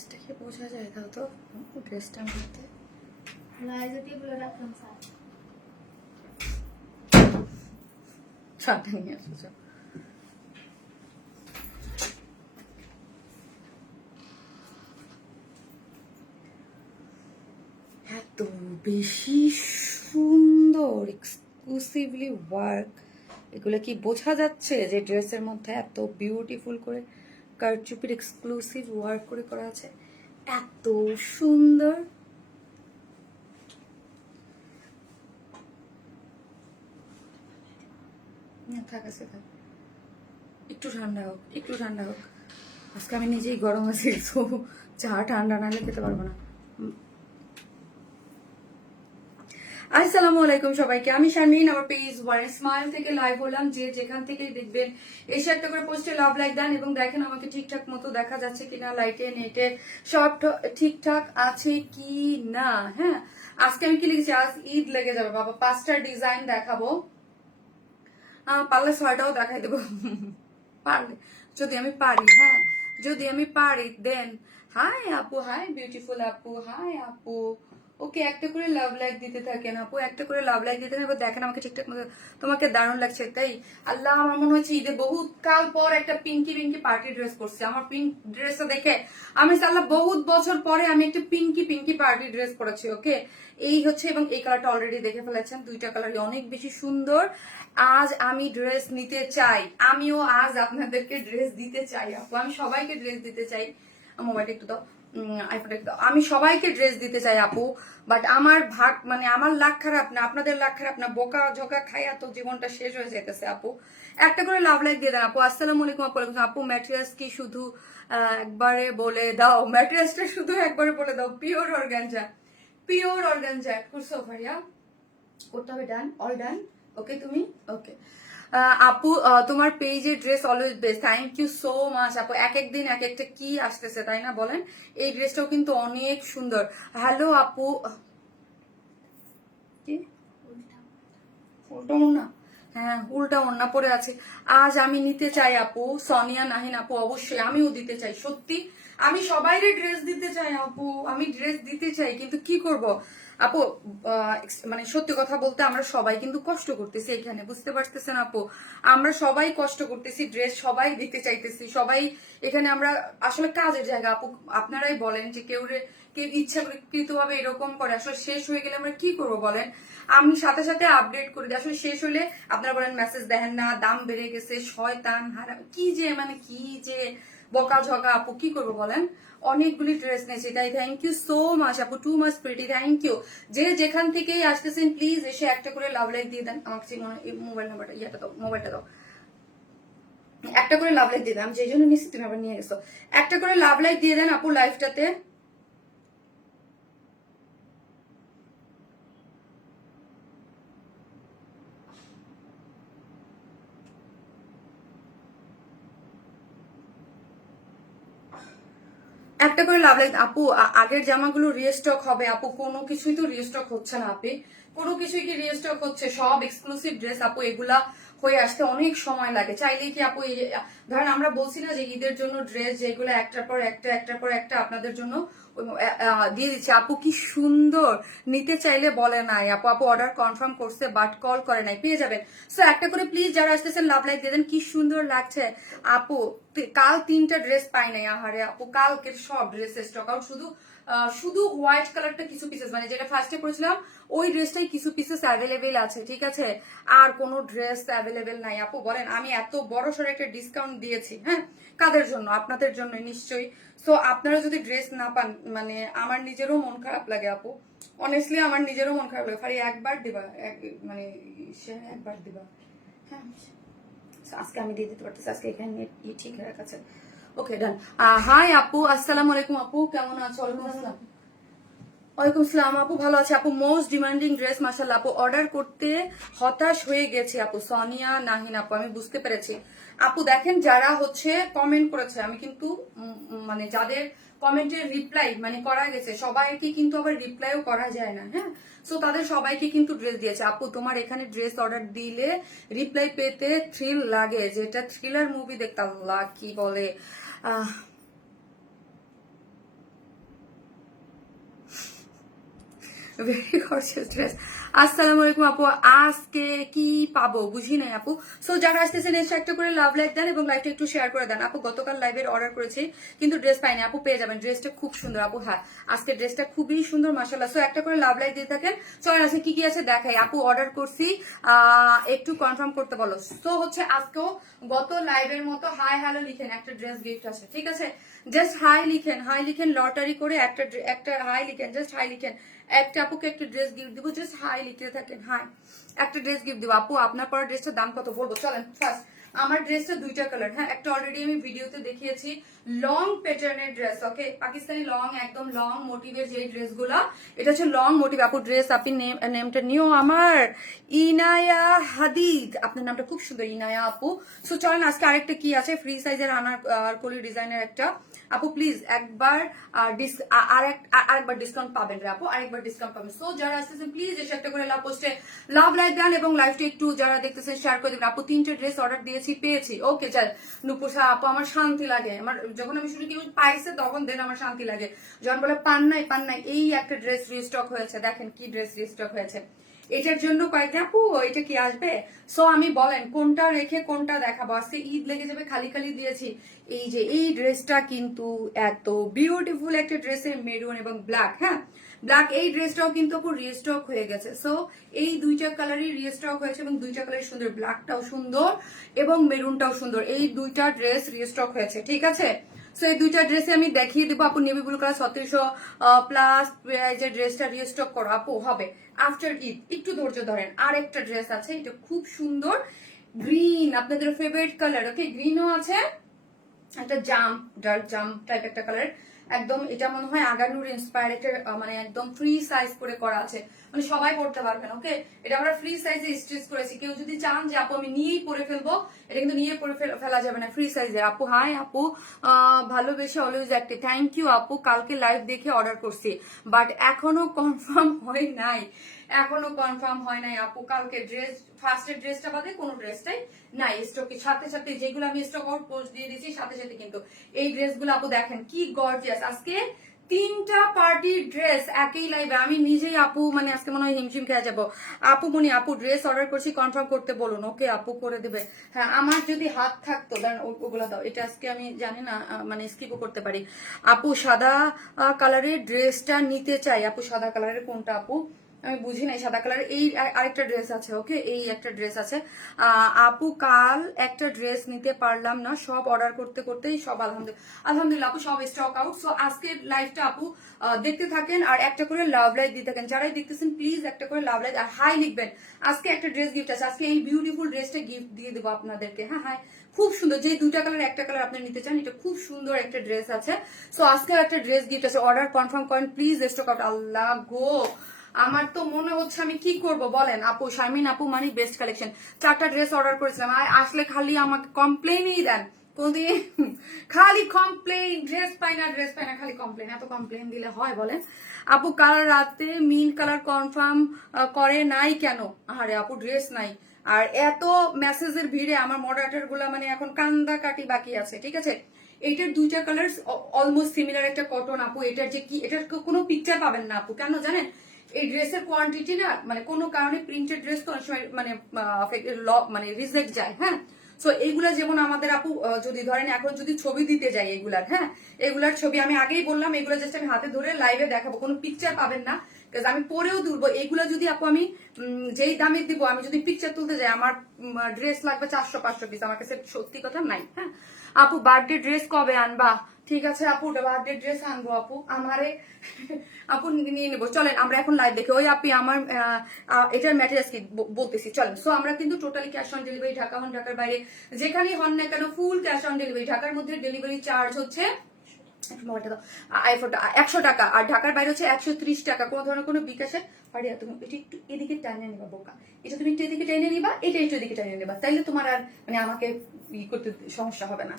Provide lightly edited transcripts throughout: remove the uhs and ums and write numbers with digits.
ড্রেসটা কি বোঝা যায় তাও তো ড্রেসটার মধ্যে শার্টটা নিয়ে আসছো এত বেশি সুন্দর এক্সক্লুসিভলি ওয়ার্ক। এগুলো কি বোঝা যাচ্ছে যে ড্রেসের মধ্যে এত বিউটিফুল করে কারচুপির এক্সক্লুসিভ ওয়ার্ক করে করা আছে? এত সুন্দর। থাক আছে থাক, একটু ঠান্ডা হোক, একটু ঠান্ডা হোক। আজকে আমি নিজেই গরম আছি, তো চা ঠান্ডা নাহলে খেতে পারবো না। আসসালামু আলাইকুম সবাইকে, আমি শারমিন। আমার পেজ ওয়ান স্মাইল থেকে লাইভ হলাম। যে যেখান থেকে দেখবেন এসে একটা করে পোস্টে লাভ লাইক দেন এবং দেখেন আমাকে ঠিকঠাক মতো দেখা যাচ্ছে কিনা, লাইটে নেটে সব ঠিকঠাক আছে কি না। হ্যাঁ, আজকে আমি কি লিখেছি, আজ ঈদ লেগে যাবে বাবা। 5টা ডিজাইন দেখাবো, পারলে 6টাও দেখাই দেবো পারলে, যদি আমি পারি। হ্যাঁ, যদি আমি পারি দেন। হাই আপু, হাই বিউটিফুল আপু, হাই আপু। ওকে, একটা করে লাভ লাইক দিতে থাকেন আপু, একটা করে লাভ লাইক দিতে থাকেন। দেখেন আমাকে ঠিকঠাক মতো, তোমাকে দারুণ লাগছে তাই? আল্লাহ, আমার মনে হচ্ছে ঈদে বহুত কাল পর একটা পিঙ্কি পিঙ্কি পার্টি ড্রেস পরছি। আমার পিঙ্ক ড্রেসটা দেখে আমি আল্লাহ বহুত বছর পরে আমি একটা পিঙ্কি পিঙ্কি পার্টি ড্রেস পরেছি। ওকে, এই হচ্ছে, এবং এই কালারটা অলরেডি দেখে ফেলেছেন। দুইটা কালারই অনেক বেশি সুন্দর। আজ আমি ড্রেস নিতে চাই, আমিও আজ আপনাদেরকে ড্রেস দিতে চাই আপু। আমি সবাইকে ড্রেস দিতে চাই। মোবাইলটা একটু দাও, আইফোনটা একটু দাও। আমি সবাইকে ড্রেস দিতে চাই আপু, বাট আমার ভাগ মানে আমার লাখ খারাপ না, আপনাদের লাখ খারাপ না। বোকা ঝোকা খাইয়া তো জীবনটা শেষ হয়ে যেতেছে আপু। একটা করে লাভ লাইক দিয়ে দেন আপু। আসসালামু আলাইকুম আপু। আপু ম্যাটেরিয়ালস কি শুধু একবারে বলে দাও, ম্যাটেরিয়ালসটা শুধু একবারে বলে দাও। পিওর অর্গানজা, পিওর অর্গানজা করছো ভাইয়া, করতে হবে। ডান, অল ডান। ওকে তুমি, ওকে আপু, তোমার পেজের dress always best. Thank you so much আপু। এক এক দিন এক একটা কি আসতেছে তাই না বলেন? এই ড্রেসটাও কিন্তু অনেক সুন্দর। হ্যালো আপু, কি উল্টো ওড়না? হ্যাঁ, উল্টা ওড়না পরে আছে। আজ আমি নিতে চাই আপু। সোনিয়া নাহিন আপু, অবশ্যই আমিও দিতে চাই। সত্যি আমি সবাইরে ড্রেস দিতে চাই আপু, আমি ড্রেস দিতে চাই, কিন্তু কি করব আপু? মানে সত্যি কথা বলতে আমরা সবাই কিন্তু কষ্ট করতেছি এখানে, বুঝতে পারতেছেন আপু? আমরা সবাই কষ্ট করতেছি, ড্রেস সবাই দিতে চাইতেছি সবাই এখানে। আমরা আসলে কাজের জায়গা আপু, আপনারাই বলেন যে কেউ ইচ্ছাকৃত ভাবে এরকম করে, আসলে শেষ হয়ে গেলে আমরা কি করব বলেন? আমি সাথে সাথে আপডেট করে দিই, আসলে শেষ হলে আপনারা বলেন মেসেজ দেখেন না, দাম বেড়ে গেছে, শয়তান হারা কি যে, মানে কি যে বকা ঝকা আপু, কি করবো বলেন? অনেকগুলি ড্রেস নিয়েছি তাই। থ্যাংক ইউ সো মাচ আপু, too much pretty, thank you. যে যেখান থেকেই আসতেছেন প্লিজ এসে একটা করে লাভ লাইক দিয়ে দেন। আমাকে মোবাইল নাম্বারটা, ইয়েটা দাও, মোবাইলটা দাও। একটা করে লাভ লাইক দিয়ে দেন, যেই জন্য নিশ্চিত তুমি আবার নিয়ে গেছো। একটা করে লাভ লাইক দিয়ে দেন আপু লাইফটাতে। একটা করে লাভ লাইক আপু। আগের জামাগুলো রিস্টক হবে আপু? কোনো কিছুই তো রিস্টক হচ্ছে না আপনি, কোনো কিছুই কি রিস্টক হচ্ছে? সব এক্সক্লুসিভ ড্রেস আপু, এগুলা হয়ে আসতে অনেক সময় লাগে। চাইলেই কি আপু, ধরেন আমরা বলছি না যে ঈদের জন্য ড্রেস যেগুলো একটার পর একটা একটার পর একটা আপনাদের জন্য দিয়ে দিচ্ছে আপু। কি সুন্দর, নিতে চাইলে বলে নাই আপু। আপু অর্ডার কনফার্ম করছে বাট কল করে নাই, পেয়ে যাবেন। সো একটা করে প্লিজ যারা আসতেছেন লাভ লাইক দিয়ে দেন। কি সুন্দর লাগছে আপু। কাল 3টা ড্রেস পাই নাই, আহারে আপু কালকের সব ড্রেস স্টক আউট। শুধু শুধু হোয়াইট কালারটা কিছু পিসেস, মানে যেটা ফার্স্টে পড়েছিলাম ওই ড্রেসটাই কিছু পিসেস অ্যাভেলেবেল আছে, ঠিক আছে? আর কোনো ড্রেস অ্যাভেলেবেল নাই আপু। বলেন, আমি এত বড় সড়ো একটা ডিসকাউন্ট দিয়েছি, হ্যাঁ কাদের জন্য? আপনাদের জন্য নিশ্চয়ই। সো আপনারা যদি ড্রেস না পান, মানে আমার নিজেরও মন খারাপ লাগে আপু। অনেস্টলি আমার নিজেরও মন খারাপ লাগে। খালি একবার দিবা, মানে সে একবার দিবা। হ্যাঁ, আজকে আমি দিয়ে দিতে পারতেছি, আজকে এখানে ঠিক হয়ে গেছে। ওকে ডান। হাই আপু, আসসালামু আলাইকুম আপু, কেমন আছো? ওয়ালাইকুম আসসালাম। ওয়ালাইকুম আসসালাম আপু, ভালো আছে আপু। মোস্ট ডিমান্ডিং ড্রেস মাশাআল্লাহ আপু, অর্ডার করতে হতাশ হয়ে গেছে আপু। সোনিয়া নাহিন আপু, আমি বুঝতে পেরেছি আপু। দেখেন যারা হচ্ছে কমেন্ট করেছে, আমি কিন্তু মানে যাদের কমেন্টের রিপ্লাই মানে করা গেছে সবাইকে কিন্তু আবার রিপ্লাইও করা যায় না, হ্যাঁ। সো তাদের সবাইকে কিন্তু ড্রেস দিয়েছে আপু। তোমার এখানে ড্রেস অর্ডার দিলে রিপ্লাই পেতে থ্রিল লাগে, যেটা থ্রিলার মুভি দেখতে। আল্লাহ কি বলে, ভেরি গর্জিয়াস ড্রেস। আসসালামু আলাইকুম আপু, আজকে কি পাবো বুঝি নাই আপু। সো যারা আসতেছেন এসে একটা করে লাভ লাইক দেন এবং লাইভটা একটু শেয়ার করে দেন আপু। গতকাল লাইভের অর্ডার করেছি কিন্তু ড্রেস পাইনি আপু, পেয়ে যাবেন। ড্রেসটা খুব সুন্দর আপু, হ্যাঁ আজকে ড্রেসটা খুবই সুন্দর মাশাআল্লাহ। সো একটা করে লাভ লাইক দিয়ে থাকেন। চলেন আজকে কি কি আছে দেখাই আপু। অর্ডার করছি, একটু কনফার্ম করতে বলো। সো হচ্ছে আজকেও গত লাইভের মতো হাই হ্যালো লিখেন, একটা ড্রেস গিফট আছে, ঠিক আছে? জাস্ট হাই লিখেন লটারি করে একটা হাই লিখেন, জাস্ট হাই লিখেন। একটা আপুকে একটা ড্রেস গিফট দিব, জাস্ট হাই লিখতে থাকেন। হাই, একটা ড্রেস গিফট দিব আপু। আপনার পরা ড্রেসটার দাম কত বলবো চলেন। ফার্স্ট আমার ড্রেসটা দুইটা কালার, হ্যাঁ একটা অলরেডি আমি ভিডিওতে দেখিয়েছি, লং প্যাটার্নের ড্রেস, ওকে পাকিস্তানি লং, একদম লং মোটিভের যে ড্রেসগুলো, এটা হচ্ছে লং মোটিভ আপু ড্রেস। আপনি নেমটা নিও আমার ইনায়া হাদিদ, আপনার নামটা খুব সুন্দর ইনায়া আপু। সো চলেন আজকে আরেকটা কি আছে, ফ্রি সাইজের আনারকলি ডিজাইনের একটা আপু। প্লিজ একবার আরেকবার ডিসকাউন্ট পাবেন রে আপু, আরেকবার ডিসকাউন্ট পাবেন। সো যারা আসতেছেন প্লিজ এসে একটা করে লাভ পোস্টে লাভ লাইক দেন এবং লাইভটা একটু যারা দেখতেছেন শেয়ার করে দেবেন আপু। 3টে ড্রেস অর্ডার দিয়েছি, পেয়েছি, ওকে চল নুপুসা আপু। আমার শান্তি লাগে, আমার যখন আমি শুনি কেউ পাইছে তখন দেন আমার শান্তি লাগে। যখন বলে পান নাই, এই একটা ড্রেস রিস্টক হয়েছে, দেখেন কি ড্রেস রিস্টক হয়েছে। এটার জন্য কয়েকটা আপু, এটা কি আসবে? সো আমি বলেন কোনটা রেখে কোনটা দেখাবো, আজকে ঈদ লেগে যাবে, খালি খালি দিয়েছি। এই যে এই ড্রেসটা কিন্তু এত বিউটিফুল একটা ড্রেসের মেরুন এবং ব্ল্যাক, হ্যাঁ ব্ল্যাক, এই ড্রেসটাও কিন্তু আপু রিস্টক হয়ে গেছে। সো এই দুইটা কালারই রিস্টক হয়েছে এবং দুইটা কালার সুন্দর, ব্ল্যাকটাও সুন্দর এবং মেরুনটাও সুন্দর, এই দুইটা ড্রেস রিস্টক হয়েছে, ঠিক আছে? সো এই দুইটা ড্রেসে আমি দেখিয়ে দেবো আপু। নেভি ব্লু কালার 3600+ প্রাইজের ড্রেসটা রিস্টক করো আপু, হবে আফটার ঈদ, একটু ধৈর্য ধরেন। আর একটা ড্রেস আছে, এটা খুব সুন্দর, গ্রিন, আপনাদের ফেভারিট কালার, ওকে গ্রিনও আছে, একটা ডার্ক জাম টাইপ একটা কালার, একদম এটা মনে হয় আগানুর ইন্সপায়ার একটা, মানে একদম ফ্রি সাইজ করে করা আছে, মানে সবাই পড়তে পারবেন, ওকে? এটা আমরা ফ্রি সাইজে স্টিচ করেছি। কেউ যদি চান যে আপু আমি নিয়েই পরে ফেলবো, এটা কিন্তু নিয়ে পরে ফেলা যাবে না, ফ্রি সাইজের আপু। হাই আপু, ভালোবেসে অলওয়েজ একটি, থ্যাংক ইউ আপু। কালকে লাইভ দেখে অর্ডার করছি বাট এখনো কনফার্ম হয় নাই, আপু। কালকে ড্রেস, ফার্স্টের ড্রেসটা বাদে কোনো ড্রেসটাই নাই স্টকে, সাথে সাথে যেগুলো আমি স্টক আউট পোস্ট দিয়ে দিয়েছি সাথে সাথে কিন্তু এই ড্রেসগুলো আপু দেখেন কি গর্জিয়াস। আজকে 3টা পার্টির ড্রেস একই লাইভে, আমি নিজেই আপু মানে আজকে মনে হয় হিমশিম খেয়ে যাবো। আপু মনি আপু ড্রেস অর্ডার করছি, কনফার্ম করতে বলুন, ওকে আপু করে দেবে। হ্যাঁ আমার যদি হাত থাকতো, দেন ওগুলো দাও, এটা আজকে আমি জানি না, মানে স্কিপও করতে পারি। আপু সাদা কালারের ড্রেসটা নিতে চাই আপু, সাদা কালারের কোনটা আপু আমি বুঝি নাই, সাদা কালার। এই আরেকটা ড্রেস আছে, ওকে এই একটা ড্রেস আছে আপু। কাল একটা ড্রেস নিতে পারলাম না, সব অর্ডার করতে করতেই সব আলহামদুলিল্লাহ আপু সব স্টক আউট। সো আজকের লাইভটা আপু দেখতে থাকেন আর একটা করে লাভ লাইক দিতে থাকেন। যারাই দেখতেছেন প্লিজ একটা করে লাভ লাইক আর হাই লিখবেন। আজকে একটা ড্রেস গিফট আছে, আজকে এই বিউটিফুল ড্রেসটা গিফট দিয়ে দেবো আপনাদেরকে, হ্যাঁ হাই, খুব সুন্দর। যে দুইটা কালার একটা কালার আপনি নিতে চান, এটা খুব সুন্দর একটা ড্রেস আছে। সো আজকে একটা ড্রেস গিফট আছে, অর্ডার কনফার্ম করেন প্লিজ, স্টক আউট। আল্লাহ গো, আমার তো মনে হচ্ছে আমি কি করব বলেন আপু। শারমিন আপু মানে বেস্ট কালেকশন, 4টা ড্রেস অর্ডার করেছিলাম, আর আসলে খালি আমাকে কমপ্লেনই দেন, কোনদিন খালি কমপ্লেন, ড্রেস পাই না খালি কমপ্লেন। এত কমপ্লেন দিলে হয় বলেন আপু? কাল রাতে মিন কালার কনফার্ম করে নাই কেন? আরে আপু ড্রেস নাই, আর এত মেসেজের ভিড়ে আমার মডারেটর গুলা মানে এখন কান্দা কাটি বাকি আছে, ঠিক আছে? এইটার দুইটা কালার অলমোস্ট সিমিলার, একটা কটন আপু। এটার যে কি, এটার কোনো পিকচার পাবেন না আপু, কেন জানেন? এই ড্রেসের কোয়ান্টিটি না, মানে কোনো কারণে প্রিন্টেড ড্রেস তো অনেক সময় মানে রিজেক্ট যায়, হ্যাঁ। সো এইগুলা যেমন আমাদের আপু যদি ধরেন এখন যদি ছবি দিতে যাই এগুলার, হ্যাঁ এগুলার ছবি আমি আগেই বললাম, এগুলো জাস্ট আমি হাতে ধরে লাইভে দেখাবো, কোনো পিকচার পাবেন না, আমি পরেও তুলবো। এগুলো যদি আপু আমি যেই দামে দিব, আমি যদি পিকচার তুলতে যাই আমার ড্রেস লাগবে 400-500 পিস, আমার কাছে সত্যি কথা নাই, হ্যাঁ। আপু বার্থডে ড্রেস কবে আনবা? ঠিক আছে আপু, বার্থডে ড্রেস আনবো আপু, আমারে আপু নিয়ে নেবো। চলেন আমরা এখন লাইভ দেখি। ওই আপনি আমার এটার ম্যাটেরিয়ালস কি বলতেছি, চলেন। সো আমরা কিন্তু totally cash on delivery, Dhaka হন ঢাকার বাইরে যেখানেই হন না কেন ফুল ক্যাশ অন ডেলিভারি। ঢাকার মধ্যে ডেলিভারি চার্জ হচ্ছে 100 টাকা, আর ঢাকার বাইরে হচ্ছে 130 টাকা। কোনো ধরনের কোনো বিকাশে পারিয়া তুমি এটা একটু এদিকে টানে নিবা বোকা, এটা তুমি একটু এদিকে টেনে নিবা, এটা একটু এদিকে টেনে নিবা, তাইলে তোমার আর মানে আমাকে করতে সমস্যা হবে না।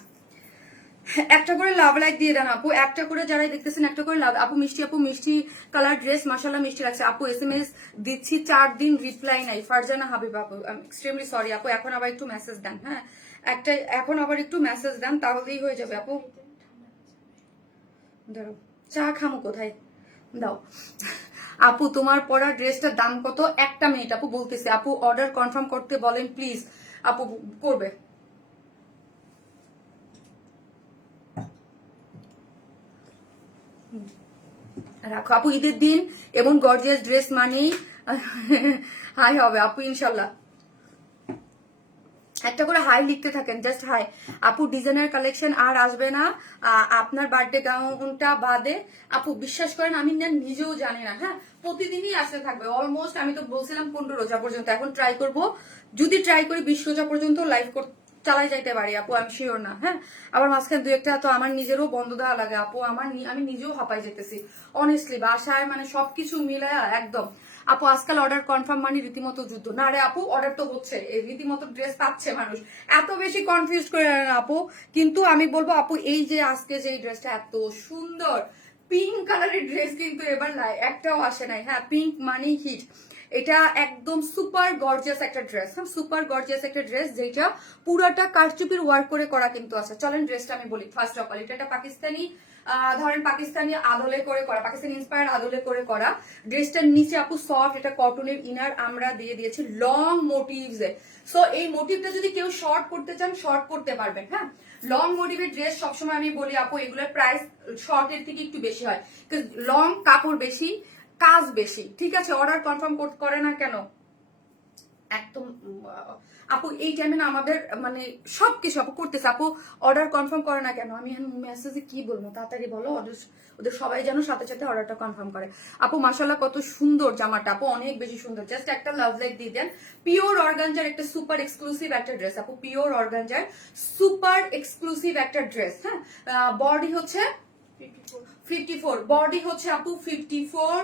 একটা করে লাভ লাইক দিয়ে দেন আপু, একটা করে যারাই দেখতেছেন একটা করে লাভ। আপু মিষ্টি কালার ড্রেস মাশাআল্লাহ মিষ্টি লাগছে আপু। SMS দিচ্ছি 4 দিন রিপ্লাই নাই। ফারজানা হাবিব আপু, এক্সট্রিমলি সরি আপু, এখন আবার একটু মেসেজ দেন, হ্যাঁ এখন আবার একটু মেসেজ দেন, তাহলেই হয়ে যাবে আপু। ধরো চা খামো কোথায় দাও আপু তোমার পরা ড্রেসটার দাম কত? একটা মিনিট আপু বলতেছে। আপু অর্ডার কনফার্ম করতে বলেন প্লিজ। আপু করবে। রাখো আপু, ঈদের দিন এবং গর্জিয়াস ড্রেস মানেই হাই হবে আপু ইনশাল্লাহ। একটা করে হাই লিখতে থাকেন, জাস্ট হাই। আপু ডিজাইনার কালেকশন আর আসবে না আপনার বার্থডে গাউনটা বাদে? আপু বিশ্বাস করেন আমি না নিজেও জানি না। হ্যাঁ, প্রতিদিনই আসতে থাকবে অলমোস্ট। আমি তো বলছিলাম 15 রোজা পর্যন্ত, এখন ট্রাই করব, যদি ট্রাই করি 20 রোজা পর্যন্ত লাইভ চালাই যাইতে পারি আপু, আমি শিওর না। হ্যাঁ, আবার মাঝখানে 2-1টা তো আমার নিজেরও বন্ধ দেওয়া লাগে আপু, আমি নিজেও হাঁপাই যেতেছি অনেস্টলি, বাসায় মানে সবকিছু মিলায় একদম। আপু আজকাল অর্ডার কনফার্ম মানে রীতিমতো যুদ্ধ। না রে আপু, অর্ডার তো হচ্ছে, এই রীতিমতো ড্রেস পাচ্ছে মানুষ, এত বেশি কনফিউজ করে না আপু। কিন্তু আমি বলবো আপু, এই যে আজকে যে ড্রেসটা এত সুন্দর পিঙ্ক কালারের ড্রেস, কিন্তু এবার একটাও আসে নাই। হ্যাঁ, পিঙ্ক মানে হিট। এটা একদম সুপার গর্জিয়াস একটা ড্রেস। হ্যাঁ, সুপার গর্জিয়াস একটা ড্রেস, যেটা পুরাটা কারচুপির ওয়ার্ক করে করা কিন্তু আছে। চলেন ড্রেসটা আমি বলি। ফার্স্ট অফ অল, এটা একটা পাকিস্তানি, ধরেন পাকিস্তানি আদলে করে করা, পাকিস্তানি ইন্সপায়ার্ড আদলে করে করা। ড্রেসটার নিচে আপু সফট এটা কটনের ইনার আমরা দিয়ে দিয়েছি লং মোটিভস এ। সো এই মোটিভটা যদি কেউ শর্ট করতে চান, শর্ট করতে পারবেন। হ্যাঁ, লং মোটিভের ড্রেস সবসময় আমি বলি আপু, এগুলোর প্রাইস শর্টের থেকে একটু বেশি হয়, লং কাপড় বেশি, কাজ বেশি। ঠিক আছে, অর্ডার কনফার্ম করে না কেন একদম আপু? এই টাইমে না আমাদের মানে সবকিছু আপু করতেছে। আপু অর্ডার কনফার্ম করে না কেন? আমি মেসেজে কি বলবো, তাড়াতাড়ি বলো। ওদের সবাই যেন সাথে সাথে অর্ডারটা কনফার্ম করে। আপু মাশাআল্লাহ কত সুন্দর জামাটা আপু, অনেক বেশি সুন্দর। জাস্ট একটা লাভ লাইক দিয়ে দেন। পিওর অর্গানজার একটা সুপার এক্সক্লুসিভ একটা ড্রেস আপু, পিওর অর্গানজার সুপার এক্সক্লুসিভ একটা ড্রেস। হ্যাঁ, বডি হচ্ছে 54, বডি হচ্ছে আপু 54,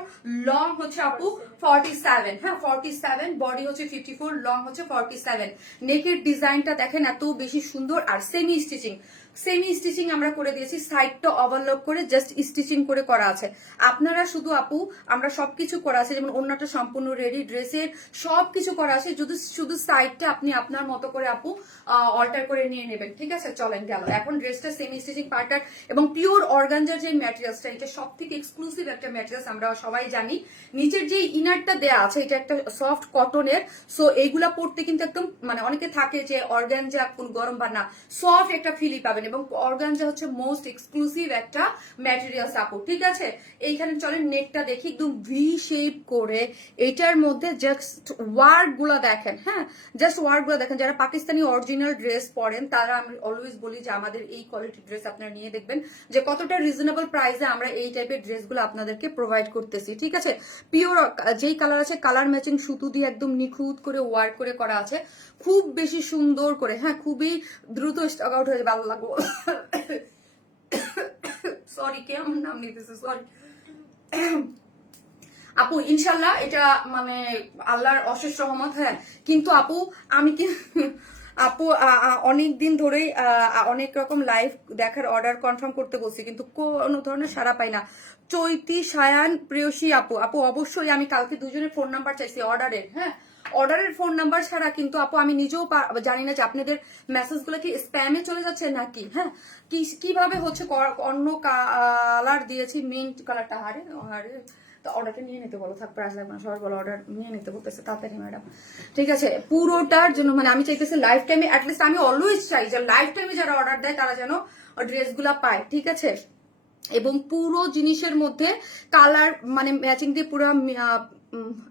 লং হচ্ছে আপু 47। হ্যাঁ 47, বডি হচ্ছে 54, লং হচ্ছে 47। নেকের ডিজাইনটা দেখেন এত বেশি সুন্দর, আর সেমি স্টিচিং, সেমি স্টিচিং আমরা করে দিয়েছি। সাইডটা ওভারলক করে জাস্ট স্টিচিং করে করা আছে। আপনারা শুধু আপু, আমরা সবকিছু করা আছে, যেমন ওন্নাটা সম্পূর্ণ রেডি, ড্রেসের সবকিছু করা আছে, শুধু সাইডটা আপনি আপনার মতো করে আপু অল্টার করে নিয়ে নেবেন। ঠিক আছে, চলেন গেল। এখন ড্রেসটা সেমি স্টিচিং পার্টার এবং পিওর অর্গানজার যে ম্যাটেরিয়ালসটা, এটা সব থেকে এক্সক্লুসিভ একটা ম্যাটেরিয়ালস, আমরা সবাই জানি। নিচের যে ইনারটা দেয়া আছে, এটা একটা সফট কটনের। সো এইগুলা পড়তে কিন্তু একদম মানে অনেকে থাকে যে অর্গানজা কোন গরম বা না, সফট একটা ফিলই পাবেন। এবং অর্গানজা হচ্ছে মোস্ট এক্সক্লুসিভ একটা ম্যাটেরিয়ালস আপু। ঠিক আছে, এইখানে চলেন নেকটা দেখি, একদম ভি শেপ করে। এটার মধ্যে জাস্ট ওয়ার্ক গুলা দেখেন। হ্যাঁ, জাস্ট ওয়ার্ক গুলা দেখেন। যারা পাকিস্তানি অরিজিনাল ড্রেস পরেন, তারা আমি অলওয়েজ বলি যে আমাদের এই কোয়ালিটি ড্রেস আপনারা নিয়ে দেখবেন যে কতটা রিজনেবল প্রাইসে আমরা এই টাইপের ড্রেসগুলো আপনাদেরকে প্রোভাইড করতেছি। ঠিক আছে, পিওর যেই কালার আছে, কালার ম্যাচিং সুতো দিয়ে একদম নিখুঁত করে ওয়ার্ক করে করা আছে, খুব বেশি সুন্দর করে। হ্যাঁ, খুবই দ্রুত স্টক আউট হয়ে ভালো লাগলো। সরি, কে আমার নাম নিতেছে, সরি আপু। ইনশাল্লাহ এটা মানে আল্লাহর অশেষ রহমত। হ্যাঁ, কিন্তু আপু আমি কি আপু অনেক দিন ধরেই অনেক রকম লাইভ দেখার অর্ডার কনফার্ম করতে বলছি, কিন্তু কোনো ধরনের সাড়া পাই না। চৈতি, সায়ান, প্রেয়সী আপু, আপু অবশ্যই আমি কালকে দুজনের ফোন নাম্বার চাইছি অর্ডারের। হ্যাঁ, অর্ডারের ফোন নাম্বার ছাড়া কিন্তু আপু আমি নিজেও জানি না যে আপনাদের মেসেজগুলো কি স্প্যামে চলে যাচ্ছে নাকি। হ্যাঁ, কিভাবে হচ্ছে, অন্য কালার দিয়েছি, মিন্ট কালারটা। হারে হারে, অর্ডারটা নিয়ে নিতে বলো, থাক প্রাইস লাগবে না, সবাই বলো অর্ডার নিয়ে নিতে বলতেছে তাড়াতাড়ি ম্যাডাম। ঠিক আছে, পুরোটার জন্য মানে আমি চাইতেছি লাইফ টাইমে, অ্যাটলিস্ট আমি অলওয়েজ চাই যে লাইফ টাইমে যারা অর্ডার দেয় তারা যেন ড্রেসগুলা পায়। ঠিক আছে, এবং পুরো জিনিসের মধ্যে কালার মানে ম্যাচিং দিয়ে পুরো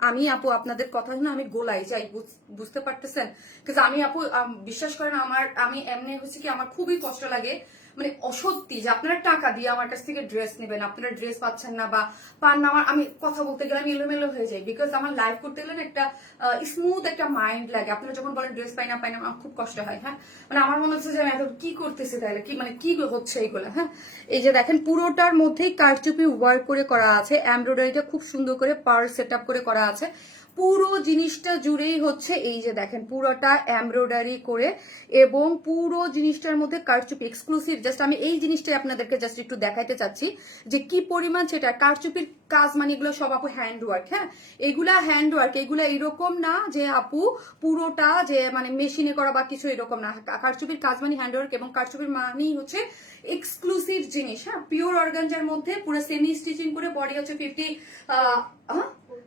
আমি আপু আপনাদের কথা শুনে আমি গোলাই যাই, বুঝতে পারতেছেন? কিন্তু আমি আপু বিশ্বাস করেন, আমি এমনি হচ্ছে কি, আমার খুবই কষ্ট লাগে, মানে অসত্যি যে আপনারা টাকা দিয়ে আমার কাছ থেকে ড্রেস নেবেন, আপনারা ড্রেস পাচ্ছেন না বা পান না। আমি কথা বলতে গেলে আমি এলোমেলো হয়ে যাই, বিকজ আমার লাইফ করতে গেলে একটা স্মুথ একটা মাইন্ড লাগে। আপনারা যখন বলেন ড্রেস পাই না আমার খুব কষ্ট হয়। হ্যাঁ, মানে আমার মনে হচ্ছে যে আমি এখন কি করতেছি, তাহলে কি মানে কি হচ্ছে এইগুলো। হ্যাঁ, এই যে দেখেন পুরোটার মধ্যেই কারচুপি ওয়ার্ক করে করা আছে, এমব্রয়ডারিটা খুব সুন্দর করে পার্ল সেট আপ করে করা আছে। পুরো জিনিসটা জুড়েই হচ্ছে এই যে দেখেন পুরোটা এমব্রয়ডারি করে এবং পুরো জিনিসটার মধ্যে কারচুপি এক্সক্লুসিভ। জাস্ট আমি এই জিনিসটাই আপনাদেরকে জাস্ট একটু দেখাইতে চাচ্ছি যে কি পরিমাণ সেটা কারচুপির কাজ, মানে এগুলো সব আপু হ্যান্ড ওয়ার্ক। হ্যাঁ, এগুলা হ্যান্ড ওয়ার্ক, এগুলা এরকম না যে আপু পুরোটা যে মানে মেশিনে করা বা কিছু এরকম না। কারচুপির কাজ মানে হ্যান্ড ওয়ার্ক এবং কারচুপির মানেই হচ্ছে এক্সক্লুসিভ জিনিস। হ্যাঁ, পিওর অর্গানজার মধ্যে পুরো সেমি স্টিচিং করে, বডি হচ্ছে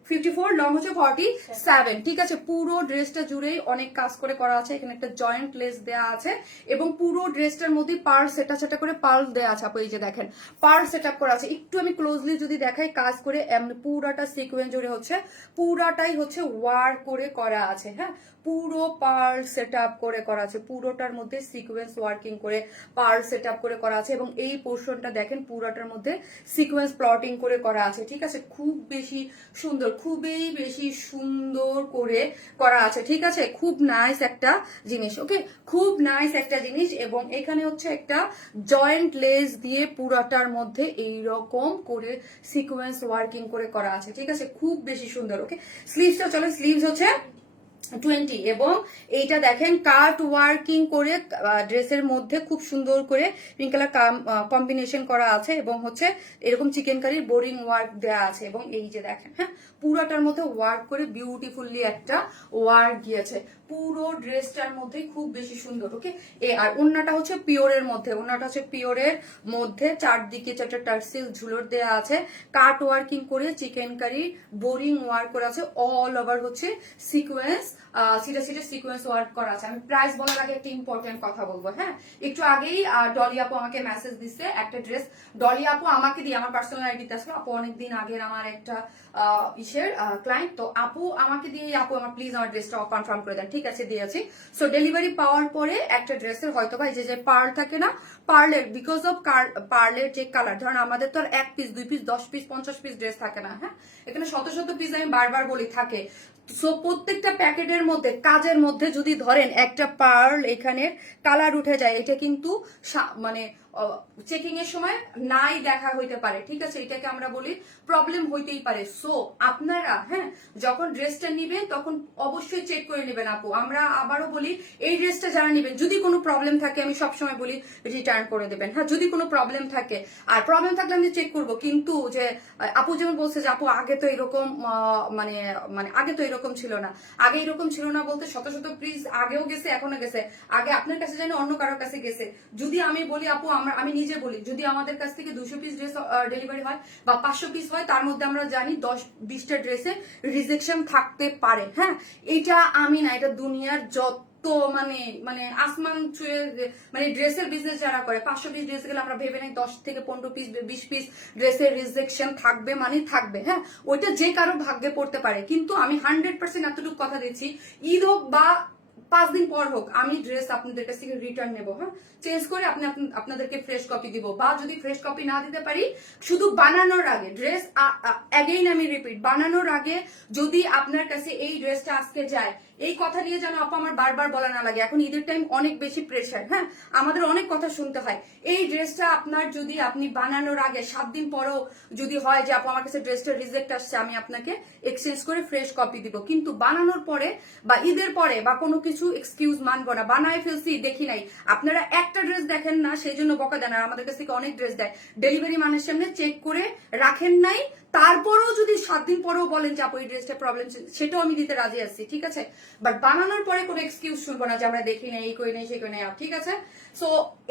54, লং হচ্ছে 47। ঠিক আছে, পুরো ড্রেসটা জুড়েই অনেক কাজ করে করা আছে। এখানে একটা জয়েন্ট লেস দেওয়া আছে এবং পুরো ড্রেসটার মধ্যে পার্ল সেটা সেটা করে পার্ল দেওয়া আছে আপু। এই যে দেখেন পার্ল সেট আপ করা আছে। একটু আমি ক্লোজলি যদি দেখাই কাজ করে, পুরাটা সিকোয়েন্স জুড়ে হচ্ছে পুরাটাই হচ্ছে ওয়ার করে করা আছে। হ্যাঁ, পুরো পার্ল সেট আপ করে করা আছে, পুরোটার মধ্যে সিকোয়েন্স ওয়ার্কিং করে পার্ল সেট আপ করে করা আছে এবং এই পোর্শনটা দেখেন পুরোটার মধ্যে সিকোয়েন্স প্লটিং করে করা আছে। ঠিক আছে, খুব বেশি সুন্দর, খুবই বেশি সুন্দর করে করা আছে। ঠিক আছে, খুব নাইস একটা জিনিস। ওকে, খুব নাইস একটা জিনিস। এবং এখানে হচ্ছে একটা জয়েন্ট লেস দিয়ে পুরোটার মধ্যে এইরকম করে সিকোয়েন্স ওয়ার্কিং করে করা আছে। ঠিক আছে, খুব বেশি সুন্দর। ওকে, স্লিভসটা চলো, স্লিভস হচ্ছে 20 এবং এইটা দেখেন কাট ওয়ার্কিং করে ড্রেসের মধ্যে খুব সুন্দর করে পিঙ্ক কালার কম্বিনেশন করা আছে এবং হচ্ছে এরকম চিকেন কারির বোরিং ওয়ার্ক দেওয়া আছে এবং এই যে দেখেন, হ্যাঁ, পুরোটার মধ্যে ওয়ার্ক করে বিউটিফুলি একটা ওয়ার্ক গিয়েছে পুরো ড্রেসটার মধ্যে, খুব বেশি সুন্দর। ওকে, আর ওন্নাটা হচ্ছে পিওরের মধ্যে, ওন্নাটা হচ্ছে পিওরের মধ্যে চারদিকে চারটা টার্সেল ঝুলর দেওয়া আছে, কাট ওয়ার্কিং করে চিকেন কারি বোরিং ওয়ার্ক করা আছে, অল ওভার হচ্ছে সিকোয়েন্স সিটা সিটা সিকোয়েন্স ওয়ার্ক করা আছে। আমি প্রাইস বলার আগে একটা ইম্পর্টেন্ট কথা বলবো। হ্যাঁ, একটু আগেই ডলি আপু আমাকে মেসেজ দিচ্ছে একটা ড্রেস, ডলি আপু আমাকে দিয়ে আমার পার্সোনাল আইডিতে আসলো, আপু অনেকদিন আগের আমার একটা ইসের ক্লায়েন্ট, তো আপু আমাকে দিয়ে আপু আমার প্লিজ আমার ড্রেসটা কনফার্ম করে দেন। ঠিক আছে, দিয়েছি। সো ডেলিভারি পাওয়ার পরে একটা ড্রেসের হয়তো ভাই যে পার্ল থাকে না, পার্লের বিকজ অফ পার্লের যে কালার, ধরেন আমাদের তো আর 1 piece 2 piece 10 piece 50 piece dress থাকে না। হ্যাঁ, এখানে শত শত পিস আমি বারবার বলি থাকে। সো প্রত্যেকটা প্যাকেটের মধ্যে কাজের মধ্যে যদি ধরেন একটা পার্ল এখানে কালার উঠে যায়, এটা কিন্তু মানে চেকিং এর সময় নাই দেখা হইতে পারে। ঠিক আছে, এটাকে আমরা বলি প্রবলেম হইতেই পারে। সো আপনারা হ্যাঁ যখন ড্রেসটা নিবেন তখন অবশ্যই চেক করে নেবেন আপু। আমরা আবারও বলি এই ড্রেসটা যারা নিবেন যদি কোনো প্রবলেম থাকে আমি সবসময় বলি রিটার্ন করে দেবেন। হ্যাঁ, যদি কোনো প্রবলেম থাকে, আর প্রবলেম থাকলে আমি চেক করবো, কিন্তু যে আপু যেমন বলছে যে আপু আগে তো এরকম মানে মানে আগে তো এরকম ছিল না, আগে এরকম ছিল না বলতে শত শত পিস আগেও গেছে এখনো গেছে, আগে আপনার কাছে জানি অন্য কারোর কাছে গেছে। যদি আমি বলি আপু আমি নিজে বলি যদি আমাদের কাছ থেকে 200 পিস ড্রেস ডেলিভারি হয় বা 500 পিস হয়, তার মধ্যে আমরা জানি 10-20টা ড্রেসে রিজেকশন থাকতে পারে। হ্যাঁ, এটা আমি না, এটা দুনিয়ার যত মানে মানে আসমান ছুঁয়ে মানে ড্রেসের বিজনেস যারা করে 500 পিস ড্রেস গেলে আমরা ভেবে নেই 10 থেকে 15 পিস 20 পিস ড্রেসের রিজেকশন থাকবে মানে থাকবে। হ্যাঁ, ওইটা যে কারো ভাগ্যে পড়তে পারে, কিন্তু আমি 100% এতটুকু কথা দিচ্ছি, ঈদ হোক বা 5 দিন পর হোক আমি ড্রেস আপনাদের কাছ থেকে রিটার্ন নেবো। হ্যাঁ, চেঞ্জ করে আপনাদেরকে ফ্রেশ কপি দিব, বা যদি ফ্রেশ কপি না দিতে পারি শুধু বানানোর আগে ড্রেস অ্যাগেইন আমি রিপিট, বানানোর আগে যদি আপনার কাছে এই ড্রেসটা আজকে যায়, এই কথা নিয়ে যেন আপু আমার বারবার বলা না লাগে। এখন ঈদের টাইম অনেক বেশি প্রেশার। হ্যাঁ, আমাদের অনেক কথা শুনতে হয়। এই ড্রেসটা আপনার যদি আপনি বানানোর আগে 7 দিন পরেও যদি হয় যে আপু আমার কাছে ড্রেসটা রিজেক্ট আসছে, আমি আপনাকে এক্সচেঞ্জ করে ফ্রেশ কপি দিব। কিন্তু বানানোর পরে বা ঈদের পরে বা কোনো কিছু এক্সকিউজ মানবো না, বানায় ফেলছি দেখি নাই, আপনারা একটা ড্রেস দেখেন না সেই জন্য বকা দেন। আর আমাদের কাছ থেকে অনেক ড্রেস দেয়, ডেলিভারি মানুষের সামনে চেক করে রাখেন নাই, তারপরেও যদি 7 দিন পরেও বলেন যে আপু এই ড্রেসটা প্রবলেম, সেটাও আমি দিতে রাজি আছি। ঠিক আছে, বাট বানানোর পরে কোনো এক্সকিউজ শুনবো না যে আমরা দেখি নাই, এই করি নাই, সেই করি নাই। ঠিক আছে, সো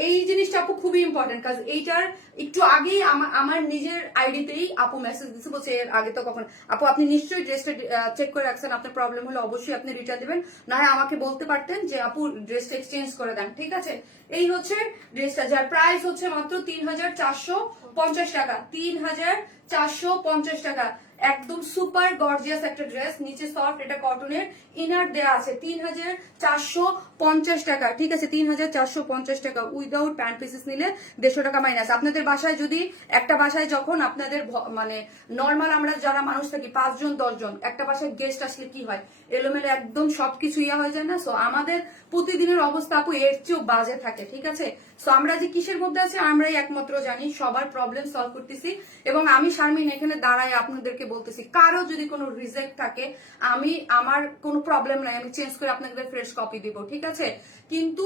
এই জিনিসটা আপু খুবই ইম্পর্টেন্ট, কারণ এইটার একটু আগেই আমার নিজের আইডিতেই আপু মেসেজ দিচ্ছে, বলছে এর আগে তো কখন আপু আপনি নিশ্চয়ই ড্রেসটা চেক করে রাখছেন, আপনার প্রবলেম হলে অবশ্যই আপনি রিটার্ন দেবেন, না হয় আমাকে বলতে পারতেন যে আপু ড্রেসটা এক্সচেঞ্জ করে দেন। ঠিক আছে, এই হচ্ছে ড্রেসটা, যার প্রাইস হচ্ছে মাত্র 3450 টাকা, 3450 টাকা। একদম সুপার গর্জিয়াস একটা ড্রেস, নিচে সফট, এটা কটনের, ইনার দেয়া আছে 3450 টাকা। ঠিক আছে, 3450 টাকা উইদাউট প্যান্ট পিসেস নিলে 150 টাকা মাইনাস। আপনাদের বাসায় যদি একটা বাসায় যখন আপনাদের মানে নর্মাল আমরা যারা মানুষ থাকি 5 জন 10 জন, একটা বাসায় গেস্ট আসলে কি হয়, এলোমেলো একদম সবকিছু ইয়া হয়ে যায় না। সো আমাদের প্রতিদিনের অবস্থা আপু এর চেয়েও বাজে থাকে। ঠিক আছে, সো আমরা যে কিসের মধ্যে আছি আমরাই একমাত্র জানি, সবার প্রবলেম সলভ করতেছি এবং আমি শারমিন এখানে দাঁড়াই আপনাদেরকে বলতেছি, কারো যদি কোনো রিজেক্ট থাকে আমি আমার কোনো প্রবলেম নাই, আমি চেঞ্জ করে আপনাকে ফ্রেশ কপি দিব, ঠিক আছে? কিন্তু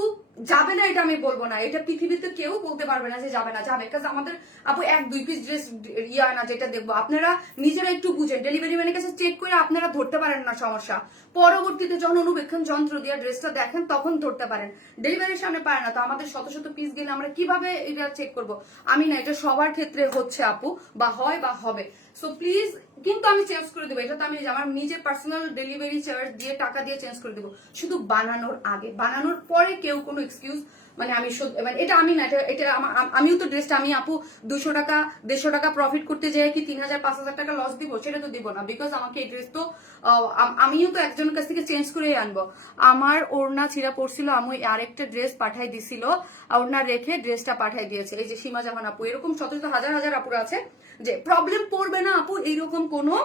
যাবে না এটা আমি বলবো না, এটা পৃথিবীতে কেউ বলতে পারবে না যে যাবে না, যাবে। কারণ আমাদের আপু 1-2 পিস ড্রেস ইয়া না যেটা দেখবো, আপনারা নিজেরা একটু বুঝেন, ডেলিভারি ম্যানের কাছে চেক করে আপনারা ধরতে পারেন না সমস্যা, পরবর্তীতে যখন অনুবেক্ষণ যন্ত্র দিয়ে ড্রেসটা দেখেন তখন ধরতে পারেন, ডেলিভারির সামনে পারে না। তো আমাদের শত শত পিস গেলে আমরা কিভাবে এটা চেক করব? আমি না, এটা সবার ক্ষেত্রে হচ্ছে আপু, বা হয় বা হবে। সো প্লিজ, কিন্তু আমি চেঞ্জ করে দেবো, এটা তো আমি আমার নিজের পার্সোনাল ডেলিভারি চার্জ দিয়ে টাকা দিয়ে চেঞ্জ করে দেবো, শুধু বানানোর আগে। বানানোর পরে কেউ কোনো এক্সকিউজ, মানে আমি মানে এটা আমি না, এটা আমিও তো ড্রেসটা আমি আপু 200 টাকা 150 টাকা প্রফিট করতে যাই কি 3000-5000 টাকা লস দিব? সেটা তো দিব না, বিকজ আমাকে এই ড্রেস তো আমিও তো একজনের কাছ থেকে চেঞ্জ করে আনবো। আমার ওড়না ছিঁড়া পড়ছিল, আমি আরেকটা ড্রেস পাঠাই দিছিল, ওড়না রেখে ড্রেসটা পাঠাই দিয়েছে। এই যে সীমা জাহান আপু, এরকম শত শত হাজার হাজার আপুর আছে যে প্রবলেম পড়বে না আপু, এইরকম কোনো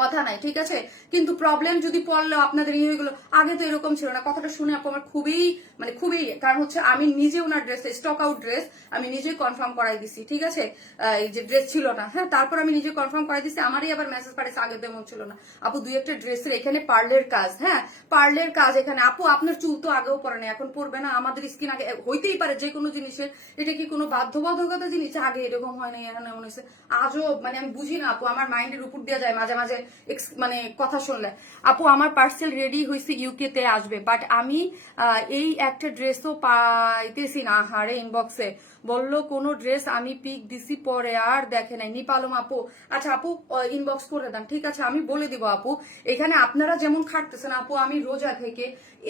কথা নাই, ঠিক আছে? কিন্তু প্রবলেম যদি পড়লো আপনাদের ইয়ে হয়ে গেলো, আগে তো এরকম ছিল না। কথাটা শুনে আপু আমার খুবই মানে খুবই, কারণ হচ্ছে আমি নিজে ওনার ড্রেস স্টক আউট ড্রেস আমি নিজেই কনফার্ম করাই দিছি, ঠিক আছে? এই যে ড্রেস ছিল না, হ্যাঁ, তারপর আমি নিজে কনফার্ম করাই দিছি, আমারই আবার মেসেজ পাঠিয়েছে আগে তেমন ছিল না আপু। 2-1টা ড্রেসের এখানে পার্লের কাজ, হ্যাঁ পার্লের কাজ এখানে আপু। আপনার চুল তো আগেও পরে না, এখন পড়বে না? আমাদের স্কিন আগে হইতেই পারে যে কোনো জিনিসের, এটা কি কোনো বাধ্যবাধকতা জিনিস? আগে এরকম হয় না, এখন এমন হয়েছে আজও, মানে আমি বুঝি না আপু, আমার মাইন্ডের উপর দিয়ে যায় মাঝে মাঝে মানে কথা শুনলে। আপু আমার পার্সেল রেডি হয়েছে, ইউকে তে আসবে, বাট আমি এই একটা ড্রেসও পাইতেছি না। হারে ইনবক্সে বললো কোনো ড্রেস, আমি পিক দিছি পরে আর দেখে নাই। নিপালম আপু, আচ্ছা আপু ইনবক্স করে দেন, ঠিক আছে? আমি বলে দিব আপু, এখানে আপনারা যেমন খাটতেছেন আপু, আমি রোজা থেকে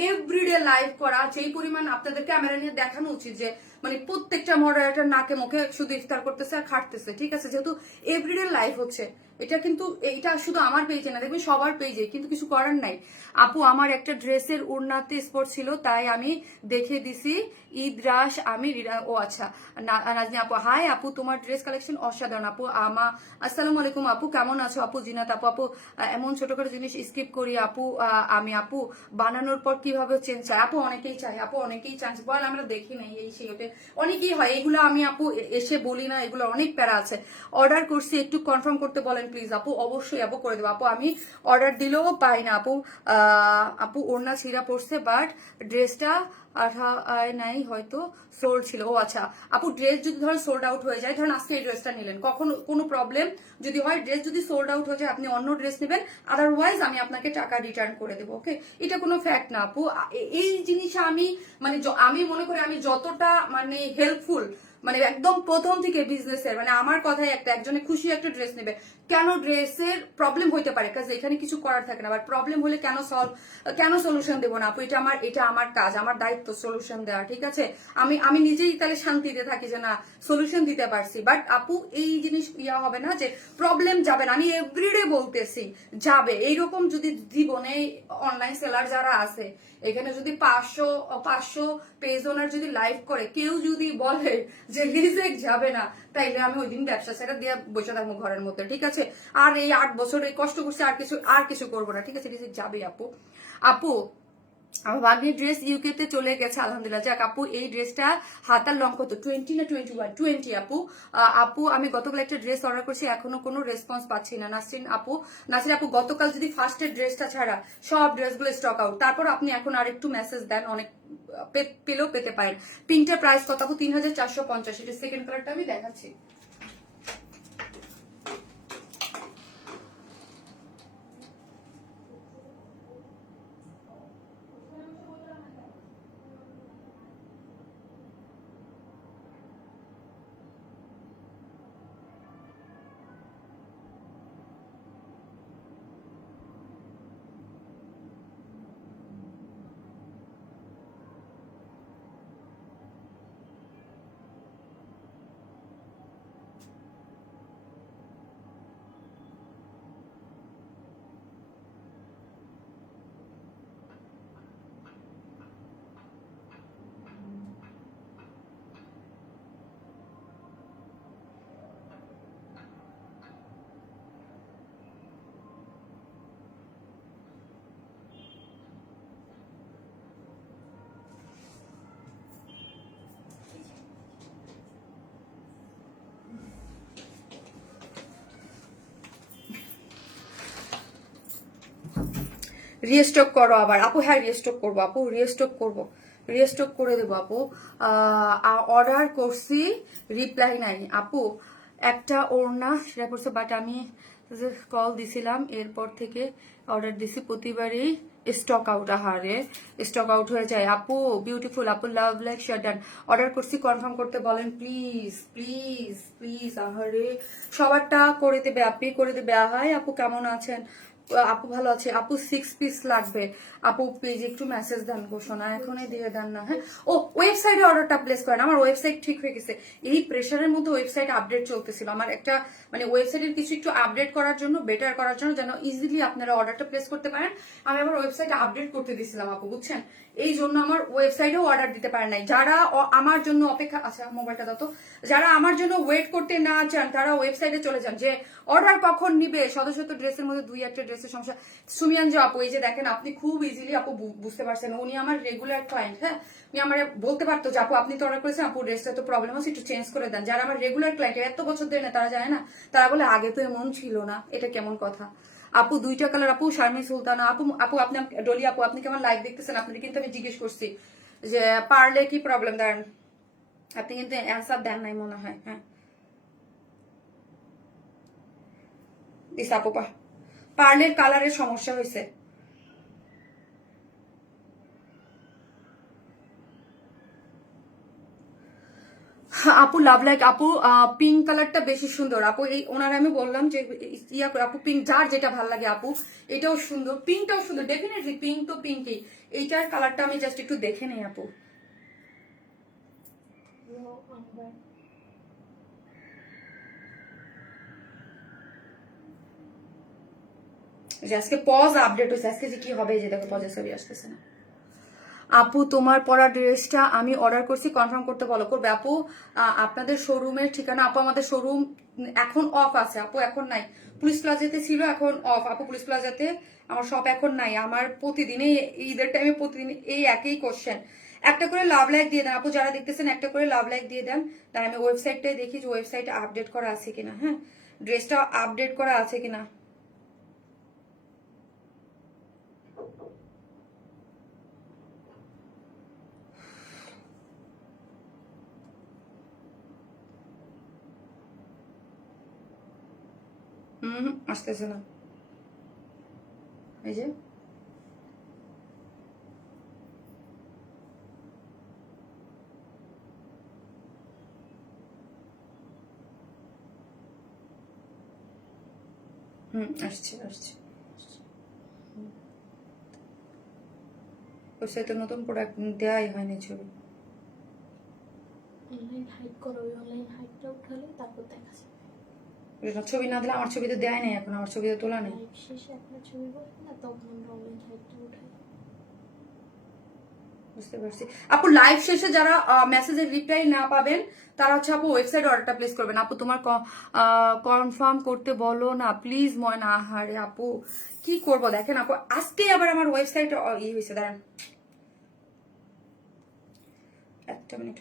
এভরিডে লাইভ করা, যেই পরিমাণ আপনাদের ক্যামেরা নিয়ে দেখানো উচিত যে মানে প্রত্যেকটা মডারেটর নাকে মুখে শুধু ইফতার করতেছে আর খাটতেছে, ঠিক আছে? যেহেতু এভরিডে লাইভ হচ্ছে, এটা কিন্তু এটা শুধু আমার পেজে না, দেখবেন সবার পেজে, কিন্তু কিছু করার নাই আপু। আমার একটা ড্রেসের ওড়নাতে স্পট ছিল, তাই আমি দেখে দিছি ঈদরাস আমি। ও আচ্ছা, নাজনি আপু হাই আপু, তোমার ড্রেস কালেকশন অসাধারণ আপু। আসসালামু আলাইকুম আপু, কেমন আছো আপু? জিনাত আপু, আপু এমন ছোটখাটো জিনিস স্কিপ করি আপু আমি আপু, বানানোর পর কিভাবে চেঞ্জ চাই আপু? অনেকেই চাই আপু, অনেকেই চান্স বল, আমরা দেখি নাই এই সেই ওটা অনেকেই হয়, এগুলো আমি আপু এসে বলি না, এগুলো অনেক প্যারা আছে। অর্ডার করছি, একটু কনফার্ম করতে বলেন প্লিজ আপু। অবশ্যই আপু করে দেবো আপু, আমি অর্ডার দিলেও পাই না আপু। আপু ওড়না ছিঁড়া পড়ছে, বাট ড্রেসটা নাই, হয়তো সোল্ড ছিল। ও আচ্ছা আপু, ড্রেস যদি ধরেন সোল্ড আউট হয়ে যায়, ধরেন আজকে এই ড্রেসটা নিলেন, কখনো কোনো প্রবলেম যদি হয়, ড্রেস যদি সোল্ড আউট হয়ে যায় আপনি অন্য ড্রেস নেবেন, আদারওয়াইজ আমি আপনাকে টাকা রিটার্ন করে দেবো, ওকে? এটা কোনো ফ্যাক্ট না আপু। এই জিনিসটা আমি মানে আমি মনে করি আমি যতটা মানে হেল্পফুল, মানে একদম প্রথম থেকে বিজনেসের, মানে আমার কথাই একটা, একজনে খুশি একটা ড্রেস নেবে, কেন ড্রেসের প্রবলেম হইতে পারে, কাজ এখানে কিছু করার থাকে না, বাট প্রবলেম হলে কেন সলিউশন দেবো না আপু? এটা আমার কাজ, আমার দায়িত্ব সলিউশন দেওয়া, ঠিক আছে? আমি নিজেই তাহলে শান্তিতে থাকি যে না সলিউশন দিতে পারছি। বাট আপু এই জিনিস ইয়া হবে না যে প্রবলেম যাবে না, আমি এভরিডে বলতেছি যাবে। এইরকম যদি জীবনে অনলাইন সেলার যারা আছে এখানে যদি 500 পেজ ওনার যদি লাইভ করে, কেউ যদি বলে যে রিজেক্ট যাবে না, তাইলে আমি ওই দিন ব্যবসা সেটা দিয়ে বসে থাকবো ঘরের মধ্যে, ঠিক আছে? আর এই 8 বছর এই কষ্ট করছি, আর কিছু করবো না, ঠিক আছে? রিজেক্ট যাবে আপু। আপু আমার ভাগ্নির ড্রেস ইউকে তে চলে গেছে, আলহামদুলিল্লাহ। যাক আপু, এই ড্রেসটা হাতার লং কত? 20 না 21? 20 আপু। আপু আমি গতকাল একটা ড্রেস অর্ডার করছি, এখনো কোনো রেসপন্স পাচ্ছি না। নাসরিন আপু গতকাল যদি ফার্স্টের ড্রেসটা ছাড়া সব ড্রেসগুলো স্টক আউট, তারপর আপনি এখন আরেকটু মেসেজ দেন, অনেক পেলেও পেতে পারেন। পিঙ্কটার প্রাইস কত আপু? 3450। এটা সেকেন্ড কালারটা আমি দেখাচ্ছি। রিস্টক করো আবার আপু। হ্যাঁ রিস্টক করবো আপু, রিস্টক করবো, রিস্টক করে দেবো আপু। অর্ডার করছি, রিপ্লাই নাই আপু। একটা ওড়না সেটা করছে, বাট আমি কল দিছিলাম, এরপর থেকে অর্ডার দিছি, প্রতিবারই স্টক আউট। আহারে স্টক আউট হয়ে যায় আপু। বিউটিফুল আপু, love like share done. Order করছি, কনফার্ম করতে বলেন প্লিজ প্লিজ প্লিজ। আহারে সবারটা করে দেবে আপনি, করে দেবে। হাই আপু কেমন আছেন? আপু ভালো আছে আপু। 6 পিস লাগবে আপু, প্লিজ একটু মেসেজ দেন ঘোষণা, এখনই দিয়ে দেন না। হ্যাঁ ও ওয়েবসাইটে অর্ডারটা প্লেস করেন, আমার ওয়েবসাইট ঠিক হয়ে গেছে। এই প্রেশারের মধ্যে ওয়েবসাইট আপডেট চলতেছিল আমার, একটা মানে ওয়েবসাইটের কিছু একটু আপডেট করার জন্য, বেটার করার জন্য, যেন ইজিলি আপনারা অর্ডারটা প্লেস করতে পারেন। আমি আমার ওয়েবসাইট আপডেট করতে দিছিলাম আপু, বুঝছেন? এই জন্য আমার ওয়েবসাইটেও অর্ডার দিতে পারে নাই। যারা আমার জন্য অপেক্ষা, আচ্ছা মোবাইলটা দাও তো, যারা আমার জন্য ওয়েট করতে না চান তারা ওয়েবসাইটে চলে যান, যে অর্ডার কখন নিবে। শত ড্রেসের মধ্যে 2-1টা ড্রেসের সমস্যা। সুমিয়ান যে আপু, এই যে দেখেন, আপনি খুব ইজিলি আপু বুঝতে পারছেন, উনি আমার রেগুলার ক্লায়েন্ট। হ্যাঁ উনি আমার বলতে পারতো যে আপু আপনি তো অর্ডার করেছেন, আপু ড্রেসটা তো প্রবলেম আছে, একটু চেঞ্জ করে দেন। যারা আমার রেগুলার ক্লায়েন্ট, এত বছর ধরে না, তারা যায় না, তারা বলে আগে তো এমন ছিল না। এটা কেমন কথা আপু? 2টা কালার আপু। শারমিন সুলতানা আপু, আপু আপনি, ডলি আপু আপনি কেমন লাইভ দেখতেছেন? আপনাকে কিন্তু আমি জিজ্ঞেস করছি যে পারলে কি প্রবলেম, দাঁড়ান, আপনি কিন্তু অ্যান্সার দেন নাই মনে হয়। হ্যাঁ দিস আপু, পার্লের কালারের সমস্যা হয়েছে আপু। লাভ লাইক আপু, পিঙ্ক কালারটা বেশি সুন্দর আপু। এই ওনার আমি বললাম যে ইয়া করে আপু, পিঙ্ক যার যেটা ভালো লাগে আপু। এটাও সুন্দর, পিঙ্কটাও সুন্দর, ডেফিনেটলি পিঙ্ক তো পিঙ্কই। এইটার কালারটা আমি জাস্ট একটু দেখে নেই আপু। আজকে পজ আপডেট হয়েছে, আজকে যে কি হবে, যে দেখো পজের ছবি আসতেছে না। আপু তোমার পরা ড্রেসটা আমি অর্ডার করছি, কনফার্ম করতে বলো। করবে আপু। আপনাদের শোরুমের ঠিকানা আপু, আমাদের শোরুম এখন অফ আছে আপু, এখন নাই। পুলিশ প্লাজাতে ছিল, এখন অফ আপু। পুলিশ প্লাজাতে আমার শপ এখন নাই। আমার প্রতিদিনই ঈদের টাইমে প্রতিদিন এই একই কোশ্চেন। একটা করে লাভ লাইক দিয়ে দেন আপু, যারা দেখতেছেন একটা করে লাভ লাইক দিয়ে দেন। তার আমি ওয়েবসাইটটাই দেখি যে ওয়েবসাইটে আপডেট করা আছে কিনা। হ্যাঁ ড্রেসটা আপডেট করা আছে কিনা। আসতেছে না, এই যে আসছে আসছে। ওয়েবসাইটে নতুন প্রোডাক্ট দেওয়াই হয়নি ছবি। অনলাইন হাইড করো, ওই অনলাইন হাইডটা উঠালে তারপর দেখা যাবে। ছবি না দিলে, আমার ছবি তো দেয় নাই এখন, আমার ছবি তো তোলা নেই। লাইভ শেষে আপনার ছবি বলবে না, তখন আমরা অনলাইন হাইডটা উঠাই। বুঝতে পারছি আপু। লাইভ শেষে যারা মেসেজের রিপ্লাই না পাবেন তারা হচ্ছে আপু ওয়েবসাইট অর্ডারটা প্লেস করবেন। আপু তোমার কনফার্ম করতে বলো না প্লিজ ময়না। আহারে আপু কি করব, দেখেন আপু আজকে আবার আমার ওয়েবসাইট ই হয়েছে, দাঁড়ান একটা মিনিট।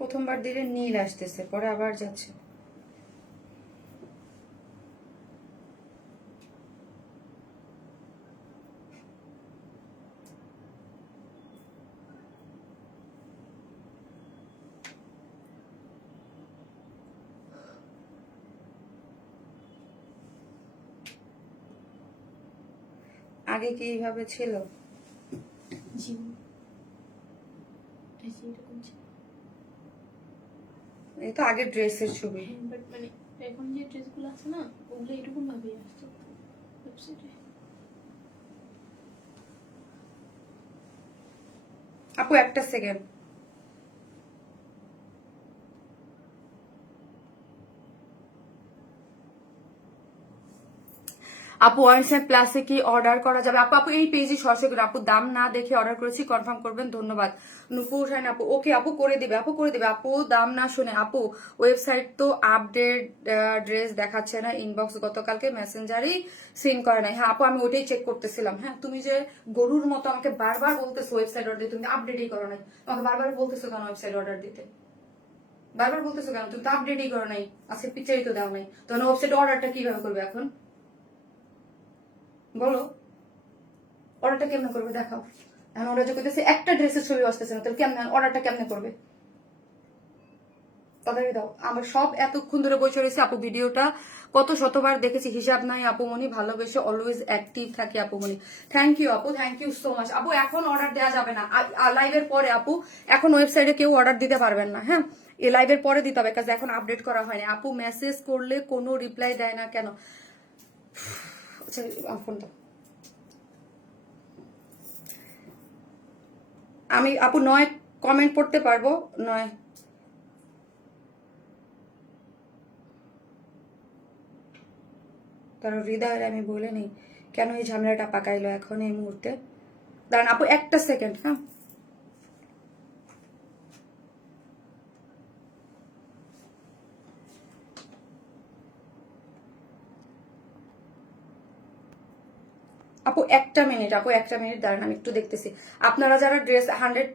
প্রথমবার দিলে নীল আসতেছে, পরে আবার যাচ্ছে। আগে কি এইভাবে ছিল? জি, এই যে এরকম ছিল। এই তো আগের ড্রেসের ছবি। হ্যাঁ, বাট মানে এখন যে ড্রেসগুলো আছে না, ওগুলো এরকম ভাবেই আসছে ওয়েবসাইটে। আপু একটা সেকেন্ড। আপু ওয়ানসেন প্লাসে কি অর্ডার করা যাবে? আপু আপু এই পেজে সরাসরি করে আপু দাম না দেখে অর্ডার করেছি, কনফার্ম করবেন, ধন্যবাদ। নুপুর শাইন আপু ওকে আপু করে দিবে, আপু করে দিবে। আপু দাম না শুনে আপু ওয়েবসাইট তো আপডেট ড্রেস দেখাচ্ছে না, ইনবক্স গতকালকে মেসেঞ্জারই সিন করে নাই। হ্যাঁ আপু আমি ওইটাই চেক করতেছিলাম। হ্যাঁ তুমি যে গরুর মতো আমাকে বারবার বলতেছো ওয়েবসাইট অর্ডার দিতে, তুমি আপডেটই করো নাই। আমাকে বারবার বলতেছো কেন ওয়েবসাইট অর্ডার দিতে, বারবার বলতেছো কেন? তুমি তো আপডেটই করো নাই, আজকে পিকচারই তো দাও নাই, তখন ওয়েবসাইট অর্ডারটা কিভাবে করবে এখন বলো? অর্ডারটা কেমনে করবে দেখাও। এখন ওরা যে কইতেছে একটা ড্রেসের ছবি আসতেছে না, তাহলে কেমনে অর্ডারটা কেমনে করবে? তাড়াতাড়ি দাও। আমার সব এতক্ষণ ধরে বসে রয়েছে আপু, ভিডিওটা কত শতবার দেখেছি হিসাব নাই আপুমনি, ভালোবেসে অলওয়েজ অ্যাক্টিভ থাকি আপুমনি। থ্যাংক ইউ আপু, থ্যাংক ইউ সো মাচ। আপু এখন অর্ডার দেওয়া যাবে না লাইভের পরে আপু, এখন ওয়েবসাইটে কেউ অর্ডার দিতে পারবেন না। হ্যাঁ এই লাইভের পরে দিতে হবে, কাজ এখন আপডেট করা হয়নি। আপু মেসেজ করলে কোনো রিপ্লাই দেয় না কেন? আচ্ছা ফোন দাও। আমি আপু নয় কমেন্ট পড়তে পারবো, নয় কারণ হৃদয়ের আমি বলে নেই কেন এই ঝামেলাটা পাকাইলো এখন এই মুহূর্তে। দাঁড়ান আপু একটা সেকেন্ড। হ্যাঁ আপু একটা মিনিট, আপু একটা মিনিট দাঁড়ান, আমি একটু দেখতেছি। আপনারা যারা ড্রেস 100,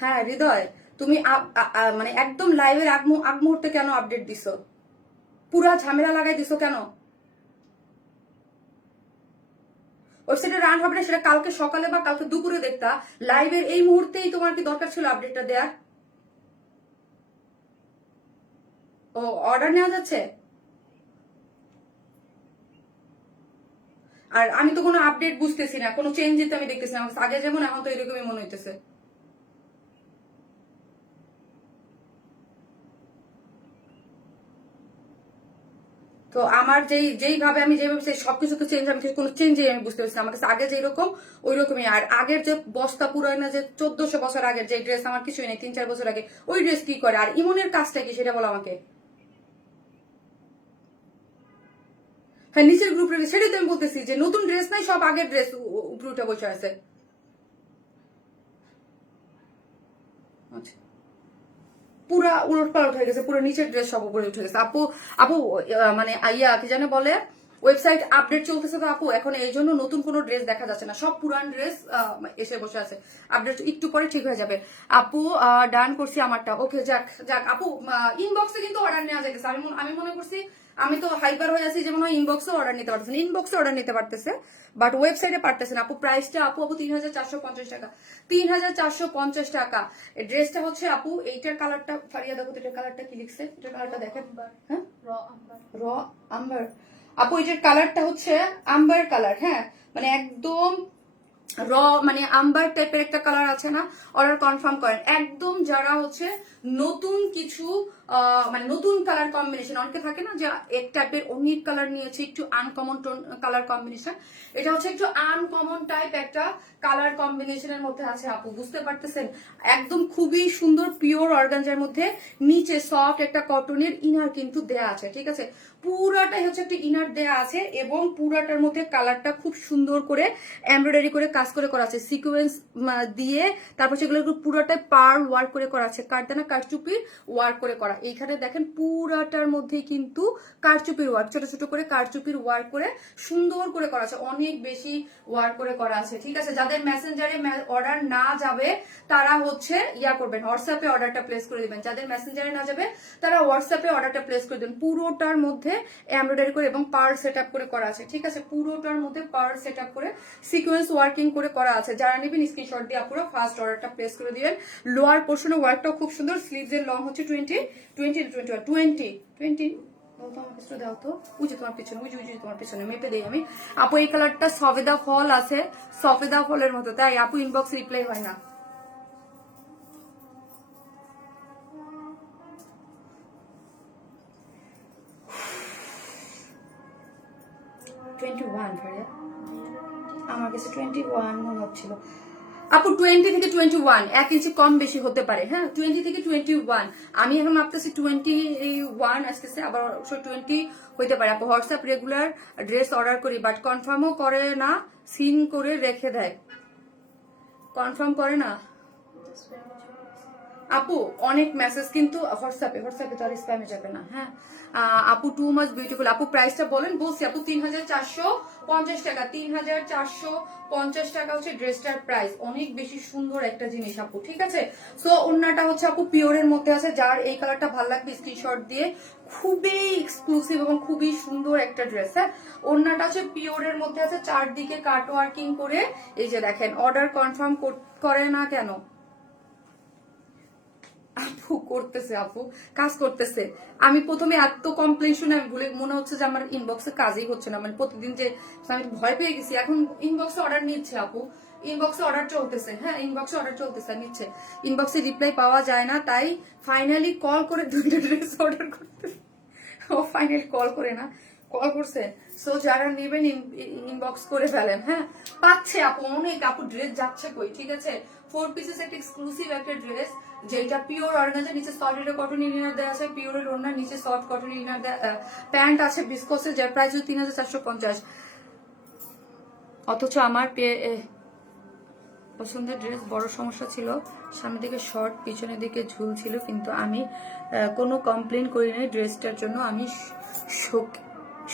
হ্যাঁ হৃদয় তুমি মানে একদম লাইভের আগ মুহূর্তে কেন আপডেট দিছো? পুরা ঝামেলা লাগাই দিছো কেন? ওয়েবসাইটে রান হবে না সেটা কালকে সকালে বা কালকে দুপুরে দেখতা, লাইভের এই মুহূর্তেই তোমার কি দরকার ছিল আপডেটটা দেওয়ার? ও অর্ডার নেওয়া যাচ্ছে, আর আমি তো কোনো আপডেট বুঝতেছি না, কোনো চেঞ্জ তো আমি দেখতেছি না। আগে যেমন এখন তো এরকমই মনে হইতেছে। তো আমার যেইভাবে আমি যেভাবে সবকিছু তো চেঞ্জ, আমি কোনো চেঞ্জই আমি বুঝতে পারছি না। আমার কাছে আগে যেরকম ওই রকমই। আর আগের যে বস্তা পুরাই না, যে 1400 বছর আগের যে ড্রেস, আমার কিছুই নেই 3-4 বছর আগে, ওই ড্রেস কি করে? আর ইমনের কাজটা কি সেটা বলো আমাকে। হ্যাঁ নিচের গ্রুপ সেটাই তো আমি বলতেছি, যে নতুন ড্রেস নাই, সব আগের ড্রেস উপরে উঠে বসে আছে। আচ্ছা পুরা উলট পালট হয়ে গেছে, পুরো নিচের ড্রেস সব উপরে উঠে গেছে। আপু আপু মানে আইয়া কি জানে বলে, ওয়েবসাইট আপডেট চলতেছে তো আপু, এখন এই জন্য নতুন কোনো ড্রেস দেখা যাচ্ছে না, সব পুরান ড্রেস এসে বসে আছে। আপডেট একটু পরে ঠিক হয়ে যাবে। আপু ডান করছি আমারটা, ওকে যাক যাক আপু। ইনবক্সে কিন্তু অর্ডার নেওয়া যাইতেছে। আমি মনে করছি, আমি তো হাইপার হয়ে আছি যে মনে হয় ইনবক্সে অর্ডার নিতে পারতেছে, ইনবক্সে অর্ডার নিতে পারতেছে, বাট ওয়েবসাইটে পারতেছে না। আপু প্রাইসটা আপু 3450 টাকা, 3450 টাকা। এই ড্রেসটা হচ্ছে আপু, এইটার কালারটা ফারিয়া দেখো তো, এটার কালারটা কি লিখছে, এটার কালারটা দেখেন। হ্যাঁ র আম্বার। আপু এটার কালারটা হচ্ছে আম্বার কালার। হ্যাঁ মানে একদম র মানে আম্বার টাইপের একটা কালার আছে না, অর্ডার কনফার্ম করেন একদম। যারা হচ্ছে নতুন কিছু মানে নতুন কালার কম্বিনেশন, অনেকে থাকে না যে এক টাইপের অনেক কালার নিয়েছে, একটু আনকমন টোন কালার কম্বিনেশন, এটা হচ্ছে একটু আনকমন টাইপ একটা কালার কম্বিনেশনের মধ্যে আছে আপু, বুঝতে পারতেছেন? একদম খুবই সুন্দর পিওর অর্গানজার মধ্যে, নিচে সফট একটা কটনের ইনার কিন্তু দেয়া আছে, ঠিক আছে? পুরাটাই হচ্ছে একটা ইনার দেয়া আছে, এবং পুরাটার মধ্যে কালারটা খুব সুন্দর করে এমব্রয়ডারি করে কাজ করে করা আছে, সিকোয়েন্স দিয়ে, তারপর সেগুলো পুরাটাই পার্ল ওয়ার্ক করে করা আছে, কারদানা কারচুপির ওয়ার্ক করে করা। এইখানে দেখেন পুরাটার মধ্যেই কিন্তু কারচুপির ওয়ার্ক, ছোট ছোট করে কারচুপির ওয়ার্ক করে সুন্দর করে করা আছে, অনেক বেশি ওয়ার্ক করে করা আছে, ঠিক আছে? যাদের মেসেঞ্জারে অর্ডার না যাবে তারা হচ্ছে ইয়া করবেন, হোয়াটসঅ্যাপে অর্ডারটা প্লেস করে দিবেন। যাদের মেসেঞ্জারে না যাবে তারা হোয়াটসঅ্যাপে অর্ডারটা প্লেস করে দেবেন। পুরোটার মধ্যে এমব্রয়ডারি করে এবং পার্ল সেট আপ করে করা আছে, ঠিক আছে? পুরোটার মধ্যে পার্ল সেট আপ করে সিকোয়েন্স ওয়ার্কিং করে করা আছে। যারা নেবেন স্ক্রিনশট দিয়ে পুরো ফার্স্ট অর্ডারটা প্লেস করে দিবেন। লোয়ার পোর্শনের ওয়ার্কটাও খুব সুন্দর, স্লিভস এর লং হচ্ছে 20 দাও তো, উঁচু তোমার পিছনে, উঁচু তোমার পিছনে মেপে দিই আমি। আপু এই কালারটা সফেদা ফল আছে, সফেদা ফলের মতো, তাই আপু ইনবক্স রিপ্লাই হয় না। আমার কাছে 21 মনে হচ্ছিল। আপু 20 থেকে 21, 1 ইঞ্চি কম বেশি হতে পারে। হ্যাঁ 20 থেকে 21, আমি এখন ভাবতেছি 21 আসতেছে, আবার 20 হইতে পারে। আপু হোয়াটসঅ্যাপ রেগুলার ড্রেস অর্ডার করি, বাট কনফার্মও করে না, সিন করে রেখে দেয়। কনফার্ম করে না আপু, অনেক মেসেজ কিন্তু হোয়াটসঅ্যাপে তো আর স্প্যামে যাবে না। হ্যাঁ আপু টু মাচ বিউটিফুল। আপু প্রাইসটা বলেন। বলছি আপু 3450 টাকা, 3450 টাকা হচ্ছে ড্রেসটার প্রাইস। অনেক বেশি সুন্দর একটা জিনিস আপু, ঠিক আছে। সো ওন্নাটা হচ্ছে আপু পিওরের মধ্যে আছে, যার এই কালারটা ভালো লাগবে স্ক্রিনশট দিয়ে। খুবই এক্সক্লুসিভ এবং খুবই সুন্দর একটা ড্রেস। হ্যাঁ ওন্নাটা হচ্ছে পিওরের মধ্যে আছে, চারদিকে কাট ওয়ার্কিং করে। এই যে দেখেন, অর্ডার কনফার্ম করে না কেন? আপু করতেছে, আপু কাজ করতেছে। আমি প্রথমে এত কমপ্লেন শুনে আমি ভুলে, মনে হচ্ছে যে আমার ইনবক্সে কাজই হচ্ছে না, মানে প্রতিদিন যে আমি ভয় পেয়ে গেছি। এখন ইনবক্সে অর্ডার নিচ্ছে আপু, ইনবক্সে অর্ডার চলতেছে। হ্যাঁ ইনবক্সে অর্ডার চলতেছে, নিচ্ছে। ইনবক্সে রিপ্লাই পাওয়া যায় না, তাই ফাইনালি কল করে 2টা ড্রেস অর্ডার করতে। ও ফাইনালি কল করে না, কল করছে। সো যারা নেবেন ইনবক্স করে ফেলেন। হ্যাঁ পাচ্ছে আপু, অনেক আপু ড্রেস যাচ্ছে কই, ঠিক আছে। 4 পিসেস একটা এক্সক্লুসিভ একটা ড্রেস, যেটা পিওর অর্গানজা, নিচে সলিড কটন ইনার দেওয়া আছে, পিওরের ওড়না, নিচে সফট কটন ইনার প্যান্ট আছে বিস্কোসের, যার প্রাইস 3450। অথচ আমার পছন্দের ড্রেস বড় সমস্যা ছিল, সামনের দিকে শর্ট, পিছনের দিকে ঝুল ছিল, কিন্তু আমি কোনো কমপ্লেন করিনি ড্রেসটার জন্য। আমি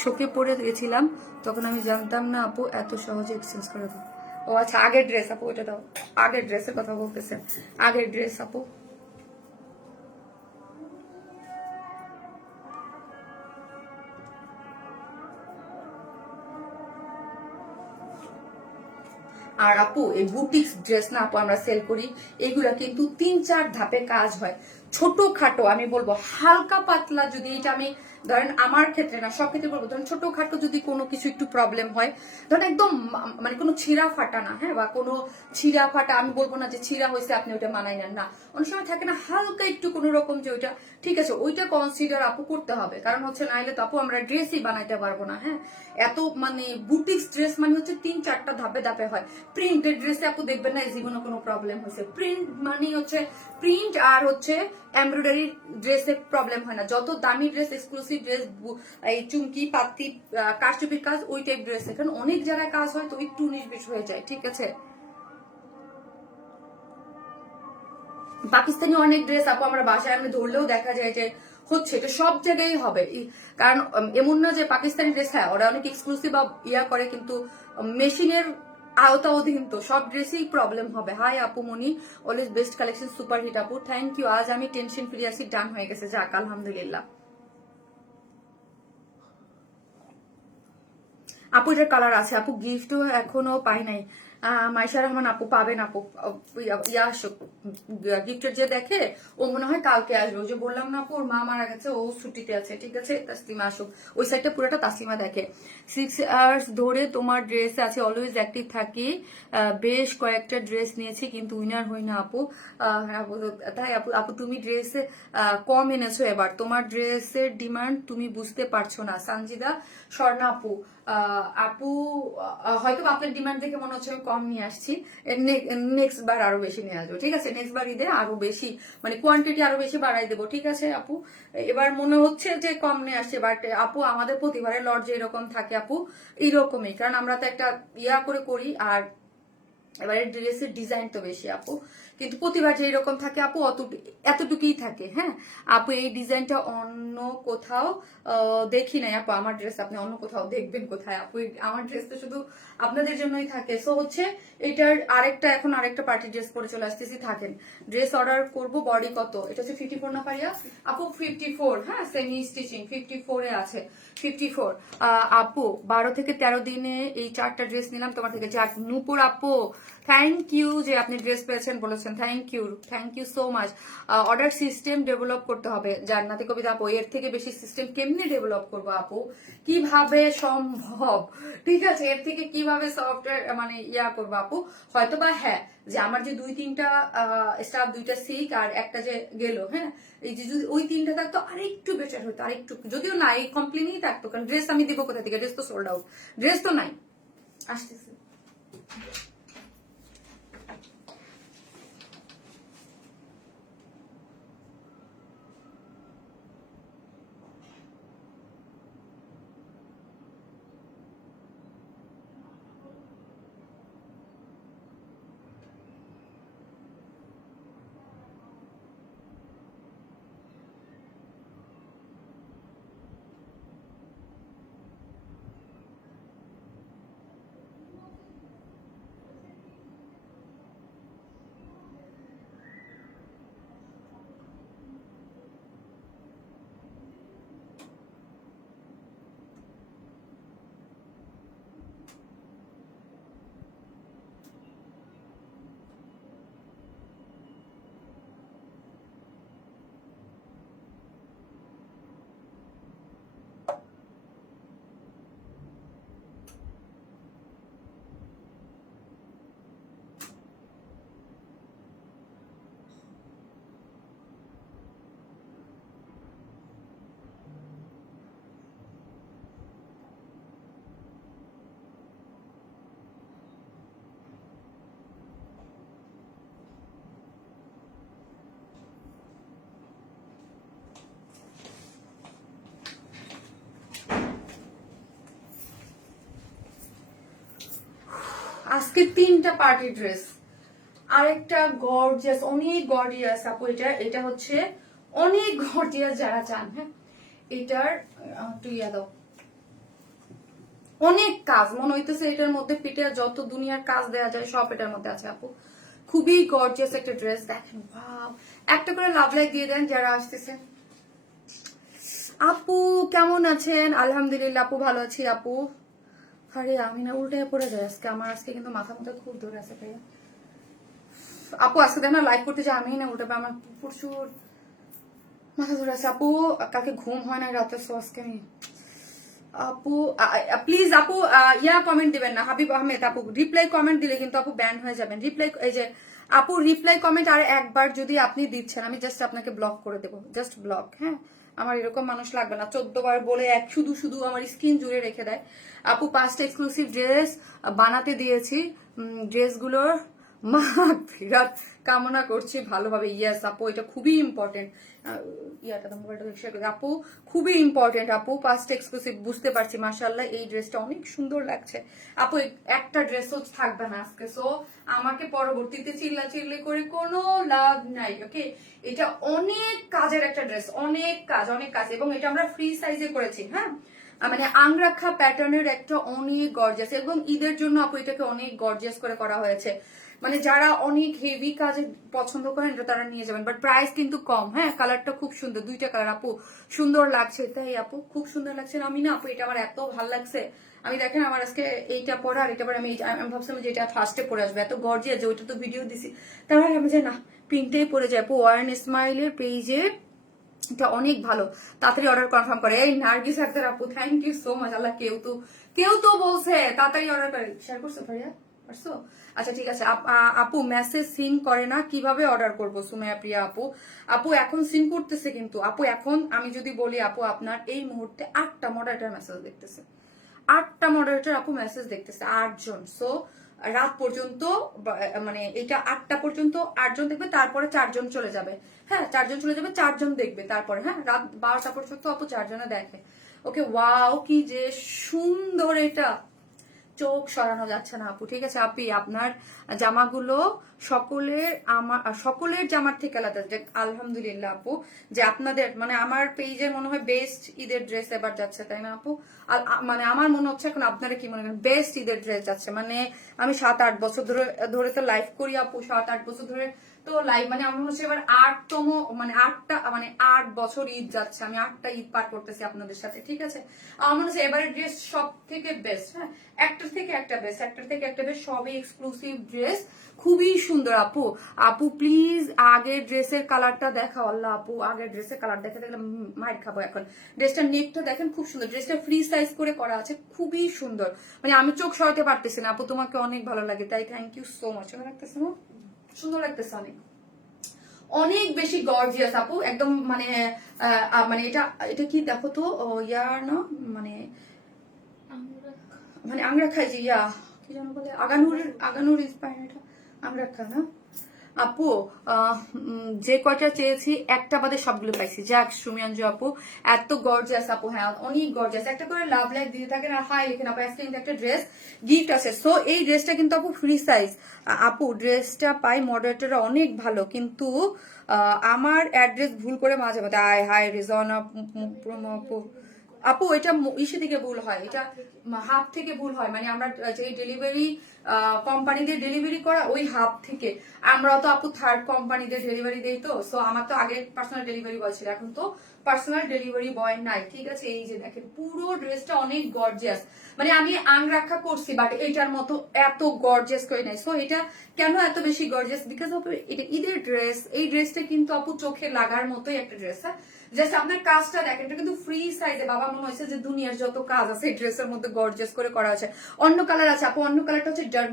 শোকে পড়ে গেছিলাম, তখন আমি জানতাম না আপু এত সহজে এক্সচেঞ্জ করে দেবো। ও আচ্ছা, আগের ড্রেস আপু, এটা দাও। আগের ড্রেসের কথা বলতেছেন, আগের ড্রেস আপু। আর আপু এই বুটিক্স ড্রেস না আপু আমরা সেল করি, এগুলা কিন্তু 3-4 ধাপে কাজ হয়। ছোট খাটো, আমি বলবো হালকা পাতলা, যদি এটা আমি ধরেন আমার ক্ষেত্রে না, সব ক্ষেত্রে বলবো, ধরেন ছোট খাটো যদি কোনো কিছু একটু প্রবলেম হয়, ধরেন একদম মানে কোনো ছিঁড়া ফাটা না, হ্যাঁ, বা কোনো ছিঁড়া ফাটা, আমি বলবো না যে ছিঁড়া হয়েছে আপনি ওইটা মানাই নেন না। অনেক সময় থাকে না হালকা একটু কোনো রকম, যে ওইটা ঠিক আছে, ওইটা কনসিডার আপু করতে হবে। কারণ হচ্ছে নাইলে তো আপু আমরা ড্রেসই বানাইতে পারবো না। হ্যাঁ এত মানে বুটিক্স ড্রেস মানে হচ্ছে 3-4টা ধাপে ধাপে হয়। প্রিন্টেড ড্রেসে আপু দেখবেন না এই জীবনে কোনো প্রবলেম হয়েছে। প্রিন্ট মানে হচ্ছে প্রিন্ট আর হচ্ছে এমব্রয়ডারি ড্রেসে প্রবলেম হয় না। যত দামি ড্রেস, এক্সক্লুসিভ ড্রেস, এই চুমকি পাতি কারচুপির কাজ, ওই টাইপ ড্রেস এখানে অনেক জায়গায় কাজ হয়, তো একটু 19-20 হয়ে যায়, ঠিক আছে। পাকিস্তানি অনেক ড্রেস আপু আমরা বাসায় আমি ধরলেও দেখা যায় যে হচ্ছে, এটা সব জায়গায় হবে। কারণ এমন না যে পাকিস্তানি ড্রেস, হ্যাঁ ওরা অনেক এক্সক্লুসিভ ইয়া করে, কিন্তু মেশিনের আওতা অধীন তো সব ড্রেসেই প্রবলেম হবে। হাই আপু মনি, always best collection, super hit আপু, থ্যাংক ইউ। আজ আমি টেনশন ফ্রি আছি, ডান হয়ে গেছে, যাক আলহামদুলিল্লাহ। আপু এটার কালার আছে আপু, গিফটও এখনো পাই নাই। মাইশা রহমান আপু পাবেন আপু, ইয়া আসুক, গিফটের যে দেখে ও মনে হয় কালকে আসবে। ওই যে বললাম না আপু ওর মা মারা গেছে, ও ছুটিতে আছে, ঠিক আছে। তাসলিমা আসুক, ওই সাইডটা পুরোটা তাসলিমা দেখে। 6 আওয়ার্স ধরে তোমার ড্রেস আছে, অলওয়েজ অ্যাক্টিভ থাকি, বেশ কয়েকটা ড্রেস নিয়েছি কিন্তু উইনার হই না আপু। তাই আপু, আপু তুমি ড্রেসে কম এনেছো এবার, তোমার ড্রেসের ডিমান্ড তুমি বুঝতে পারছো না। সানজিদা স্বর্ণা আপু, আপু হয়তো আপনার ডিমান্ড দেখে মনে হচ্ছে আমি কম নিয়ে আসছি, নেক্সট বার আরো বেশি নিয়ে আসবো, ঠিক আছে। নেক্সট বার ঈদে আরো বেশি, মানে কোয়ান্টিটি আরো বেশি বাড়াই দেবো, ঠিক আছে আপু। এবার মনে হচ্ছে যে কম নিয়ে আসছে, বাট আপু আমাদের প্রতিবারের লট যে এরকম থাকে আপু, এইরকমই, কারণ আমরা তো একটা ইয়া করে করি। আর এবারে ড্রেসের ডিজাইন তো বেশি আপু, কিন্তু প্রতিবার যে এরকম থাকে আপু এতটুকুই থাকে। হ্যাঁ আপু এই ডিজাইনটা অন্য কোথাও দেখি নাই আপু, আমার ড্রেস আপনি অন্য কোথাও দেখবেন কোথায় আপু? আমার ড্রেস তো শুধু আপনাদের জন্যই থাকে। সো হচ্ছে এটার এখন আরেকটা পার্টি ড্রেস পরে চলে আসতেছি, থাকেন। ড্রেস অর্ডার করব, বডি কত? এটা হচ্ছে 54 না পারিয়া আপু? 54, হ্যাঁ সেমি স্টিচিং 54 এ আছে, 54। আপু 12 থেকে 13 দিনে এই 4টা ড্রেস নিলাম তোমার থেকে। যাক নূপুর আপু, থ্যাংক ইউ যে আপনি ড্রেস পেয়েছেন বলেছেন, thank you so much. Order system develop করতে হবে জান্নাতি কবিতা আপু, এর থেকে বেশি সিস্টেম কেমনে ডেভেলপ করবো আপু? কিভাবে সম্ভব? ঠিক আছে, এর থেকে কিভাবে সফটওয়্যার মানে ইয়া করবো আপু? হয়তো বা হ্যাঁ, যে আমার যে 2-3টা স্টাফ, 2টা সিক আর একটা যে গেল, হ্যাঁ এই যে যদি ওই 3টা থাকতো আরেকটু বেটার হতো, আরেকটু, যদিও না এই কমপ্লেনই থাকতো, কারণ ড্রেস আমি দিব কোথা থেকে? ড্রেস তো সোল্ড আউট, ড্রেস তো নাই। আসতেছে আজকে 3টা পার্টি ড্রেস, আরেকটা গর্জিয়াস, অনেক গর্জিয়াস আপু। এটা হচ্ছে অনেক গর্জিয়াস যারা চান। হ্যাঁ, এটার একটু ইয়া দাও, অনেক কাজ মনে হইতেছে এটার মধ্যে পিঠে যত দুনিয়ার কাজ দেওয়া যায় সব এটার মধ্যে আছে আপু। খুবই গর্জিয়াস একটা ড্রেস, দেখেন ওয়াও। একটা করে লাভ লাইক দিয়ে দেন যারা আসতেছেন। আপু কেমন আছেন? আলহামদুলিল্লাহ আপু, ভালো আছি আপু। আরে আমি না উল্টে পড়ে যাই আজকে, আমার আজকে কিন্তু মাথা মধ্যে খুব ধরে আছে ভাইয়া। আপু আজকে দেখ না লাইভ করতে যাই, আমি না উল্টে পড়ে, আমার প্রচুর মাথা ধরে আছে আপু। কালকে ঘুম হয় না রাতে, সো আজকে আমি আপু প্লিজ আপু ইয়া কমেন্ট দিবেন না, হাবিব আহমেদ আপু রিপ্লাই কমেন্ট দিলে কিন্তু আপু ব্যান হয়ে যাবেন। রিপ্লাই এই যে আপু রিপ্লাই কমেন্ট আর একবার যদি আপনি দিচ্ছেন আমি জাস্ট আপনাকে ব্লক করে দেবো, জাস্ট ব্লক। হ্যাঁ, আমার এরকম মানুষ লাগবে না 14 বার বলে এক শুধু শুধু আমার স্কিন জুড়ে রেখে দেয়। আপু 5টা এক্সক্লুসিভ ড্রেস বানাতে দিয়েছি, ড্রেসগুলোর বিরাট কামনা করছি ভালোভাবে। ইয়েস আপু, এটা খুবই ইম্পর্টেন্ট। ইয়াটা তো মোবাইলটা শেয়ার করি আপু, খুবই ইম্পর্টেন্ট আপু। 5টা এক্সক্লুসিভ, বুঝতে পারছি মাশাআল্লাহ এই ড্রেসটা অনেক সুন্দর লাগছে আপু। একটা ড্রেসও থাকবে না আজকে, সো আমাকে পরবর্তীতে চিল্লাচিল্লি করে কোনো লাভ নাই। ওকে, এটা অনেক কাজের একটা ড্রেস, অনেক কাজ অনেক কাজ, এবং এটা আমরা ফ্রি সাইজে করেছি। হ্যাঁ, মানে আংরাখা প্যাটার্নের একটা অনেক গর্জিয়াস, এবং ঈদের জন্য আপু এটাকে অনেক গর্জিয়াস করে করা হয়েছে। মানে যারা অনেক হেভি কাজ পছন্দ করেন এটা তারা নিয়ে যাবেন, বাট প্রাইস কিন্তু কম। হ্যাঁ, কালারটা খুব সুন্দর, 2টা কালার আপু, সুন্দর লাগছে তাই আপু, খুব সুন্দর লাগছে। আমি না আপু এটা আমার এত ভালো লাগছে। আমি দেখেন আমার আজকে এইটা পরে আর এটা পরে আমি ভাবছিলাম যে এটা ফার্স্টে পরে আসবে, এত গর্জিয়াস যে ওইটা তো ভিডিও দিছি, তারপরে আমি যে না পিঙ্কটাই পরে যায় আপু। ওয়ারেন ইসমাইলের পেজে এটা অনেক ভালো, তাড়াতাড়ি অর্ডার কনফার্ম করে। এই নার্গিস আক্তার আপু, থ্যাংক ইউ সো মাচ। আল্লাহ, কেউ তো বলছে তাড়াতাড়ি অর্ডার করে। শেয়ার করছো ভাইয়া? পারছো? আচ্ছা ঠিক আছে আপু। মেসেজ সিন করে না, কিভাবে অর্ডার করবো? সুমাইয়া প্রিয়া আপু, আপু এখন সিন করতেছে কিন্তু আপু। এখন আমি যদি বলি আপু, আপনার এই মুহূর্তে 8টা মডারেটর মেসেজ দেখতেছে, 8টা মডারেটর আপু মেসেজ দেখতেছে, 8 জন। সো রাত পর্যন্ত, মানে এটা 8টা পর্যন্ত 8 জন দেখবে, তারপরে 4 জন চলে যাবে। হ্যাঁ, 4 জন চলে যাবে, 4 জন দেখবে তারপরে। হ্যাঁ, রাত 12টা পর্যন্ত আপু 4 জনে দেখে। ওকে, ওয়াও কি যে সুন্দর, এটা চোখ সরানো যাচ্ছে না আপু। ঠিক আছে আপি, আপনার জামাগুলো সকলের জামার থেকে আলাদা। আলহামদুলিল্লাহ আপু, যে আপনাদের মানে আমার পেজের মনে হয় বেস্ট ঈদের ড্রেস এবার যাচ্ছে, তাই না আপু? মানে আমার মনে হচ্ছে এখন আপনারা কি মনে করেন বেস্ট ঈদের ড্রেস যাচ্ছে? মানে আমি 7-8 বছর ধরে তো লাইভ করি আপু, 7-8 বছর ধরে তো লাইভ, মানে আমার হচ্ছে এবার 8তম, মানে 8 বছর ঈদ যাচ্ছে, আমি 8টা ঈদ পার করতেছি আপনাদের সাথে। ঠিক আছে, আমার মনে হচ্ছে এবারের ড্রেস সব থেকে বেস্ট। হ্যাঁ, একটার থেকে একটা বেস্ট, একটার থেকে একটা বেস্ট, সবই এক্সক্লুসিভ ড্রেস, খুবই সুন্দর আপু। আপু প্লিজ আগের ড্রেসের কালারটা দেখাও। আল্লাহ আপু, আগের ড্রেসের কালার দেখে দেখলে মাইর খাবো এখন। ড্রেসটার নেকটা দেখেন খুব সুন্দর, ড্রেসটা ফ্রি সাইজ করে করা আছে, খুবই সুন্দর। মানে আমি চোখ সরাতে পারতেছি না আপু, তোমাকে অনেক ভালো লাগে, তাই থ্যাংক ইউ সো মাচ। ভালো লাগতেছে না? সুন্দর লাগতেছে অনেক, অনেক বেশি গর্জিয়াস আপু একদম। মানে মানে এটা কি দেখো তো, ইয়ার না, মানে আংরাখা, যে ইয়া কি যেন বলে, আগানুর ইন্সপায়ার, এটা আংরাখা না আপু? যে কয়টা চেয়েছি একটা বাদে সবগুলো পাইছি। যাক সুমিয়াঞ্জু আপু, এত গর্জিয়াস আপু। হ্যাঁ, অনেক গর্জিয়াস। একটা করে লাভ লাইক দিতে থাকেন আর হাই লিখেন আপু। আজকে কিন্তু একটা ড্রেস গিফট আছে, সো এই ড্রেসটা কিন্তু আপু ফ্রি সাইজ। আপু ড্রেসটা পাই মডারেটররা অনেক ভালো, কিন্তু আমার অ্যাড্রেস ভুল করে মাঝে মাঝে আয় হাই রিজন আপু। আপু এটা ইসে থেকে ভুল হয়, এটা হাব থেকে ভুল হয়। মানে আমরা যে ডেলিভারি কোম্পানিদের ডেলিভারি করা ওই হাব থেকে, আমরা তো আপু থার্ড কোম্পানিদের ডেলিভারি দেই, তো সো আমার তো আগে পার্সোনাল ডেলিভারি বয় ছিল, এখন তো পার্সোনাল ডেলিভারি বয় নাই। ঠিক আছে, এই যে দেখেন পুরো ড্রেসটা অনেক গর্জিয়াস। মানে আমি আংরাখা করছি বাট এইটার মতো এত গর্জিয়াস করে নাই। সো এটা কেন এত বেশি গর্জিয়াস? বিকজ অফ এটা ঈদের ড্রেস। এই ড্রেসটা কিন্তু আপু চোখে লাগার মতোই একটা ড্রেস। হ্যাঁ, জাস্ট আপনার কাজটা দেখেন, এটা কিন্তু ফ্রি সাইজে। বাবা মনে হয়েছে যে দুনিয়ার যত কাজ আছে এই ড্রেসের মধ্যে গর্জিয়াস করে করা আছে। অন্য কালার আছে আপু, অন্য কালারটা হচ্ছে ডার্ক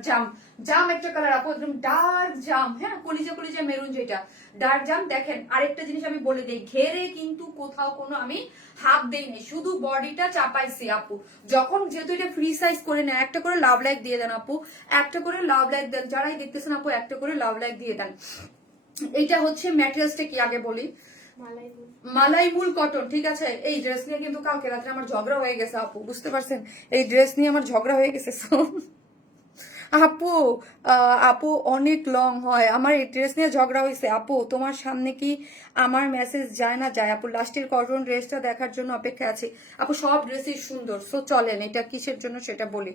জাম একটা কালার আপু, একদম ডার্ক জাম। হ্যাঁ, কলিজা মেরুন, যেটা ডার্ক জাম। দেখেন আরেকটা জিনিস আমি বলে দিই, ঘেরে কিন্তু কোথাও কোনো আমি হাফ দেইনি, শুধু বডিটা চাপাইছি আপু। যখন যেহেতু এটা ফ্রি সাইজ করে নেয়, একটা করে লাভ লাইক দিয়ে দেন আপু, একটা করে লাভ লাইক দেন, যারাই দেখতেছেন আপু একটা করে লাভ লাইক দিয়ে দেন। এইটা হচ্ছে ম্যাটেরিয়ালসটা কি আগে বলি, মালাইমুল কটন। ঠিক আছে, এই ড্রেস নিয়ে কিন্তু কালকে রাত্রে আমার ঝগড়া হয়ে গেছে আপু, বুঝতে পারছেন? এই ড্রেস নিয়ে আমার ঝগড়া হয়ে গেছে। আপু আপু অনেক লং হয়, আমার এই ড্রেস নিয়ে ঝগড়া হয়েছে। আপু তোমার সামনে কি আমার মেসেজ যায় না যায়? আপু লাস্টের কটন ড্রেসটা দেখার জন্য অপেক্ষা আছি। আপু সব ড্রেসই সুন্দর, সো চলেন এটা কিসের জন্য সেটা বলি।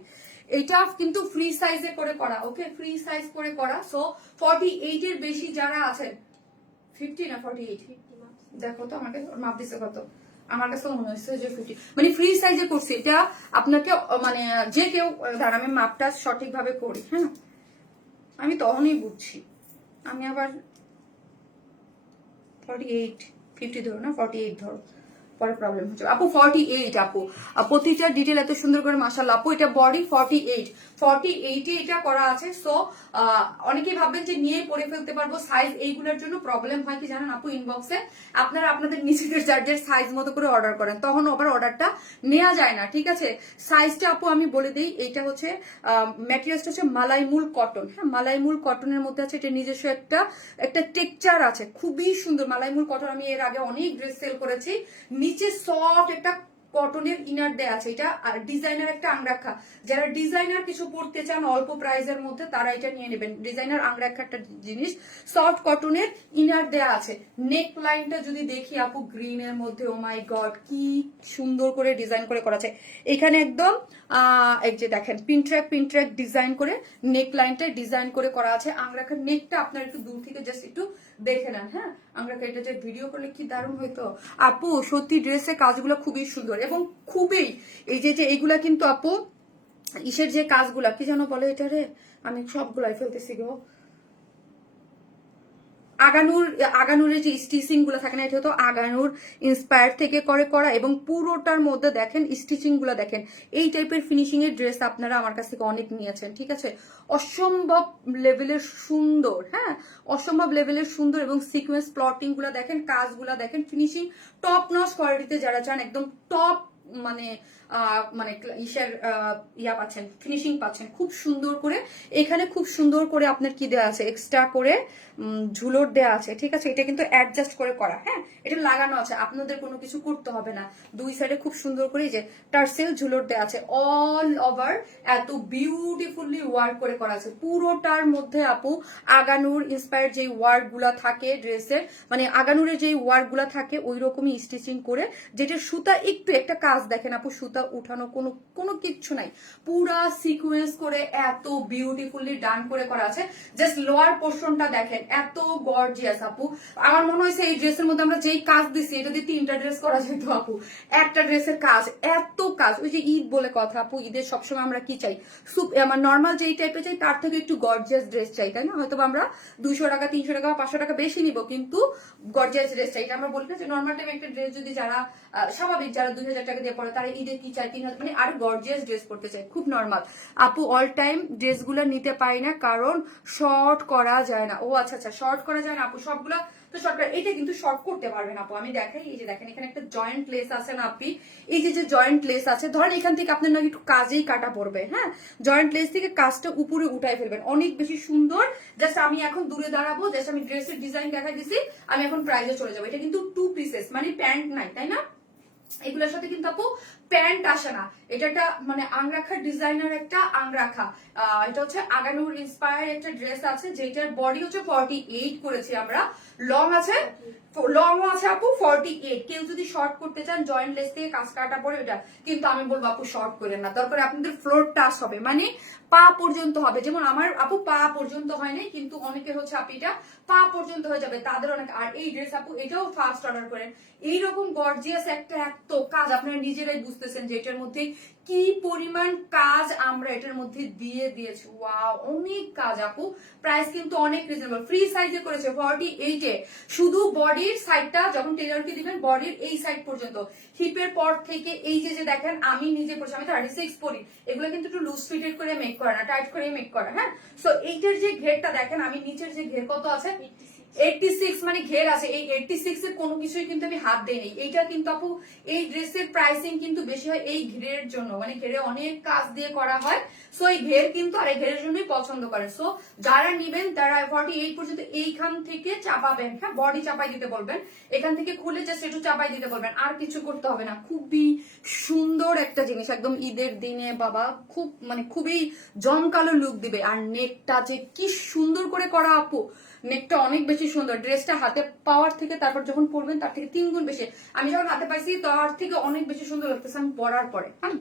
এটা কিন্তু ফ্রি সাইজে করে করা, ওকে, ফ্রি সাইজ করে করা। সো 48 এর বেশি যারা আছেন, 50 না 48 দেখো তো আমাকে মাপ দিছে কত, আমার কাছে মনে হচ্ছে যে 50, মানে ফ্রি সাইজে করছি এটা। আপনাকে মানে যে কেউ দাঁড়া, আমি মাপটা সঠিকভাবে করি, হ্যাঁ আমি তখনই বুঝছি। আমি আবার 48 50 ধরো না, 48 ধরো, পরে প্রবলেম হচ্ছে। আপু 48, আপু প্রতিটা ডিটেল এত সুন্দর করে মাশাআল্লাহ। আপু এটা বডি 48 এ এটা করা আছে। সো অনেকেই ভাববেন যে নিয়ে পরে ফেলতে পারবো, সাইজ এইগুলোর জন্য প্রবলেম হয় কি জানেন আপু, ইনবক্সে আপনারা আপনাদের নিজেদের চার্জের সাইজ মতো করে অর্ডার করেন, তখন আবার অর্ডারটা নেওয়া যায় না, ঠিক আছে। সাইজটা আপু আমি বলে দিই, এইটা হচ্ছে ম্যাটেরিয়ালসটা হচ্ছে মালাইমুল কটন, হ্যাঁ মালাইমুল কটনের মধ্যে আছে, এটা নিজস্ব একটা টেক্সচার আছে, খুবই সুন্দর মালাইমুল কটন। আমি এর আগে অনেক ড্রেস সেল করেছি। নিচে সফট একটা কটনের ইনার দেয়া আছে, এটা ডিজাইনার একটা আংরাখা। যারা ডিজাইনার কিছু পড়তে চান অল্প প্রাইসের মধ্যে তারা এটা নিয়ে নেবেন। ডিজাইনার আংরাখা একটা জিনিস, সফট কটনের ইনার দেয়া আছে। নেক লাইনটা যদি দেখি আপু গ্রিন এর মধ্যে, ও মাই গড কি সুন্দর করে ডিজাইন করে করা আছে। এখানে একদম এই যে দেখেন পিনট্র্যাক ডিজাইন করে নেক লাইনটা ডিজাইন করে করা আছে। আংরাখার নেকটা আপনার একটু দূর থেকে জাস্ট একটু দেখে নেন, হ্যাঁ আংরাখা এটা যে ভিডিও করলে কি দারুণ হইতো। আপু সত্যি ড্রেসের কাজগুলো খুবই সুন্দর এবং খুবই, এই যে এইগুলা কিন্তু আপু ইসের যে কাজগুলা কি যেন বলে এটা রে, আমি সবগুলাই ফেলতেছি গো। আগানুরের যে স্টিচিং গুলো থাকে না, এটা তো আগানুর ইন্সপায়ার থেকে করা এবং পুরোটার মধ্যে দেখেন স্টিচিং গুলো দেখেন। এই টাইপের ফিনিশিং এর ড্রেস আপনারা আমার কাছ থেকে অনেক নিয়েছেন, ঠিক আছে। অসম্ভব লেভেলের সুন্দর, হ্যাঁ অসম্ভব লেভেলের সুন্দর এবং সিকোয়েন্স প্লটিং গুলা দেখেন, কাজগুলা দেখেন, ফিনিশিং টপ নচ কোয়ালিটিতে যারা চান একদম টপ মানে মানে ইসের ইয়া পাচ্ছেন, ফিনিশিং পাচ্ছেন খুব সুন্দর করে। এখানে খুব সুন্দর করে আপনার কি দেওয়া আছে, এক্সট্রা করে ঝুলোর দেওয়া আছে, ঠিক আছে। এটা কিন্তু অ্যাডজাস্ট করে করা, হ্যাঁ এটা লাগানো আছে, আপনাদের কোনো কিছু করতে হবে না। দুই সাইডে খুব সুন্দর করে যে টার্সেল ঝুলোর দেওয়া আছে, অল ওভার এত বিউটিফুলি ওয়ার্ক করে করা আছে। পুরোটার মধ্যে আপু আগানুর ইন্সপায়ার যে ওয়ার্ক গুলা থাকে ড্রেসের, মানে আগানুরের যে ওয়ার্ক গুলা থাকে ওই রকমই স্টিচিং করে, যেটা সুতা একটু একটা কাজ দেখেন আপু, সুতা উঠানো কোনো কিচ্ছু নাই, পুরা সিকোয়েন্স করে এত বিউটিফুলি ডান করে করা আছে। জাস্ট লোয়ার পোর্শনটা দেখেন এত গর্জিয়াস আপু। আমার মনে হয়েছে এই ড্রেসের মধ্যে আমরা যেই কাজ দিচ্ছি এটা দিয়ে 3টা ড্রেস করা যেত আপু। একটা ড্রেসের কাজ এত কাজ, ওই যে ঈদ বলে কথা আপু, ঈদের সবসময় আমরা কি চাই, আমার নর্মাল যেই টাইপের চাই তার থেকে একটু গর্জিয়াস ড্রেস চাই, তাই না। হয়তো আমরা 200 টাকা 300 টাকা 500 টাকা বেশি নিব, কিন্তু গর্জিয়াস ড্রেস চাই। এটা আমরা বলি না যে নর্মাল টাইপ একটা ড্রেস যদি যারা স্বাভাবিক যারা 2000 টাকা দিয়ে পড়ে তারা ঈদে কি চায় 3000, মানে আর গর্জিয়াস ড্রেস পড়তে চায়, খুব নর্মাল আপু। অল টাইম ড্রেসগুলো নিতে পারি না কারণ শর্ট করা যায় না। ও আচ্ছা আচ্ছা, শর্ট করা যায় না আপু, সবগুলা তো শর্ট করা, এটা কিন্তু শর্ট করতে পারবেন আপু। আমি দেখাই, এই যে দেখেন এখানে একটা জয়েন্ট লেস আছে না আপনি, এই যে জয়েন্ট লেস আছে, ধরেন এখান থেকে আপনার নাকি একটু কাজেই কাটা পড়বে, হ্যাঁ জয়েন্ট লেস থেকে কাজটা উপরে উঠাই ফেলবেন, অনেক বেশি সুন্দর। জাস্ট আমি এখন দূরে দাঁড়াবো, জাস্ট আমি ড্রেসের ডিজাইন দেখাই দিছি, আমি এখন প্রাইজে চলে যাবো। এটা কিন্তু 2 পিসেস, মানে প্যান্ট নাই, তাই না। এগুলোর সাথে কিন্তু আপু প্যান্ট আসে না, এটা একটা মানে আংরাখার ডিজাইনার একটা আংরাখা। এটা হচ্ছে আগানুর ইন্সপায়ার একটা ড্রেস আছে, যেটার বডি হচ্ছে 48 করেছি আমরা, লং আছে আপু 48। কেউ যদি শর্ট করতে চান জয়েন্ট লেস থেকে কাজ কাটা পড়ে এটা, কিন্তু আমি বলবো আপু শর্ট করেন না, দরকার আপনাদের ফ্লোর টাচ হবে, মানে পা পর্যন্ত হবে। যেমন আমার আপু পা পর্যন্ত হয় নাই, কিন্তু অনেকের হচ্ছে আপু এটা পা পর্যন্ত হয়ে যাবে, তাদের অনেক। আর এই ড্রেস আপু এটাও ফার্স্ট অর্ডার করেন, এইরকম গর্জিয়াস একটা এত কাজ আপনারা নিজেরাই বুঝতেছেন যে এটার মধ্যে কি পরিমাণ কাজ আমরা এটার মধ্যে দিয়েছি। ওয়াও অনেক কাজ আপু, প্রাইস কিন্তু অনেক রিজনেবল, ফ্রি সাইজে করেছে 48 এ। শুধু বডির সাইডটা যখন টেলারকে দিবেন বডির এই সাইড পর্যন্ত, হিপের পর থেকে এই যে দেখেন আমি নিজে পড়ছি, আমি 36 পরি, এগুলো কিন্তু একটু লুজ ফিটেড করে মেক করা না, টাইট করে মেক করা, হ্যাঁ। সো এইটার যে ঘেরটা দেখেন, আমি নিচের যে ঘের কত আছে 86 মানে ঘের আছে, এই 86 এর কোনো কিছুই কিন্তু আমি হাত দেই নাই। এইটা কিন্তু আপু এই ড্রেসের প্রাইসিং কিন্তু বেশি হয় এই ঘেরের জন্য, মানে ঘেরে অনেক কাজ দিয়ে করা হয়। সো এই ঘের কিন্তু আর এই ঘেরের জন্যই পছন্দ করে। সো যারা নিবেন তারা 48 পর্যন্ত এইখান থেকে চাপাবেন, হ্যাঁ বডি চাপাই দিতে বলবেন, এখান থেকে খুলে জাস্ট একটু চাপাই দিতে বলবেন, আর কিছু করতে হবে না। খুবই সুন্দর একটা জিনিস, একদম ঈদের দিনে বাবা খুব মানে খুবই জমকালো লুক দিবে। আর নেকটা যে কি সুন্দর করে করা আপু, নেকটা অনেক বেশি সুন্দর। ড্রেসটা হাতে পাওয়ার থেকে তারপর যখন পরবেন তার থেকে 3 গুণ বেশি, আমি যখন হাতে পাইছি তার থেকে অনেক বেশি সুন্দর লাগতেছে আমি পরার পরে। হ্যাঁ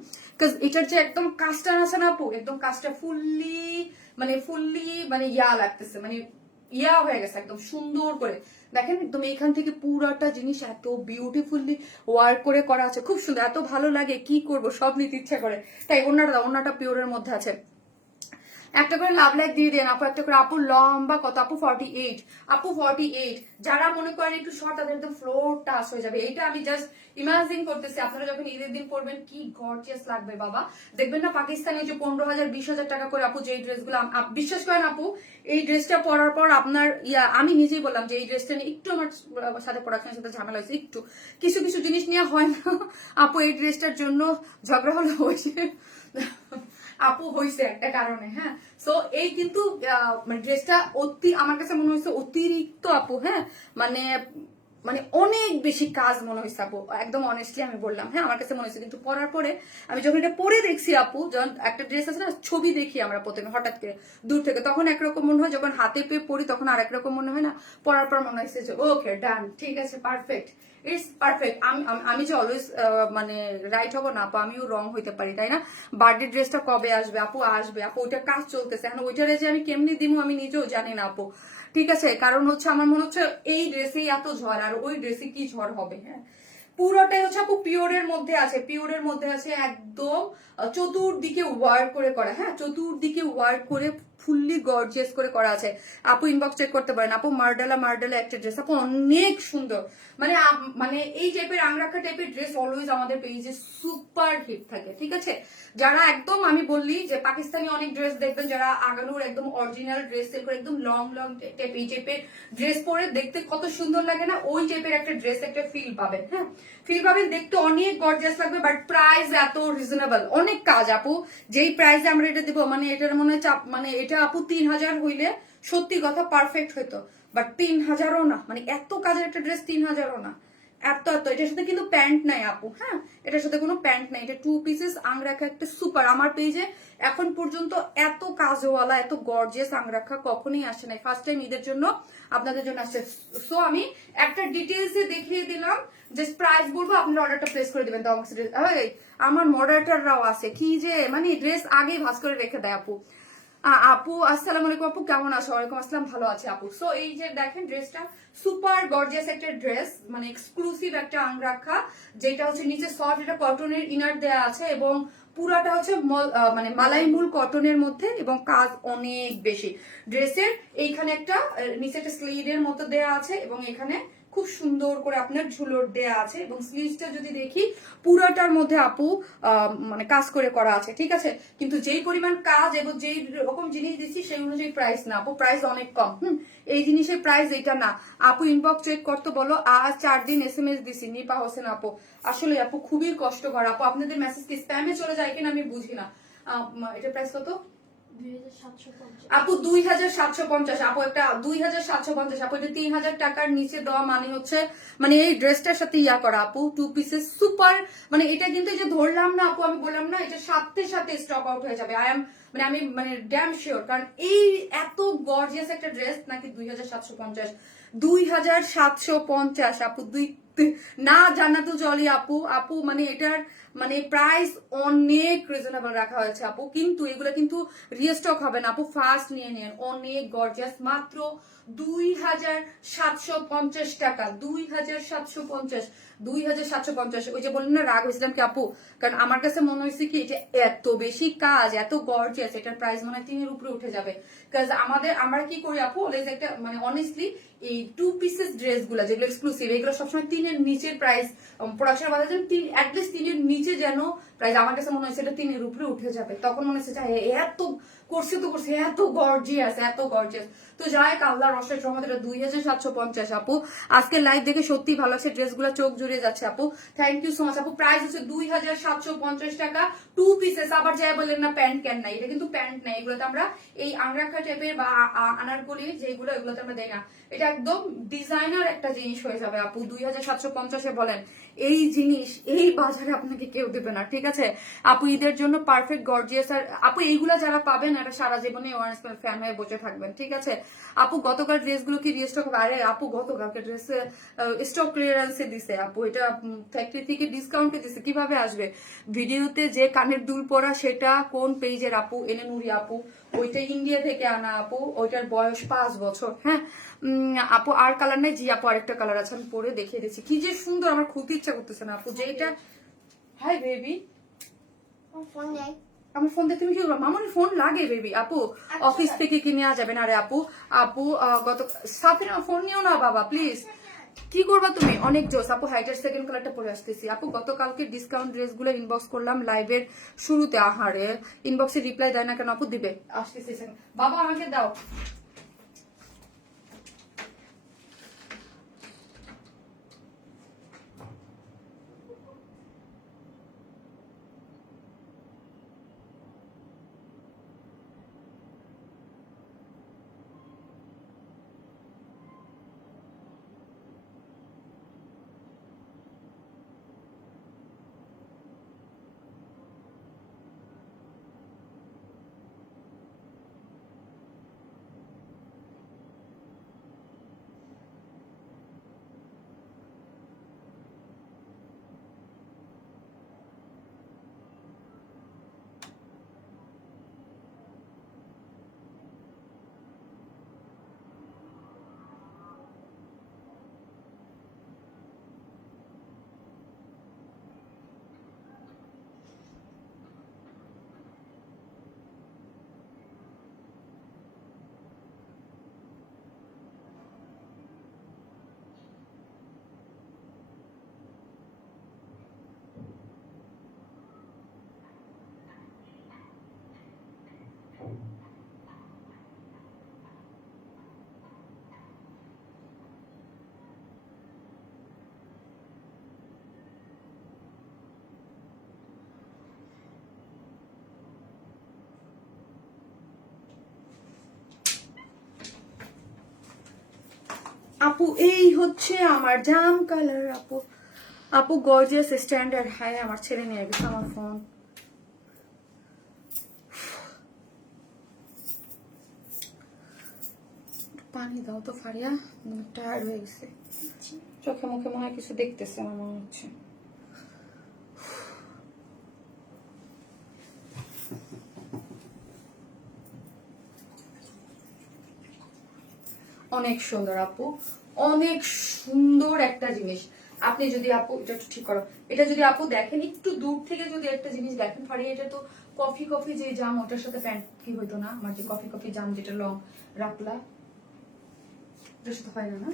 এটার যে একদম কাজটা আছে না আপু, একদম কাজটা ফুললি মানে ইয়া লাগতেছে, মানে ইয়া হয়ে গেছে একদম সুন্দর করে। দেখেন একদম এইখান থেকে পুরাটা জিনিস এত বিউটিফুলি ওয়ার্ক করে করা আছে, খুব সুন্দর, এত ভালো লাগে কি করব, সব নিতে ইচ্ছা করে। তাই ওনাটা পিওরের মধ্যে আছে। একটা করে লাভ লাইক দিয়ে দেন আপু, একটা করে। আপু লম্বা কত আপু? 48 আপু 48। যারা মনে করেন একটু শর্ট তাদের একদম ফ্লোর টাচ হয়ে যাবে। এইটা আমি জাস্ট ইমাজিন করতেছি আপনারা যখন ঈদের দিন পরবেন কি গর্জিয়াস লাগবে বাবা। দেখবেন না পাকিস্তানে যে 15,000 20,000 টাকা করে আপু যে ড্রেসগুলো, বিশ্বাস করেন আপু এই ড্রেসটা পরার পর আপনার আমি নিজেই বললাম যে এই ড্রেসটা নিয়ে একটু আমার সাথে প্রোডাকশনের সাথে ঝামেলা হয়েছে, একটু কিছু কিছু জিনিস নিয়ে হয় না আপু, এই ড্রেসটার জন্য ঝগড়া হলো হয়েছে আপু, হয়েছে একটা কারণে। হ্যাঁ সো এই কিন্তু মানে ড্রেসটা আমার কাছে মনে হয়েছে অতিরিক্ত আপু। হ্যাঁ মানে মানে অনেক বেশি কাজ মনে হয়েছে আপু, একদম অনেস্টলি আমি বললাম। হ্যাঁ আমার কাছে মনে হয়েছে, কিন্তু পরার পরে আমি যখন এটা পরে দেখছি আপু, যখন একটা ড্রেস আছে না ছবি দেখি আমরা প্রথমে হঠাৎ করে দূর থেকে, তখন একরকম মনে হয়, যখন হাতে পেয়ে পড়ি তখন আর একরকম মনে হয় না। পরার পর মনে হয়েছে যে ওকে ডান, ঠিক আছে, পারফেক্ট, ইটস পারফেক্ট। আমি যে অলওয়েজ মানে রাইট হবো না আপু, আমিও রং হইতে পারি তাই না। বার্থডে ড্রেসটা কবে আসবে আপু? আসবে আপু, ওইটা কাজ চলতেছে এখন, ওইটারে যে আমি কেমনি দিমু আমি নিজেও জানি না আপু, ঠিক আছে। কারণ হচ্ছে আমার মনে হচ্ছে এই ড্রেসেই এত ঝড়, আর ওই ড্রেসে কি ঝড় হবে। হ্যাঁ পুরোটাই হচ্ছে আপু পিওরের মধ্যে আছে, পিওরের মধ্যে আছে একদম চতুর্দিকে ওয়ার্ক করে করা। হ্যাঁ চতুর্দিকে ওয়ার্ক করে ফুললি গর্জিয়াস করে করা আছে। আপু ইনবক্স চেক করতে পারেন আপু, মার্ডালা একটা ড্রেস আপু, অনেক সুন্দর। মানে মানে এই টাইপের আংরাখা টাইপের ড্রেস অলওয়েজ আমাদের পেজে সুপার হিট থাকে, ঠিক আছে। যারা একদম আমি বললি যে পাকিস্তানি অনেক ড্রেস দেখবেন, যারা আগানোর একদম অরিজিনাল ড্রেস সেল করে, একদম লং টাইপ এই টাইপের ড্রেস পরে দেখতে কত সুন্দর লাগে না, ওই টাইপের একটা ড্রেস একটা ফিল পাবেন। হ্যাঁ ফিল পাবেন, দেখতে অনেক গর্জিয়াস লাগবে, বাট প্রাইস এত রিজনেবল, অনেক কাজ আপু। যেই প্রাইসে আমরা এটা দিব, মানে এটার মনে হয় মানে এটা আপু 3,000 হইলে সত্যি কথা পারফেক্ট হইতো, বাট 3,000ও না, মানে এত কাজের একটা ড্রেস 3,000ও না, এত এটার সাথে কিন্তু প্যান্ট নাই আপু। হ্যাঁ এটার সাথে কোনো প্যান্ট নাই, এটা 2 পিসেস আংরাখা একটা সুপার। আমার পেজে এখন পর্যন্ত এত কাজওয়ালা এত গর্জিয়াস আংরাখা কখনোই আসে নাই, ফার্স্ট টাইম ঈদের জন্য আপনাদের জন্য আসছে। সো আমি একটা ডিটেলসে দেখিয়ে দিলাম, জাস্ট প্রাইস বলবো, আপনারা অর্ডারটা প্লেস করে দিবেন। তো আমার মডারেটররাও আছে কি যে, মানে ড্রেস আগেই ভাঁজ করে রেখে দেয় আপু। আপু আসসালামু আলাইকুম আপু, কেমন আছো? ওয়ালাইকুম আসসালাম, ভালো আছে আপু। সো এই যে দেখেন ড্রেসটা সুপার গর্জিয়াস একটা ড্রেস, মানে এক্সক্লুসিভ একটা আংরাখা, যেটা হচ্ছে নিচে সফট এটা কটনের ইনার দেয়া আছে, এবং পুরাটা হচ্ছে মানে মালাই মূল কটনের মধ্যে, এবং কাজ অনেক বেশি ড্রেসের। এইখানে একটা নিচে একটা স্লিডের মতো দেয়া আছে, এবং এখানে খুব সুন্দর করে আপনার ঝুলোর দেয়া আছে, এবং স্লিভসটা যদি দেখি পুরাটার মধ্যে আপু মানে কাজ করে করা আছে, ঠিক আছে। কিন্তু যেই পরিমাণ কাজ এবং যেই রকম জিনিস দিচ্ছি সেই অনুযায়ী প্রাইস না আপু, প্রাইস অনেক কম। এই জিনিসের প্রাইস এইটা না আপু। ইনবক্স চেক করতে বলো, আজ 4 দিন SMS দিছি নিপা হোসেন আপু। আসলে আপু খুবই কষ্টকর আপু, আপনাদের মেসেজ কি স্প্যামে চলে যায় কিনা আমি বুঝি না। এটা প্রাইস কত আপু? 2,750 আপু, একটা 2,750 আপু, এটা 3,000 টাকার নিচে দেওয়া মানে হচ্ছে মানে এই ড্রেসটার সাথে ইয়া করা আপু, 2 পিসেস সুপার। মানে এটা কিন্তু এই যে ধরলাম না আপু, আমি বললাম না এটা সাথে সাথে স্টক আউট হয়ে যাবে। আমি মানে ড্যাম শিওর, কারণ এই এত গর্জিয়াস একটা ড্রেস নাকি 2,750, 2,750 আপু, না জান্নাতুল জলি আপু। আপু মানে এটার মানে প্রাইস অনেক রিজনেবল রাখা হয়েছে আপু, কিন্তু এগুলো কিন্তু রিস্টক হবে না আপু, ফার্স্ট নিয়ে নেন। অনেক গর্জিয়াস, মাত্র 2,750 টাকা, 2,750। ওই যে বললেন না রাগ হয়েছিলাম কি আপু, কারণ আমার কাছে মনে হয়েছে কি এটা এত বেশি কাজ এত গর্জিয়াস, এটার প্রাইস মনে হয় 3-এর উপরে উঠে যাবে। কারণ আমরা কি করি আপু, অলওয়েজ একটা মানে অনেস্টলি এই 2 পিসেস ড্রেস গুলা যেগুলো এক্সক্লুসিভ, এগুলো সবসময় 3 3-এর নিচের প্রাইস প্রোডাকশন বাজার জন্য অ্যাটলিস্ট 3-এর নিচে যেন প্রাইস, আমার কাছে মনে হয়েছে এটা 3-এর উপরে উঠে যাবে। তখন মনে হচ্ছে এত করছে তো করছে, এত গর্জিয়াস, এত গর্জিয়াস। তো যাই হোক, আল্লাহর অশেষ রহমতে এটা 2750 আপু। আজকে লাইভ দেখে সত্যি ভালো লাগছে, ড্রেসগুলো চোখ জুড়িয়ে যাচ্ছে আপু। থ্যাংক ইউ সো মাচ আপু। প্রাইস হচ্ছে 2750 টাকা, 2 পিসেস। আবার যাই বললেন না প্যান্ট ক্যান নাই, এটা কিন্তু প্যান্ট নাই, এগুলোতে আমরা এই আংরাখা টাইপের বা আনারকলি যেগুলো, এগুলোতে আমরা দেই না। এটা একদম ডিজাইনার একটা জিনিস হয়ে যাবে আপু 2750-এ। বলেন এই জিনিস এই বাজারে আপনাকে কেউ দেবে না, ঠিক আছে আপু। ঈদের জন্য পারফেক্ট গর্জিয়াস। আর আপু এইগুলা যারা পাবেন এটা সারা জীবনে ওয়ান ফ্যান হয়ে বসে থাকবেন, ঠিক আছে আপু। গতকাল ড্রেসগুলো কি রিস্টক হবে? আরে আপু গতকালকে ড্রেস স্টক ক্লিয়ারেন্সে দিছে আপু, এটা ফ্যাক্টরি থেকে ডিসকাউন্টে দিছে, কিভাবে আসবে? ভিডিওতে যে কানের দুল পরা সেটা কোন পেজের আপু? এনে নুরি আপু, ওইটা ইন্ডিয়া থেকে আনা আপু, ওইটার বয়স 5 বছর। হ্যাঁ আপু, আর কালার নাই? জি আপু, আরেকটা কালার আছে, আমি পরে দেখিয়ে দিচ্ছি। কি যে সুন্দর, আমার খুলতে ইচ্ছা করতেছে না আপু। যেটা হাই বেবি, আমার ফোন দিয়ে তুমি কি করবো? মামুনি ফোন লাগে বেবি আপু, অফিস থেকে কি নেওয়া যাবে না রে আপু? আপু গত সাথে ফোন নিও না বাবা প্লিজ। কি করবা তুমি? অনেক জোস আপু। হাইটার সেকেন্ড কালারটা পরে আসতেছি আপু। গতকালকে ডিসকাউন্ট ড্রেসগুলো ইনবক্স করলাম লাইভের শুরুতে। আহারে ইনবক্সে রিপ্লাই দেয় না কেন আপু? দিবে, আসতেছি বাবা, আমাকে দাও। আপু এই হচ্ছে আমার জাম কালার আপু। আপু গর্জিয়াস স্ট্যান্ডার্ড। হাই, আমার ছেলে নিয়ে গেছে আমার ফোন। পানি দাও তো ফারিয়া, টায়ার্ড হয়ে গেছে। চোখে মুখে মনে হয় কিছু দেখতেছে আমার মনে হচ্ছে। অনেক সুন্দর আপু, অনেক সুন্দর একটা জিনিস। আপনি যদি আপু এটা একটু ঠিক করো, এটা যদি আপু দেখেন একটু দূর থেকে, যদি একটা জিনিস দেখেন ফারিয়া, এটা তো কফি কফি যে জাম, ওটার সাথে প্যান্ট কি হইতো না? আমার যে কফি কফি জাম যেটা লং রাখলা, ওটার সাথে হয় না না?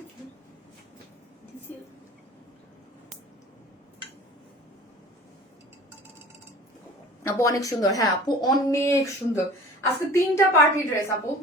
আপু অনেক সুন্দর। হ্যাঁ আপু অনেক সুন্দর। আজকে 3টা পার্টি ড্রেস আপু।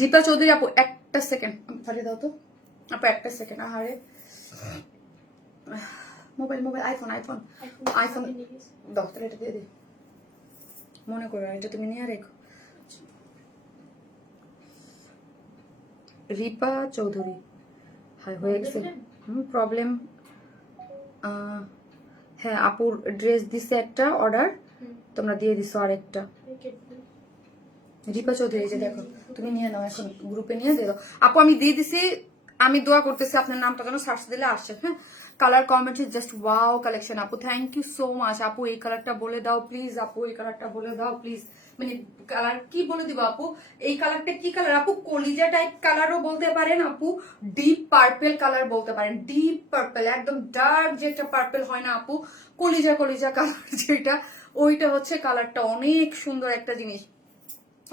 রিপা চৌধুরী আপু একটা সেকেন্ড ফাটিয়ে দাও তো আপু, একটা সেকেন্ড। আহারে mobile mobile iPhone iPhone iPhone দাও তাহলে, এটা দিয়ে দে, মনে করো এটা তুমি নিয়ে রেখো। রিপা চৌধুরী, হ্যাঁ হয়ে গেছে। প্রবলেম, হ্যাঁ আপুর ড্রেস দিছে একটা অর্ডার, তোমরা দিয়ে দিছো আরেকটা। রিপা চৌধুরী, এই যে দেখো, তুমি নিয়ে নাও এখন, গ্রুপে নিয়ে দিয়ে দাও আপু। আমি দিয়ে দিছি, আমি দোয়া করতেছি আপনার নামটা যেন সার্চ দিলে আসছে। হ্যাঁ, colour comment just wow collection আপু। থ্যাংক ইউ সো মাচ আপু। এই কালারটা বলে দাও প্লিজ আপু, এই কালারটা বলে দাও প্লিজ। মানে কালার কি বলে দিব আপু, এই কালারটা কি কালার আপু, কলিজা টাইপ কালারও বলতে পারেন আপু, ডিপ পার্পেল কালার বলতে পারেন, ডিপ পার্পেল একদম ডার্ক যেটা পার্পেল হয় না আপু, কলিজা কলিজা কালার যেটা, ওইটা হচ্ছে কালারটা, অনেক সুন্দর একটা জিনিস।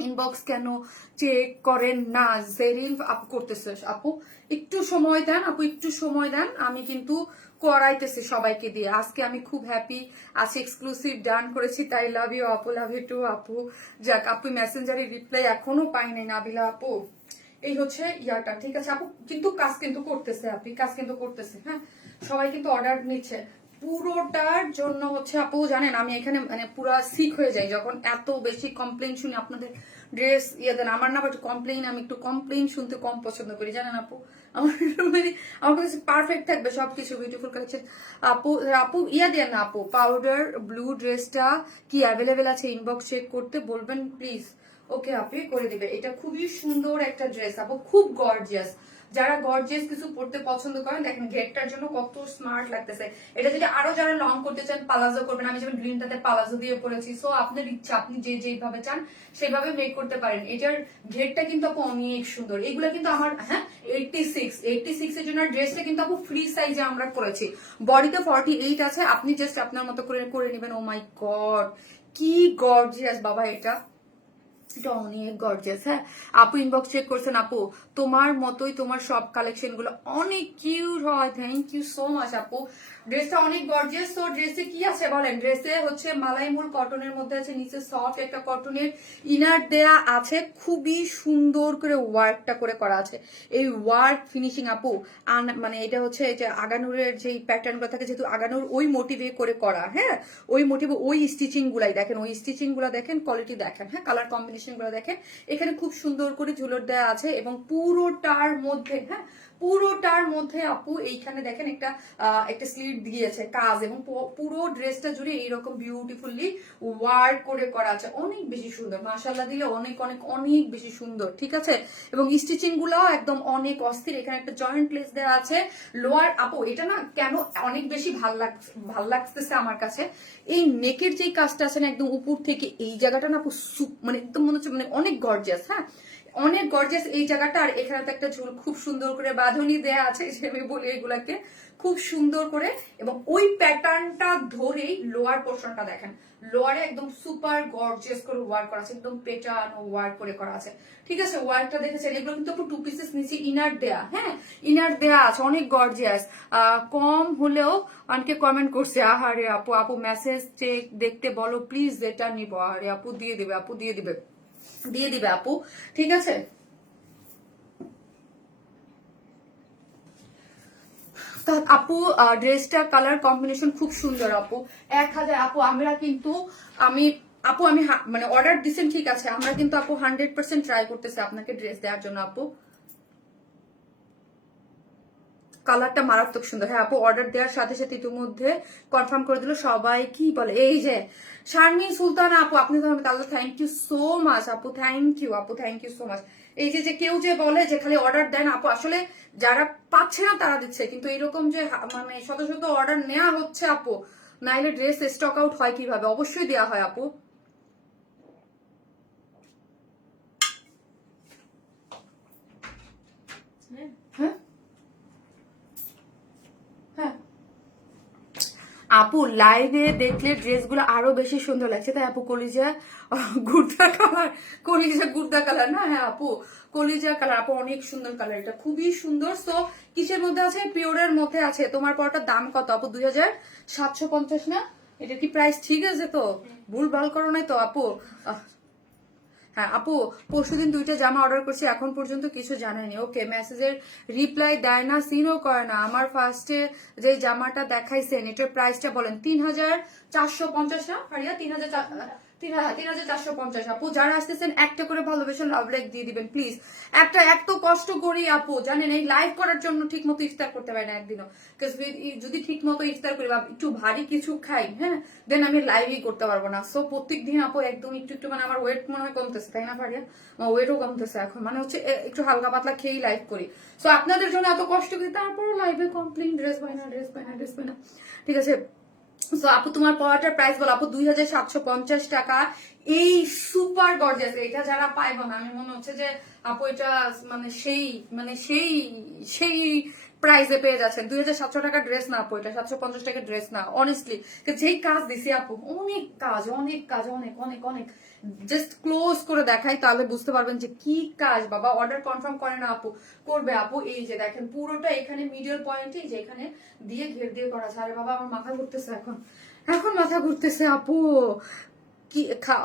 ইনবক্স কেন চেক করেন না, জেরিন আপু করতেছে, আপু একটু সময় দেন আপু, একটু সময় দেন, আমি কিন্তু করাইতেছি সবাইকে দিয়ে। আজকে আমি খুব হ্যাপি আজকে এক্সক্লুসিভ ডান করেছি, তাই লাভ ইউ আপু, লাভ ইউ টু আপু। যাক আপু মেসেঞ্জারে রিপ্লাই এখনো পাই নাই নাবিলা আপু, এই হচ্ছে ইয়াটা, ঠিক আছে আপু, কিন্তু কাজ কিন্তু করতেছে আপনি, কাজ কিন্তু করতেছে, হ্যাঁ সবাই কিন্তু অর্ডার নিচ্ছে পুরোটার জন্য হচ্ছে আপু। জানেন আমি এখানে মানে পুরো সিক হয়ে যাই যখন এত বেশি কমপ্লেন শুনি আপনাদের ড্রেস ইয়ে দেন, আমার না বাট কমপ্লেন, আমি একটু কমপ্লেন শুনতে কম পছন্দ করি জানেন আপু, আমার মানে আমার কাছে পারফেক্ট থাকবে সবকিছু, বিউটিফুল কালেকশন আপু। আপু ইয়া দেন না আপু, পাউডার ব্লু ড্রেসটা কি অ্যাভেলেবেল আছে, ইনবক্স চেক করতে বলবেন প্লিজ। ওকে আপনি করে দিবে, এটা খুবই সুন্দর একটা ড্রেস আপু, খুব গর্জিয়াস, যারা গর্জিয়াস কিছু পড়তে পছন্দ করেন দেখেন ঘেরটার জন্য কত স্মার্ট লাগতেছে। এটা যদি আরো যারা লং করতে চান পালাজো করবেন, আমি যেমন গ্রিনটাতে পালাজো দিয়ে পরেছি, সো আপনার ইচ্ছা, আপনি যে যেভাবে চান সেভাবে মেক করতে পারেন। এটার ঘেরটা কিন্তু আপু অনেক সুন্দর, এগুলো কিন্তু আমার হ্যাঁ 86 এর জন্য ড্রেসটা কিন্তু আপু ফ্রি সাইজে আমরা করেছি, বডিতে 48 আছে, আপনি জাস্ট আপনার মতো করে করে নেবেন। ও মাই গড কি গর্জিয়াস বাবা, এটা এটা অনেক গর্জিয়াস। হ্যাঁ আপু ইনবক্স চেক করছেন আপু, তোমার মতোই তোমার সব কালেকশন গুলো অনেক কিউট হয়, থ্যাংক ইউ সো মাচ আপু। ড্রেসটা অনেক গর্জিয়াস। তো ড্রেসে কি আছে বলেন, ড্রেসে হচ্ছে মালাইমুল কটনের মধ্যে আছে, নিচে সফট একটা কটনের ইনার দেয়া আছে, খুবই সুন্দর করে ওয়ার্কটা করে করা আছে, এই ওয়ার্ক ফিনিশিং আপু মানে এটা হচ্ছে এই যে আগানুরের যে প্যাটার্ন গুলো থাকে, যেহেতু আগানুর ওই মোটিভে করে করা, হ্যাঁ ওই মোটিভে ওই স্টিচিং গুলাই দেখেন, ওই স্টিচিং গুলা দেখেন, কোয়ালিটি দেখেন, হ্যাঁ কালার কম্বিনেশন গুলো দেখেন, এখানে খুব সুন্দর করে ঝুলর দেওয়া আছে এবং পুরোটার মধ্যে হ্যাঁ পুরোটার মধ্যে আপু এইখানে দেখেন একটা একটা স্লিট দিয়েছে কাজ, এবং পুরো ড্রেসটা জুড়ে এইরকম বিউটিফুলি ওয়ার্ক করে করা আছে, অনেক বেশি সুন্দর, মাশাআল্লাহ দিলে অনেক অনেক অনেক বেশি সুন্দর, ঠিক আছে। এবং স্টিচিং গুলাও একদম অনেক অস্থির, এখানে একটা জয়েন্ট লেস দেওয়া আছে, লোয়ার আপু এটা না কেন অনেক বেশি ভাল লাগতেছে আমার কাছে, এই নেকের যেই কাজটা আছে না একদম উপর থেকে এই জায়গাটা না আপু মানে একদম মনে হচ্ছে মানে অনেক গর্জিয়াস, হ্যাঁ অনেক গর্জিয়াস এই জায়গাটা। আর এখানে তো একটা ঝুল খুব সুন্দর করে বাঁধনি দেয়া আছে, যে আমি বলি এগুলাকে খুব সুন্দর করে, এবং ওই প্যাটার্নটা ধরেই লোয়ার পোর্শনটা দেখেন, লোয়ারে একদম সুপার গর্জিয়াস করে ওয়ার্ক করা আছে, একদম প্যাটার্ন ওয়ার্ক করে করা আছে, ঠিক আছে। ওয়ার্কটা দেখেছেন, এগুলো কিন্তু আপু 2 পিসেস নিচে ইনার দেয়া, হ্যাঁ ইনার দেয়া আছে, অনেক গর্জিয়াস। কম হলেও অনেকে কমেন্ট করছে, আহারে আপু আপু মেসেজ চেক দেখতে বলো প্লিজ, এটা নিব, আহারে আপু দিয়ে দিবে, আপু দিয়ে দিবে, দিয়ে দিবে আপু, ঠিক আছে। আপু ড্রেসটা কালার কম্বিনেশন খুব সুন্দর আপু, 1000 আপু আমরা কিন্তু আমি আপু আমি মানে অর্ডার দিচ্ছেন ঠিক আছে, আমরা কিন্তু আপু 100% ট্রাই করতেছি আপনাকে ড্রেস দেওয়ার জন্য আপু, কালারটা মারাত্মক সুন্দর। হ্যাঁ আপু অর্ডার দেওয়ার সাথে সাথে ইতিমধ্যে কনফার্ম করে দিল সবাই, কি বলে এই যে শারমিন সুলতান আপু, আপনি তো তাহলে থ্যাংক ইউ সো মাচ আপু, থ্যাংক ইউ আপু, থ্যাংক ইউ সো মাচ। এই যে যে কেউ যে বলে যে খালি অর্ডার দেন আপু, আসলে যারা পাচ্ছে না তারা দিচ্ছে, কিন্তু এরকম যে মানে শত শত অর্ডার নেওয়া হচ্ছে আপু, নাইলে ড্রেস স্টক আউট হয় কিভাবে, অবশ্যই দেওয়া হয় আপু। হ্যাঁ হ্যাঁ আপু লাইভে দেখলে ড্রেসগুলো আরো বেশি সুন্দর লাগছে, তাই আপু কলিজা গুর্দা কালার, কলিজা গুর্দা কালার না, হ্যাঁ আপু কলিজা কালার আপু অনেক সুন্দর কালার, এটা খুবই সুন্দর। সো কিসের মধ্যে আছে, পিওরের মধ্যে আছে। তোমার পরটার দাম কত আপু, 2750 না, এটা কি প্রাইস ঠিক আছে তো, ভুল ভাল করো নাই তো আপু। হ্যাঁ আপু পরশুদিন 2টা জামা অর্ডার করছি, এখন পর্যন্ত কিছু জানায়নি। ওকে মেসেজের রিপ্লাই দেয় না, সিনও করে না। আমার ফার্স্টে যে জামাটা দেখাইছেন এটার প্রাইসটা বলেন, 3450 না ফারিয়া, 3450 আপু। যারা আসতেছেন একটা করে ভালোবেসে লাভ লাইক দিয়ে দিবেন প্লিজ, একটা এত কষ্ট করি আপু জানেন, এই লাইভ করার জন্য ঠিক মতো ইফতার করতে পারি না একদিনও, যদি ঠিক মতো ইফতার করি বা একটু ভারী কিছু খাই, হ্যাঁ দেন আমি লাইভই করতে পারবো না। সো প্রত্যেকদিন আপু একদম একটু একটু মানে আমার ওয়েট মনে হয় কমতেছে, তাই না ফারিয়া, আমার ওয়েটও কমতেছে এখন, মানে হচ্ছে একটু হালকা পাতলা খেয়েই লাইভ করি। সো আপনাদের জন্য এত কষ্ট করি, তারপরও লাইভে কমপ্লেন, ড্রেস পাই না, ড্রেস পাই না, ড্রেস পাই না, ঠিক আছে। সো আপু তোমার পড়াটার প্রাইস বলো আপু 2750 টাকা। এই সুপার গর্জিয়াস, এটা যারা পাইবো না আমি মনে হচ্ছে যে আপু এটা মানে সেই মানে সেই সেই প্রাইসে পেয়ে যাচ্ছেন। 2700 টাকা ড্রেস না আপু, এটা 750 টাকা ড্রেস না অনেস্টলি। যেই কাজ দিছি আপু, অনেক কাজ অনেক কাজ অনেক অনেক অনেক, জাস্ট ক্লোজ করে দেখাই তাহলে বুঝতে পারবেন যে কি কাজ। বাবা অর্ডার কনফার্ম করে না আপু, করবে আপু। এই যে দেখেন পুরোটা এখানে মিডল পয়েন্টে যে এখানে দিয়ে ঘের দিয়ে করা আছে। আরে বাবা আমার মাথা ঘুরতেছে এখন, এখন মাথা ঘুরতেছে আপু। কি